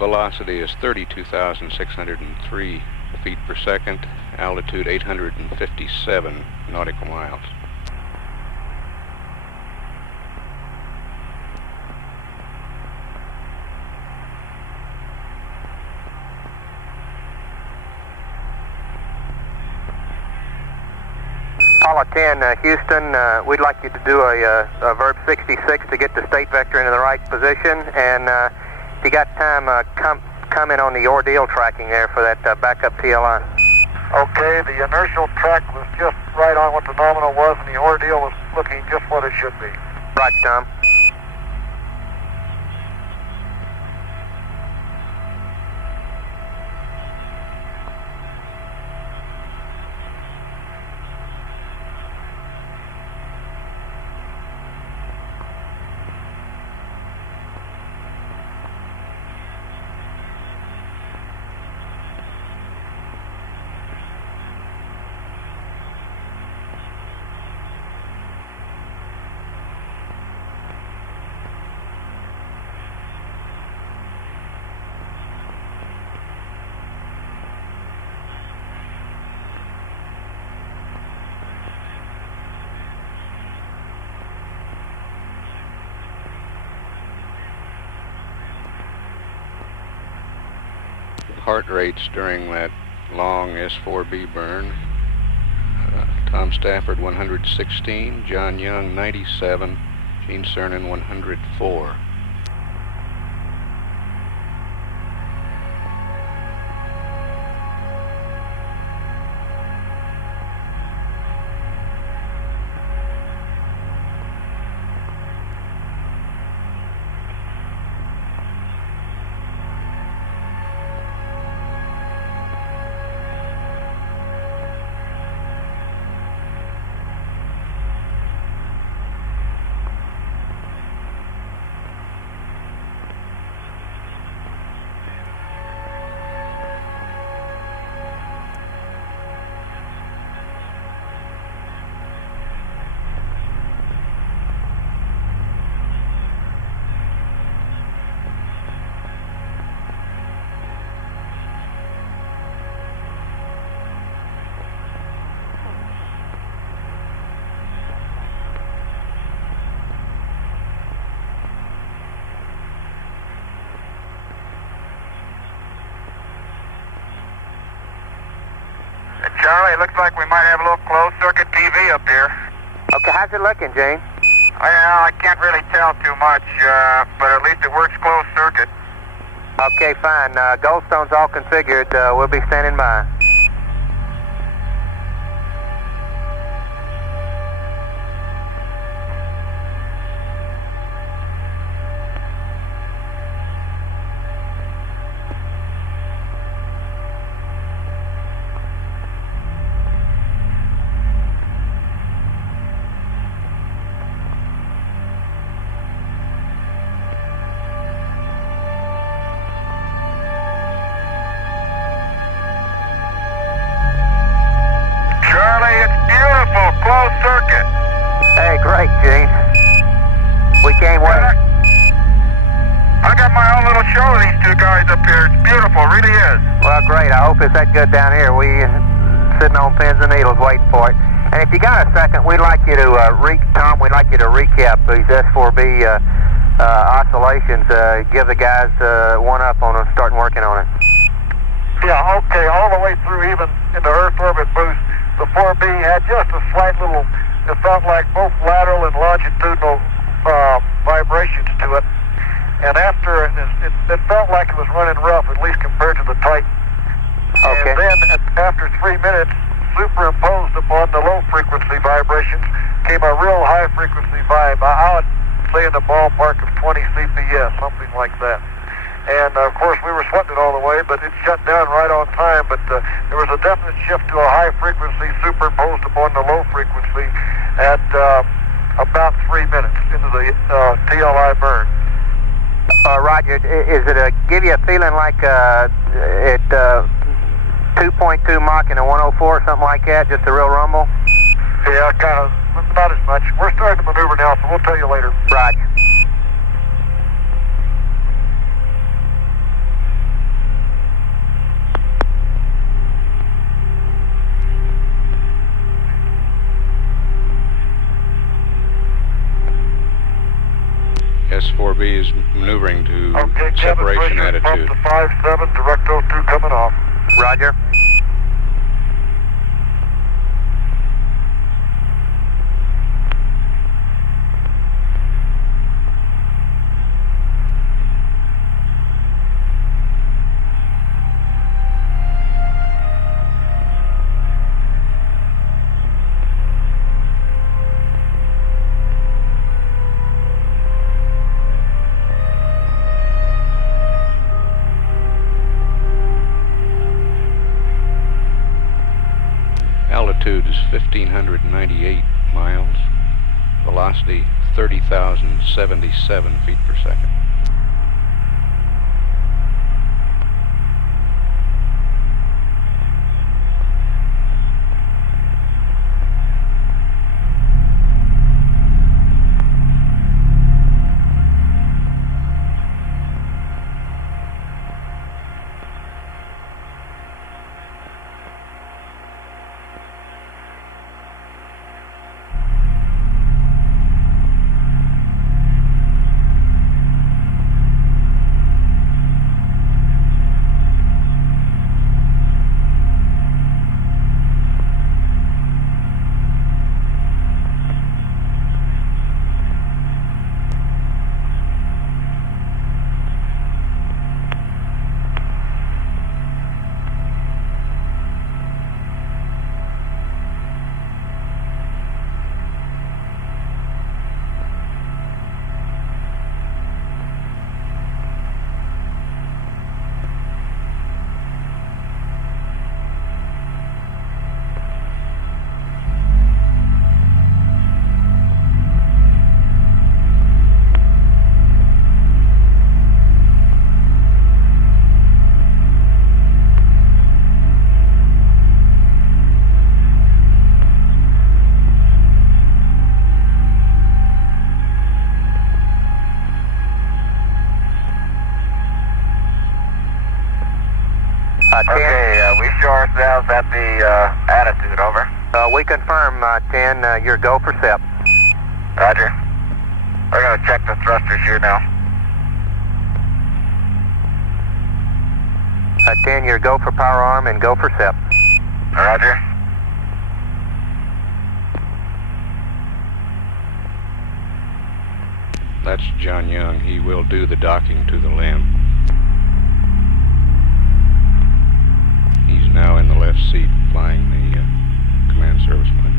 velocity is 32,603 feet per second, altitude 857 nautical miles. Apollo 10, Houston, we'd like you to do a verb 66 to get the state vector into the right position, and if you got time, comment on the ordeal tracking there for that backup TLI. Okay, the inertial track was just right on what the nominal was, and the ordeal was looking just what it should be. Right, Tom. Heart rates during that long S4B burn. Tom Stafford 116, John Young 97, Gene Cernan 104. Charlie, it looks like we might have a little closed-circuit TV up here. Okay, how's it looking, Gene? I can't really tell too much, but at least it works closed-circuit. Okay, fine. Goldstone's all configured. We'll be standing by. Closed circuit. Hey, great, Gene. We can't wait. I got my own little show of these two guys up here. It's beautiful, it really is. Well, great. I hope it's that good down here. We sitting on pins and needles waiting for it. And if you got a second, we'd like you to, Tom, we'd like you to recap these S4B oscillations. Give the guys one up on starting working on it. Yeah, okay, all the way through, even in the Earth orbit boost. The 4B had just a slight little, it felt like both lateral and longitudinal vibrations to it. And after, it felt like it was running rough, at least compared to the Titan. Okay. And then after 3 minutes, superimposed upon the low frequency vibrations, came a real high frequency vibe. I would say in the ballpark of 20 CPS, something like that. And of course we were sweating it all the way, but it shut down right on time. But there was a definite shift to a high frequency superimposed upon the low frequency at about 3 minutes into the TLI burn. Roger, is it give you a feeling like it 2.2 Mach and a 104 or something like that, just a real rumble? Yeah, kind of, not as much. We're starting to maneuver now, so we'll tell you later. Roger. S4B is maneuvering to Okay, separation cabin pressure attitude. Up to 5-7, direct 02 coming off. Roger. Altitude is 1,598 miles. Velocity 30,077 feet per second. We show ourselves at the attitude, over. We confirm, 10, your go for SEP. Roger. We're going to check the thrusters here now. 10, your go for power arm and go for SEP. Roger. That's John Young. He will do the docking to the LEM. He's now in the left seat flying the command service module.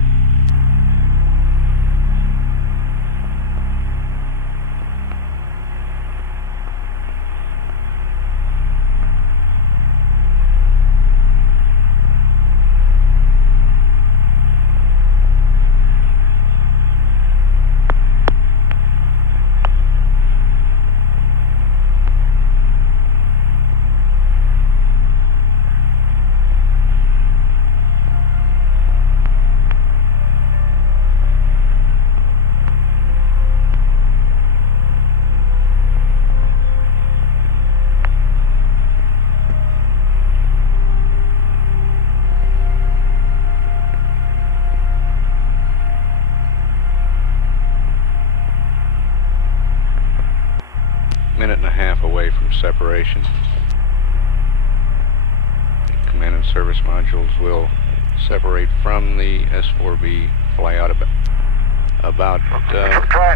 Minute and a half away from separation. The command and service modules will separate from the S4B, fly out about Try.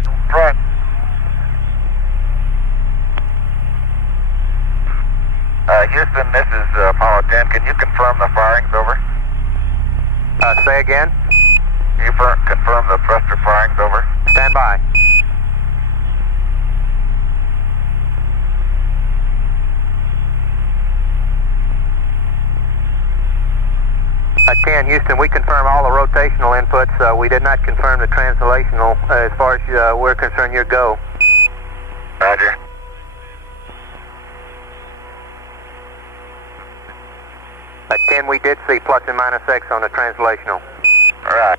Houston, this is Apollo 10. Can you confirm the firings, over? Say again? Can you confirm the thruster firings, over? Stand by. 10, Houston, we confirm all the rotational inputs. We did not confirm the translational. As far as we're concerned, your go. Roger. At 10, we did see plus and minus X on the translational. All right.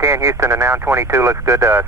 10 Houston to now 22 looks good to us.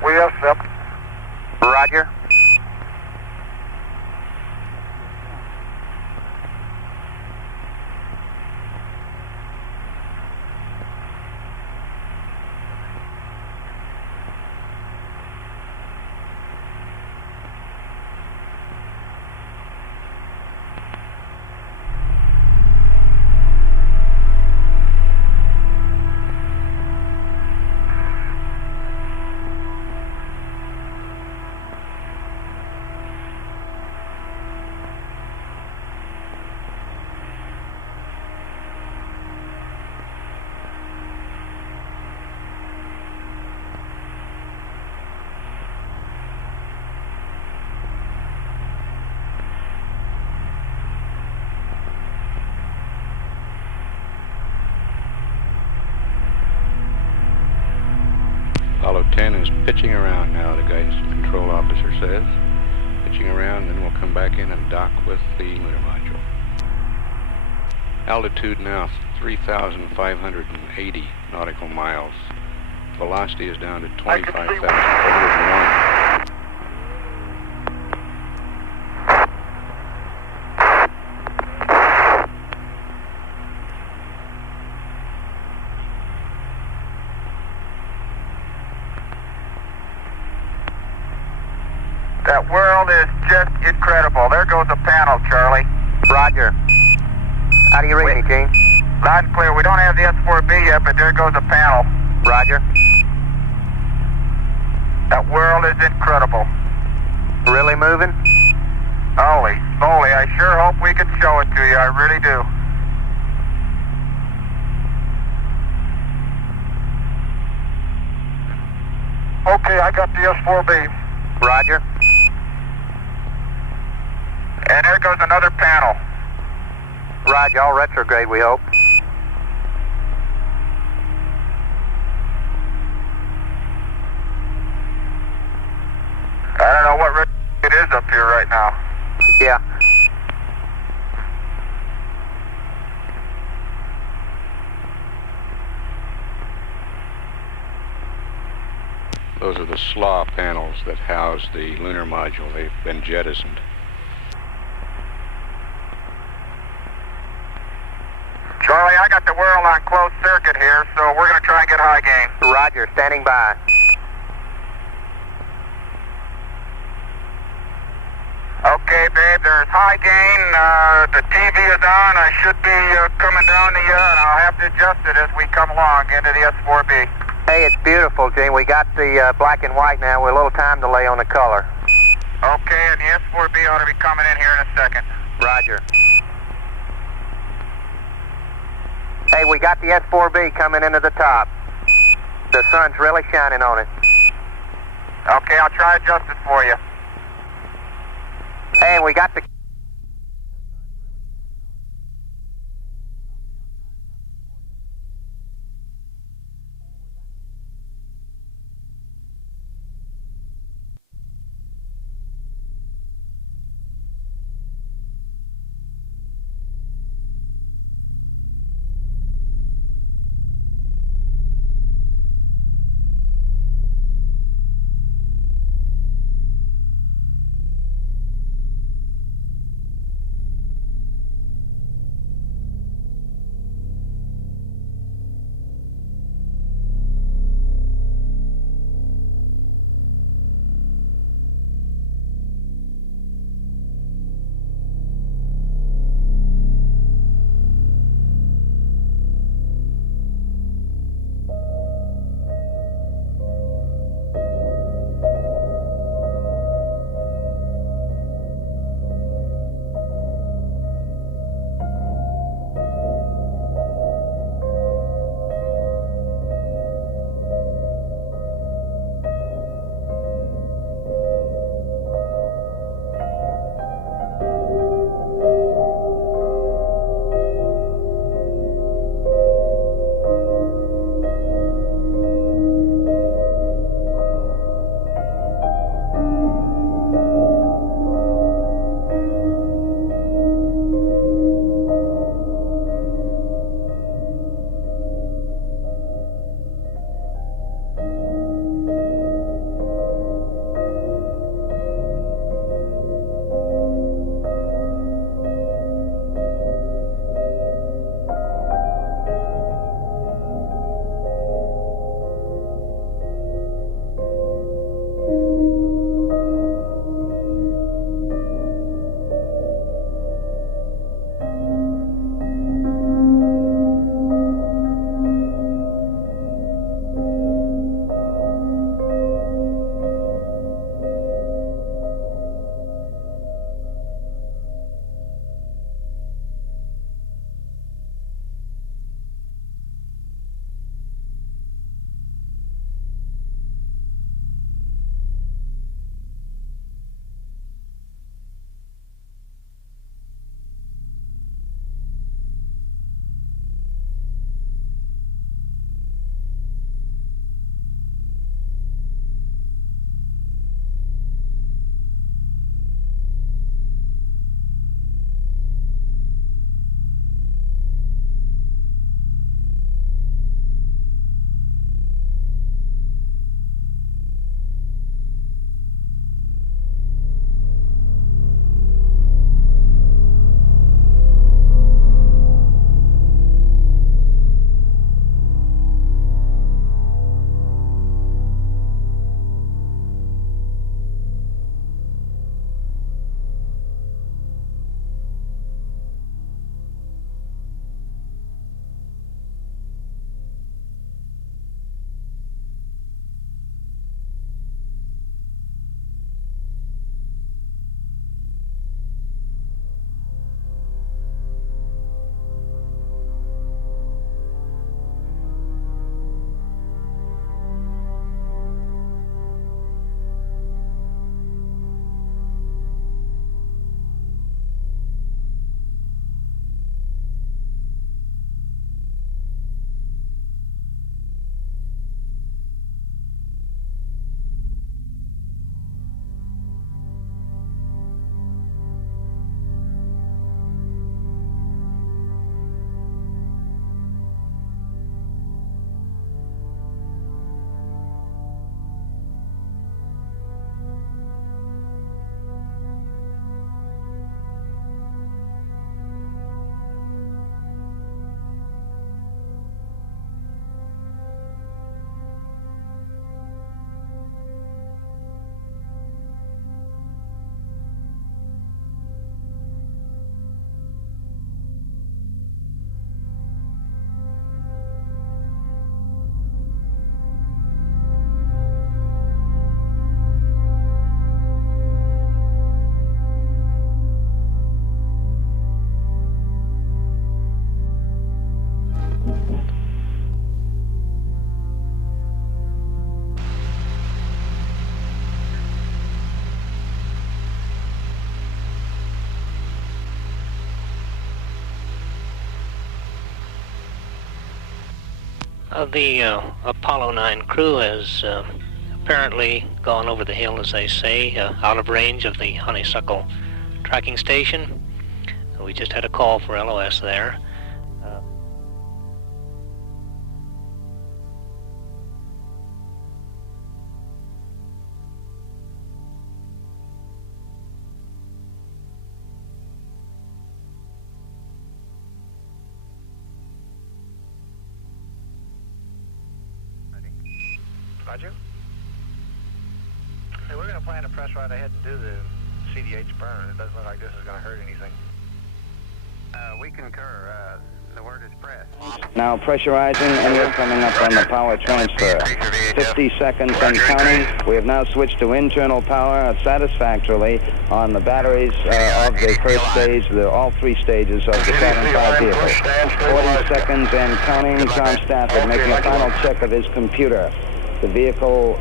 We have SIP. Roger. Apollo 10 is pitching around now, the guidance and control officer says. Pitching around, then we'll come back in and dock with the lunar module. Altitude now 3,580 nautical miles. Velocity is down to 25,401. That world is just incredible. There goes a panel, Charlie. Roger. How do you read me, Gene? Loud and clear. We don't have the S4B yet, but there goes a panel. Roger. That world is incredible. Really moving? Holy moly, I sure hope we can show it to you. I really do. Okay, I got the S4B. Roger. And there goes another panel. Roger, all retrograde, we hope. I don't know what it is up here right now. Yeah. Those are the slaw panels that house the lunar module. They've been jettisoned. Charlie, I got the world on closed circuit here, so we're going to try and get high gain. Roger, standing by. Okay, babe, there's high gain. The TV is on. I should be coming down to you, and I'll have to adjust it as we come along into the S4B. Hey, it's beautiful, Gene. We got the black and white now with a little time delay on the color. Okay, and the S4B ought to be coming in here in a second. Roger. Hey, we got the S4B coming into the top. The sun's really shining on it. Okay, I'll try to adjust it for you. Hey, we got the... The Apollo 9 crew has apparently gone over the hill, as they say, out of range of the Honeysuckle tracking station. We just had a call for LOS there. Roger. Hey, we're going to plan to press right ahead and do the CDH burn. It doesn't look like this is going to hurt anything. We concur. The word is press. Now pressurizing, and we're coming up on the power transfer. 50 seconds and counting. We have now switched to internal power satisfactorily on the batteries of the first stage, all three stages of the Saturn V vehicle. 40 seconds and counting. Tom Stafford making a final check of his computer. The vehicle,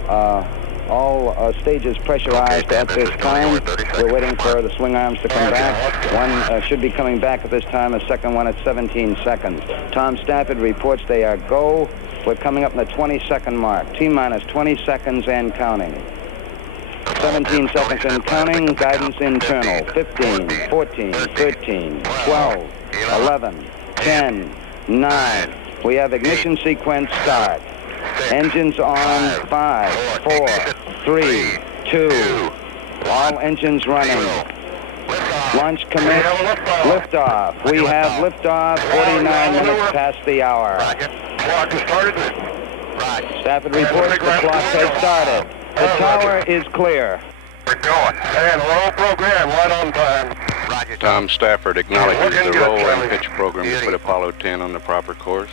all stages pressurized at this time. We're waiting for the swing arms to come back. One should be coming back at this time, a second one at 17 seconds. Tom Stafford reports they are go. We're coming up in the 20-second mark. T-minus 20 seconds and counting. 17 seconds and counting. Guidance internal. 15, 14, 13, 12, 11, 10, 9. We have ignition sequence start. Engines on 5, 4, 3, 2. All engines running. Launch commit. Liftoff. We have liftoff 49 minutes past the hour. Clock has started. Stafford reports the clock has started. The tower is clear. We're going. And roll program right on time. Tom Stafford acknowledges the roll and pitch program to put Apollo 10 on the proper course.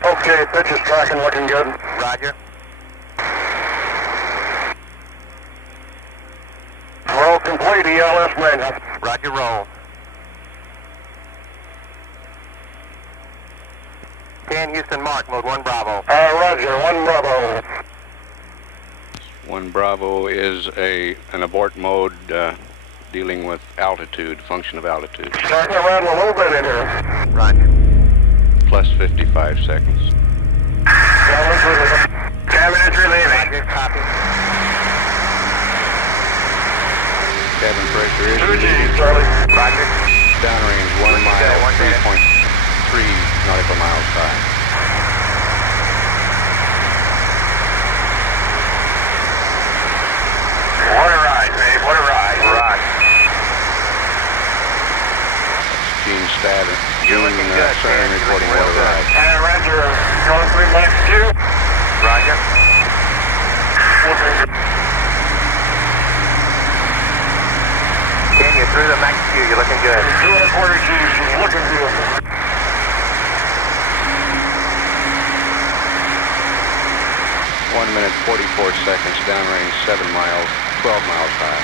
Okay, pitch is tracking, looking good. Roger. Roll complete, ELS manual. Roger, roll. 10 Houston Mark, mode 1 Bravo. Roger, 1 Bravo. 1 Bravo is an abort mode dealing with altitude, function of altitude. Starting to rattle a little bit in here. Roger. Plus 55 seconds. Cabin is relieving. Roger, copy. Cabin pressure is 2G, Charlie. Roger. downrange 1 mile, 3.3 nautical miles high. What a ride, babe, what a ride. Roger. Gene Stafford. Saturn reporting what a ride. Roger, going 3 Max 2. Roger. Ken, you're through the Max Q, you're looking good. 2 1/4 G's, looking good. 1 minute 44 seconds, downrange 7 miles, 12 miles high.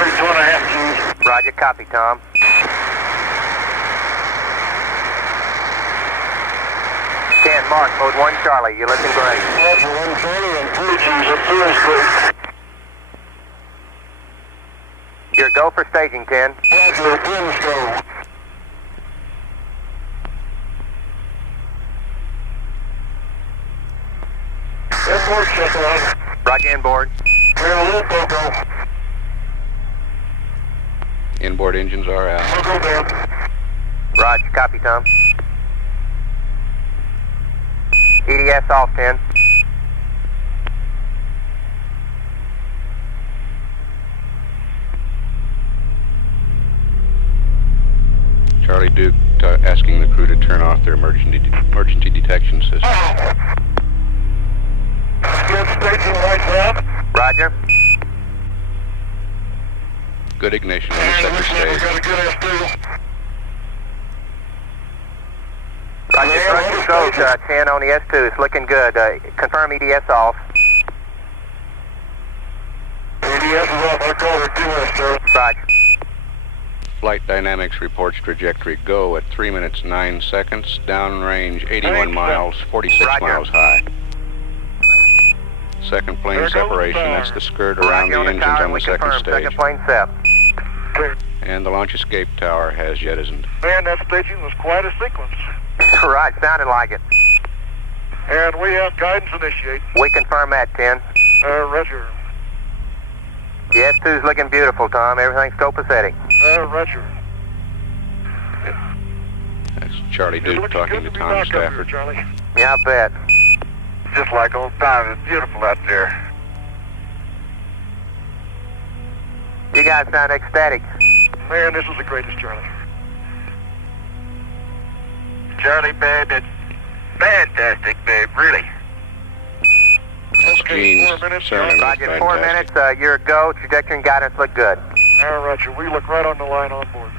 32 1/2 G's. Roger, copy, Tom. Ken, Mark, mode 1 Charlie, you're looking great. Roger, 1 Charlie and 3 G's, it feels great. You're go for staging, Ken. Roger, pins go. Inboard check on. Roger, inboard. Clear a little Coco. Inboard engines are out. Coco down. Roger, copy, Tom. EDS off, 10. Charlie Duke asking the crew to turn off their emergency detection system. Good staging right now. Roger. Good ignition on the second stage. Got a good S2. Roger, thrust controls 10 on the S2. It's looking good. Confirm EDS off. EDS is off. I call her 2 S2. Roger. Flight Dynamics reports trajectory go at 3 minutes 9 seconds, downrange 81 miles, 46 miles high. Second plane separation, that's the skirt around the engines on the second stage. Second plane set. Okay. And the launch escape tower has jettisoned. Man, that staging was quite a sequence. Right, sounded like it. And we have guidance initiate. We confirm that, 10. Roger. The S2's looking beautiful, Tom. Everything's copacetic. Roger. That's Charlie Duke talking to Tom Stafford. Charlie. Yeah, I bet. Just like old times. It's beautiful out there. You guys sound ecstatic. Man, this is the greatest, Charlie. Charlie, babe, it's fantastic, babe, really. Okay, 4 minutes. Roger, 4 minutes. You're a go. Trajectory and guidance look good. Roger. We look right on the line on board.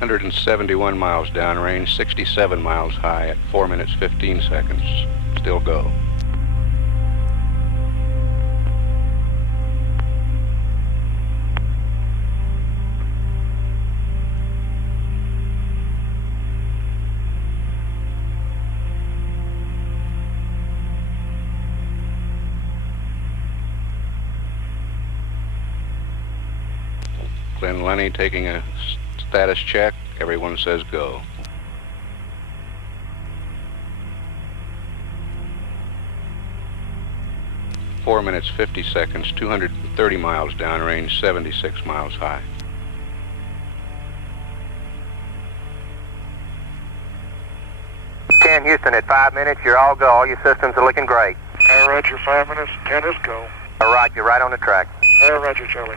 171 miles downrange, 67 miles high at 4 minutes 15 seconds. Still go. Glenn Lenny taking a status check. Everyone says go. Four minutes 50 seconds, 230 miles downrange, 76 miles high. Houston, at 5 minutes, you're all go. All your systems are looking great. Roger, 5 minutes, 10 is go. All right, you're right on the track. Roger, Charlie.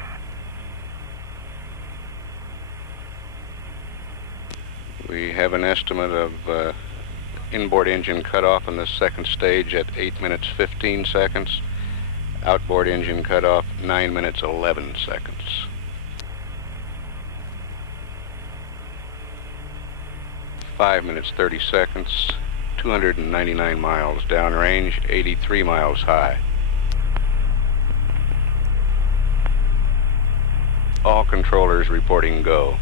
We have an estimate of inboard engine cutoff in the second stage at 8 minutes 15 seconds. Outboard engine cutoff 9 minutes 11 seconds. Five minutes 30 seconds. 299 miles downrange, 83 miles high. All controllers reporting go.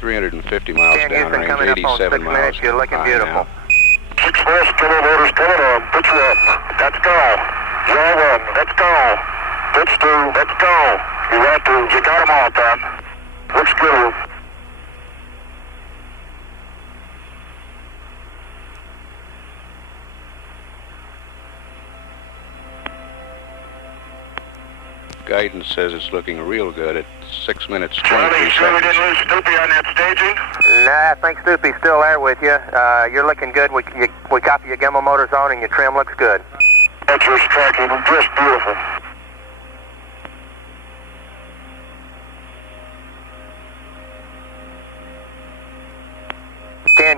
$350 miles downrange, 87 miles. You're looking beautiful. 6 west, killer motors coming on. Pitch 1. Let's go. Yaw 1. Let's go. Pitch 2. Let's go. You got to. You got them all, Tom. Looks good. Guidance says it's looking real good at 6 minutes 23 Charlie, sure we seconds. didn't lose Snoopy on that staging? Nah, I think Snoopy's still there with you. You're looking good. We copy your gimbal motors on and your trim looks good. That's just tracking. Just beautiful.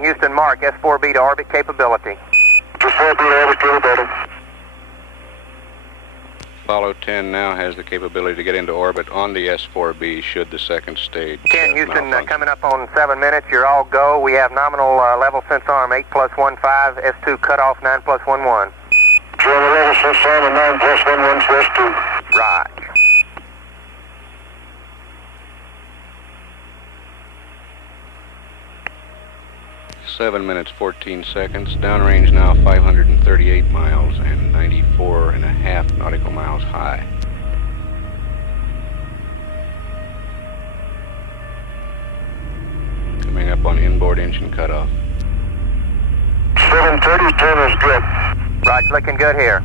Houston, mark S4B to orbit capability. S4B to orbit capability. Follow 10 now has the capability to get into orbit on the S4B should the second stage Houston, malfunction. coming up on 7 minutes. You're all go. We have nominal level sense arm 8+15, S2 cutoff 9+11. German level sense arm and 9+11 for S2. Right. Seven minutes 14 seconds. Downrange now 538 miles and 94.5 nautical miles high. Coming up on inboard engine cutoff. 730, 10 is good. Right, looking good here.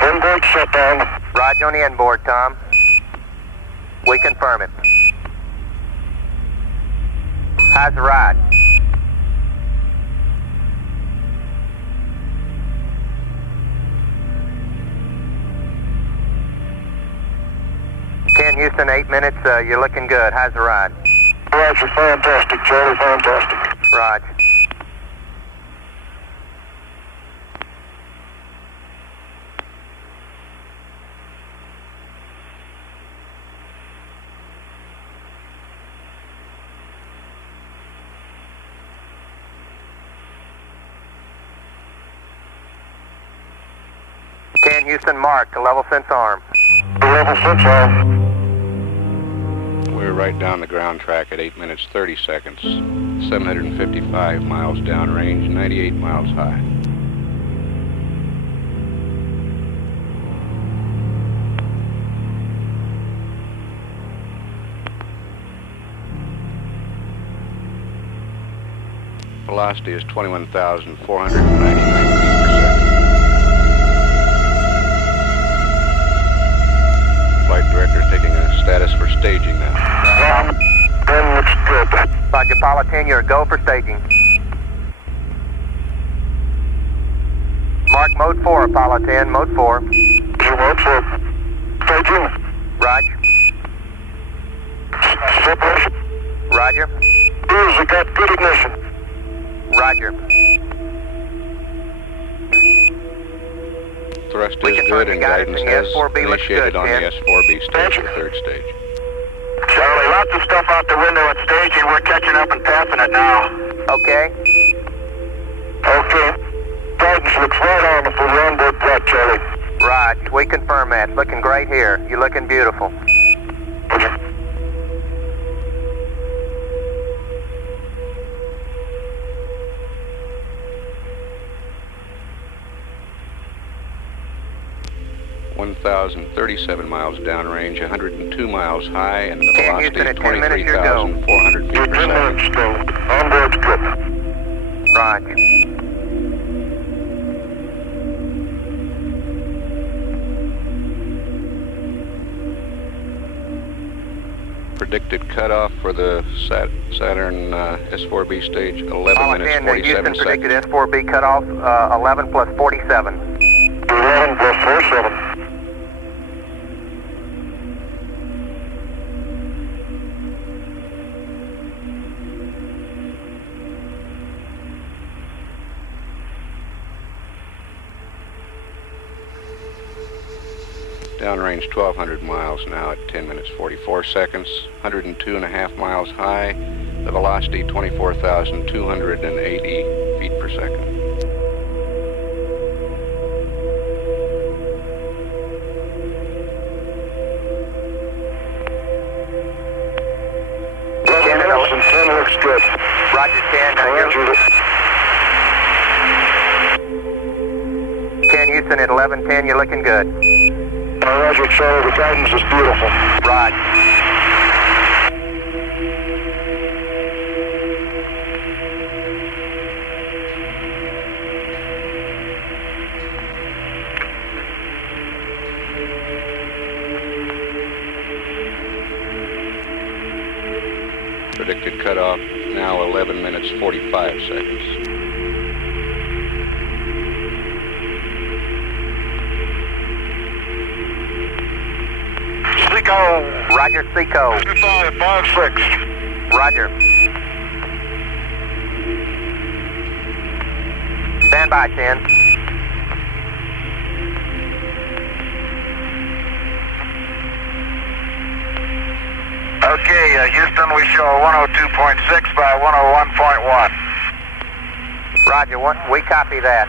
Inboard shutdown. Roger on the inboard, Tom. We confirm it. How's the ride? Houston, 8 minutes. You're looking good. How's the ride? Roger, fantastic, Charlie, fantastic. Roger. 10 Houston, mark, a level sense arm. Level sense arm. We're right down the ground track at 8 minutes 30 seconds. 755 miles downrange, 98 miles high. Velocity is 21,499 feet per second. Flight director is taking a status for staging now. Roger, Apollo 10, you're a go for staging. Mark mode 4, Apollo 10, mode 4. Mode 4. Staging. Roger. Separation. Roger. Here's got good ignition. Roger. Thrust is good and guidance has initiated on the S4B stage, the third stage. Charlie, lots of stuff out the window at staging. We're catching up and passing it now. Okay. Okay. Guidance looks right on the full onboard flight, Charlie. Right. We confirm that. Looking great here. You're looking beautiful. Okay. 1,037 miles downrange, 102 miles high, and the velocity Houston, is 23,400 feet per 10 minutes second. go. Onboard script. Roger. Predicted cutoff for the Saturn S4B stage, 11 minutes 47 Houston seconds. predicted S4B cutoff, 11 plus 47. 11 plus 47. Downrange 1,200 miles now at 10 minutes 44 seconds, 102.5 miles high, the velocity 24,280 feet per second. And 10 looks good. Roger, 10. Roger. 10 Houston at 11:10. You're looking good. Roger, Charlie. The guidance is beautiful. Roger. Predicted cutoff now 11 minutes 45 seconds. Seco. Roger, Seco. 2556. Roger. Stand by, 10. Okay, Houston, we show 102.6 by 101.1. Roger, we copy that.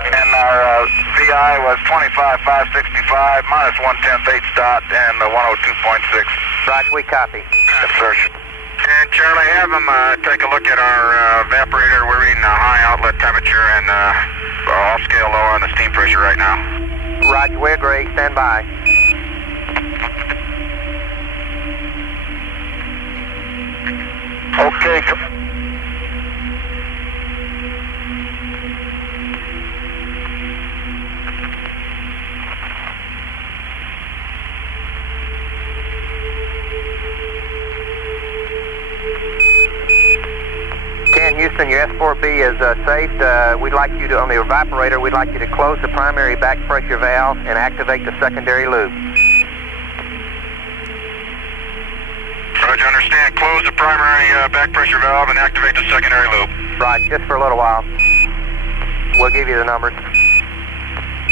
And our VI was 25,565 minus 1/10 H dot and 102.6. Roger, we copy. Yes, sir. And Charlie, have them take a look at our evaporator. We're reading a high outlet temperature and off scale low on the steam pressure right now. Roger, we agree. Stand by. Okay. Houston, your S4B is safe. We'd like you to, on the evaporator, we'd like you to close the primary back pressure valve and activate the secondary loop. Roger, understand. Close the primary back pressure valve and activate the secondary loop. Right, just for a little while. We'll give you the numbers.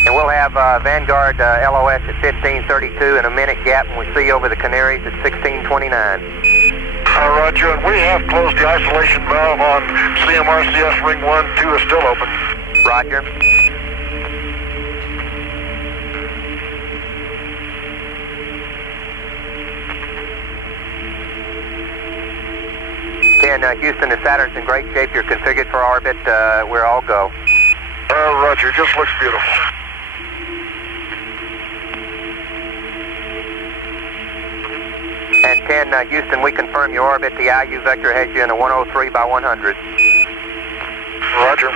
And we'll have Vanguard LOS at 1532 and a minute gap when we see over the Canaries at 1629. Roger, and we have closed the isolation valve on CMRCS ring 1, 2 is still open. Roger. 10, Houston, the Saturn's in great shape. You're configured for orbit. We're all go. Roger, just looks beautiful. And 10, Houston, we confirm your orbit. The IU vector has you in a 103 by 100. Roger.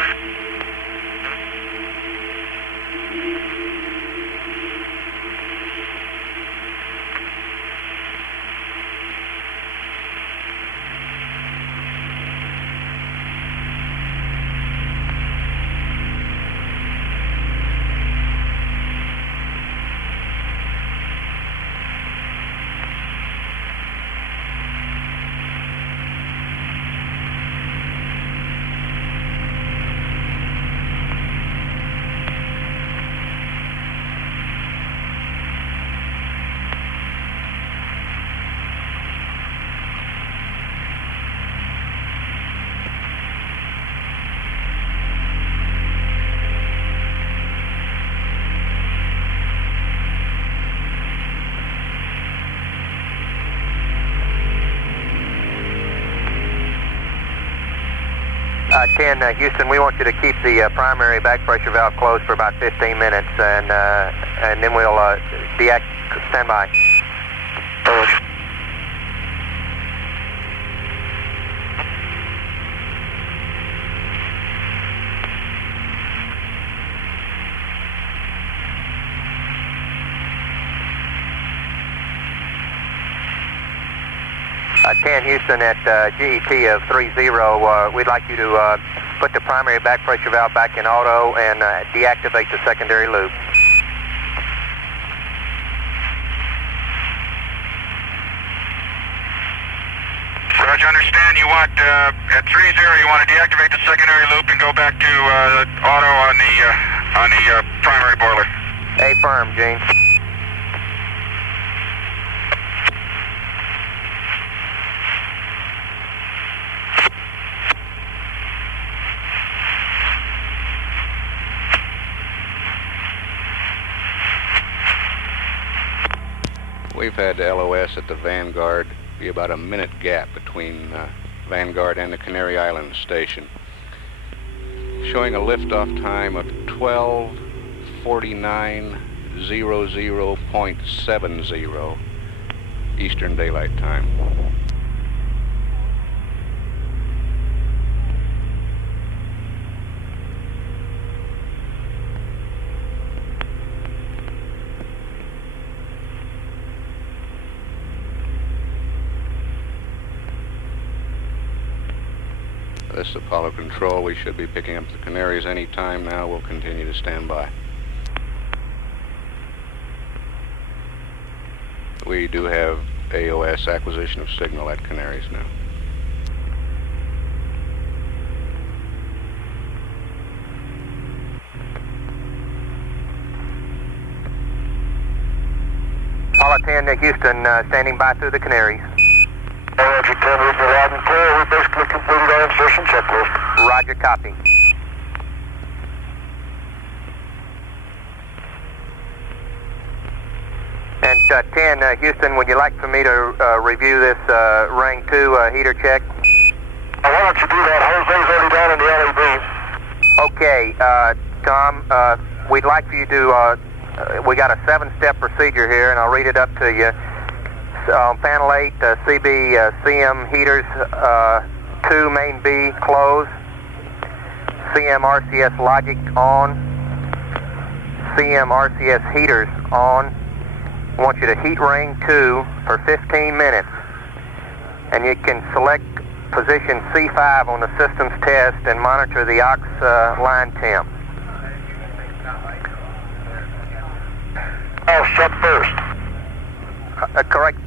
10, Houston, we want you to keep the primary back pressure valve closed for about 15 minutes, and then we'll stand by. 10, Houston, at GET of 30, we'd like you to put the primary back pressure valve back in auto and deactivate the secondary loop. Roger, understand you want, at 30, you want to deactivate the secondary loop and go back to auto on the primary boiler. Affirm, Gene. We've had LOS at the Vanguard be about a minute gap between Vanguard and the Canary Islands station, showing a liftoff time of 12:49:00.70 Eastern Daylight Time. This is Apollo Control. We should be picking up the Canaries any time now. We'll continue to stand by. We do have AOS, acquisition of signal, at Canaries now. Apollo 10 to Houston, standing by through the Canaries. Roger, 10, we've been loud and clear. We basically completed our insertion checklist. Roger, copy. And 10, Houston, would you like for me to review this ring 2 heater check? Why don't you do that? Jose's already down in the LEB. Okay, Tom, we'd like for you to, we got a 7-step procedure here, and I'll read it up to you. On panel 8, CB CM heaters 2 main B close, CM RCS logic on, CM RCS heaters on. I want you to heat ring 2 for 15 minutes, and you can select position C5 on the systems test and monitor the aux line temp. I'll shut first. Correct.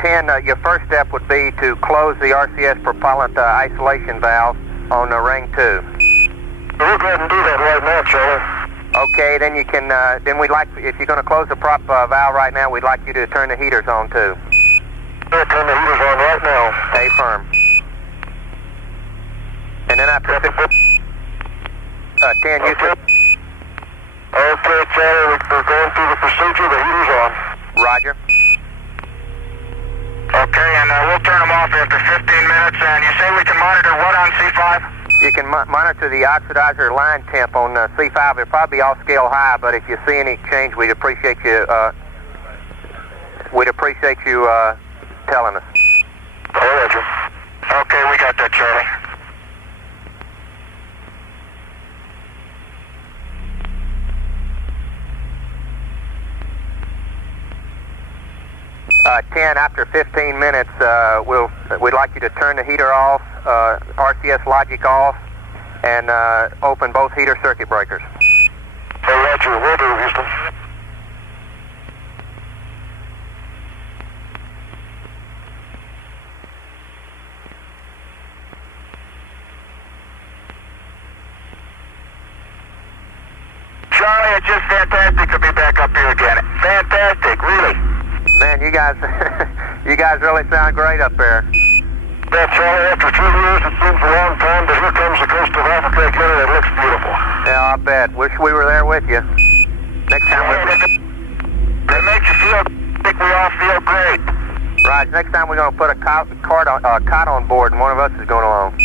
10, your first step would be to close the RCS propellant isolation valve on ring 2. We'll go ahead and do that right now, Charlie. Okay, then you can, then we'd like, if you're going to close the prop valve right now, we'd like you to turn the heaters on too. We'll turn the heaters on right now. Stay firm. And then after 10, Houston. Okay, Charlie, we're going through the procedure. The heater's on. Roger. Okay, and we'll turn them off after 15 minutes, and you say we can monitor what on C5? You can monitor the oxidizer line temp on C5. It'll probably be off scale high, but if you see any change, we'd appreciate you telling us. Roger. Okay, we got that, Charlie. After 15 minutes, we'd like you to turn the heater off, RCS logic off, and open both heater circuit breakers. Hey, Roger, will do, Houston. Charlie, it's just fantastic to be back up here again. Fantastic, really. Man, you guys really sound great up there. Yeah, Charlie, after 3 years, it seems a long time, but here comes the coast of Africa again, and it looks beautiful. Yeah, I bet. Wish we were there with you. Next time It makes you feel, I think we all feel great. Right, next time we're going to put a cot on board, and one of us is going along.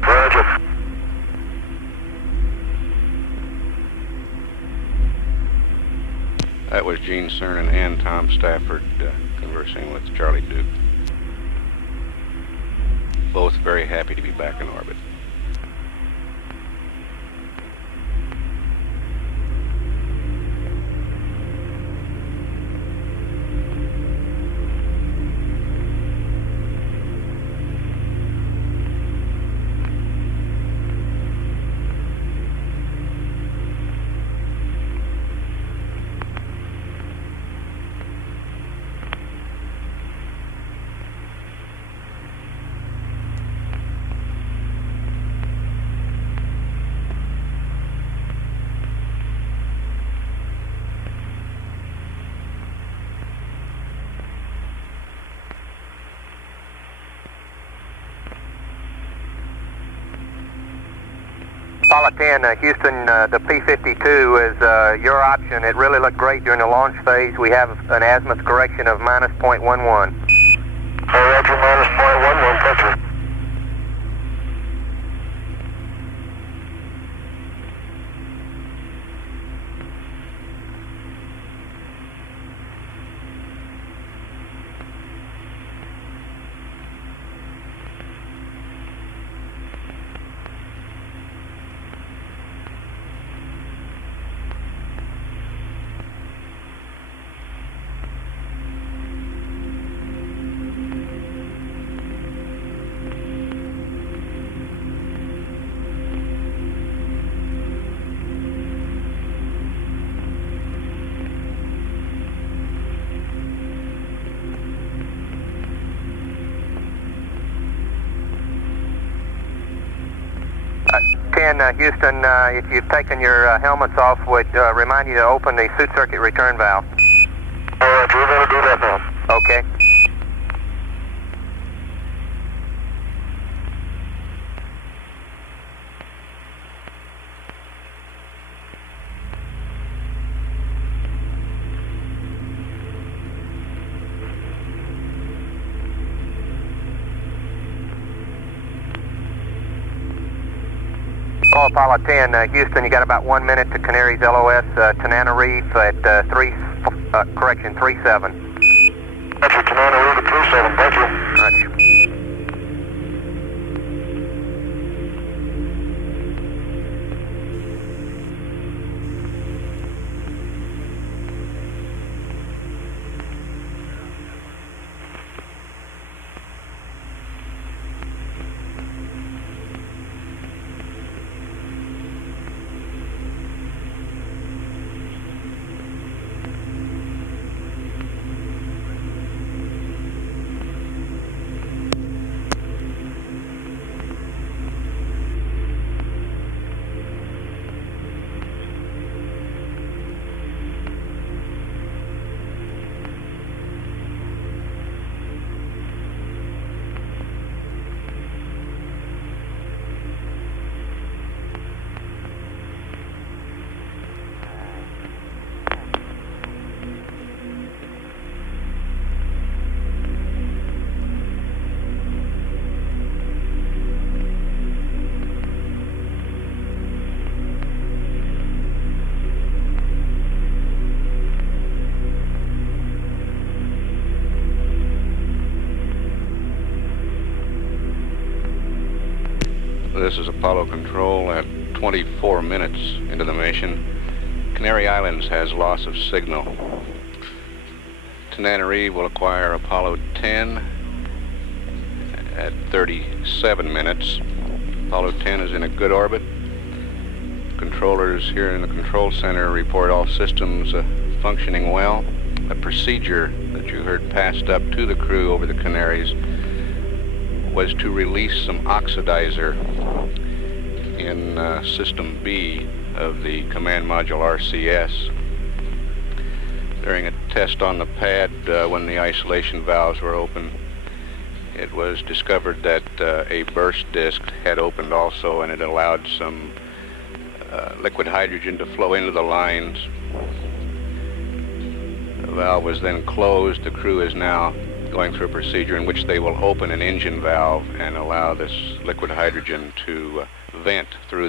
Roger. That was Gene Cernan and Tom Stafford conversing with Charlie Duke. Both very happy to be back in orbit. Apollo 10, Houston, the P-52 is your option. It really looked great during the launch phase. We have an azimuth correction of -0.11. Roger, -0.11, thank you. Houston, if you've taken your helmets off, would remind you to open the suit circuit return valve. All right, we're going to do that now. Okay. Apollo 10, Houston, you got about 1 minute to Canary's LOS, Tananarive at 37. Roger, Tananarive at 37, thank you. Roger. this is Apollo Control at 24 minutes into the mission. Canary Islands has loss of signal. Tananarive will acquire Apollo 10 at 37 minutes. Apollo 10 is in a good orbit. Controllers here in the control center report all systems functioning well. A procedure that you heard passed up to the crew over the Canaries was to release some oxidizer in System B of the command module RCS. During a test on the pad when the isolation valves were open, it was discovered that a burst disc had opened also, and it allowed some liquid hydrogen to flow into the lines. The valve was then closed. The crew is now going through a procedure in which they will open an engine valve and allow this liquid hydrogen to vent through the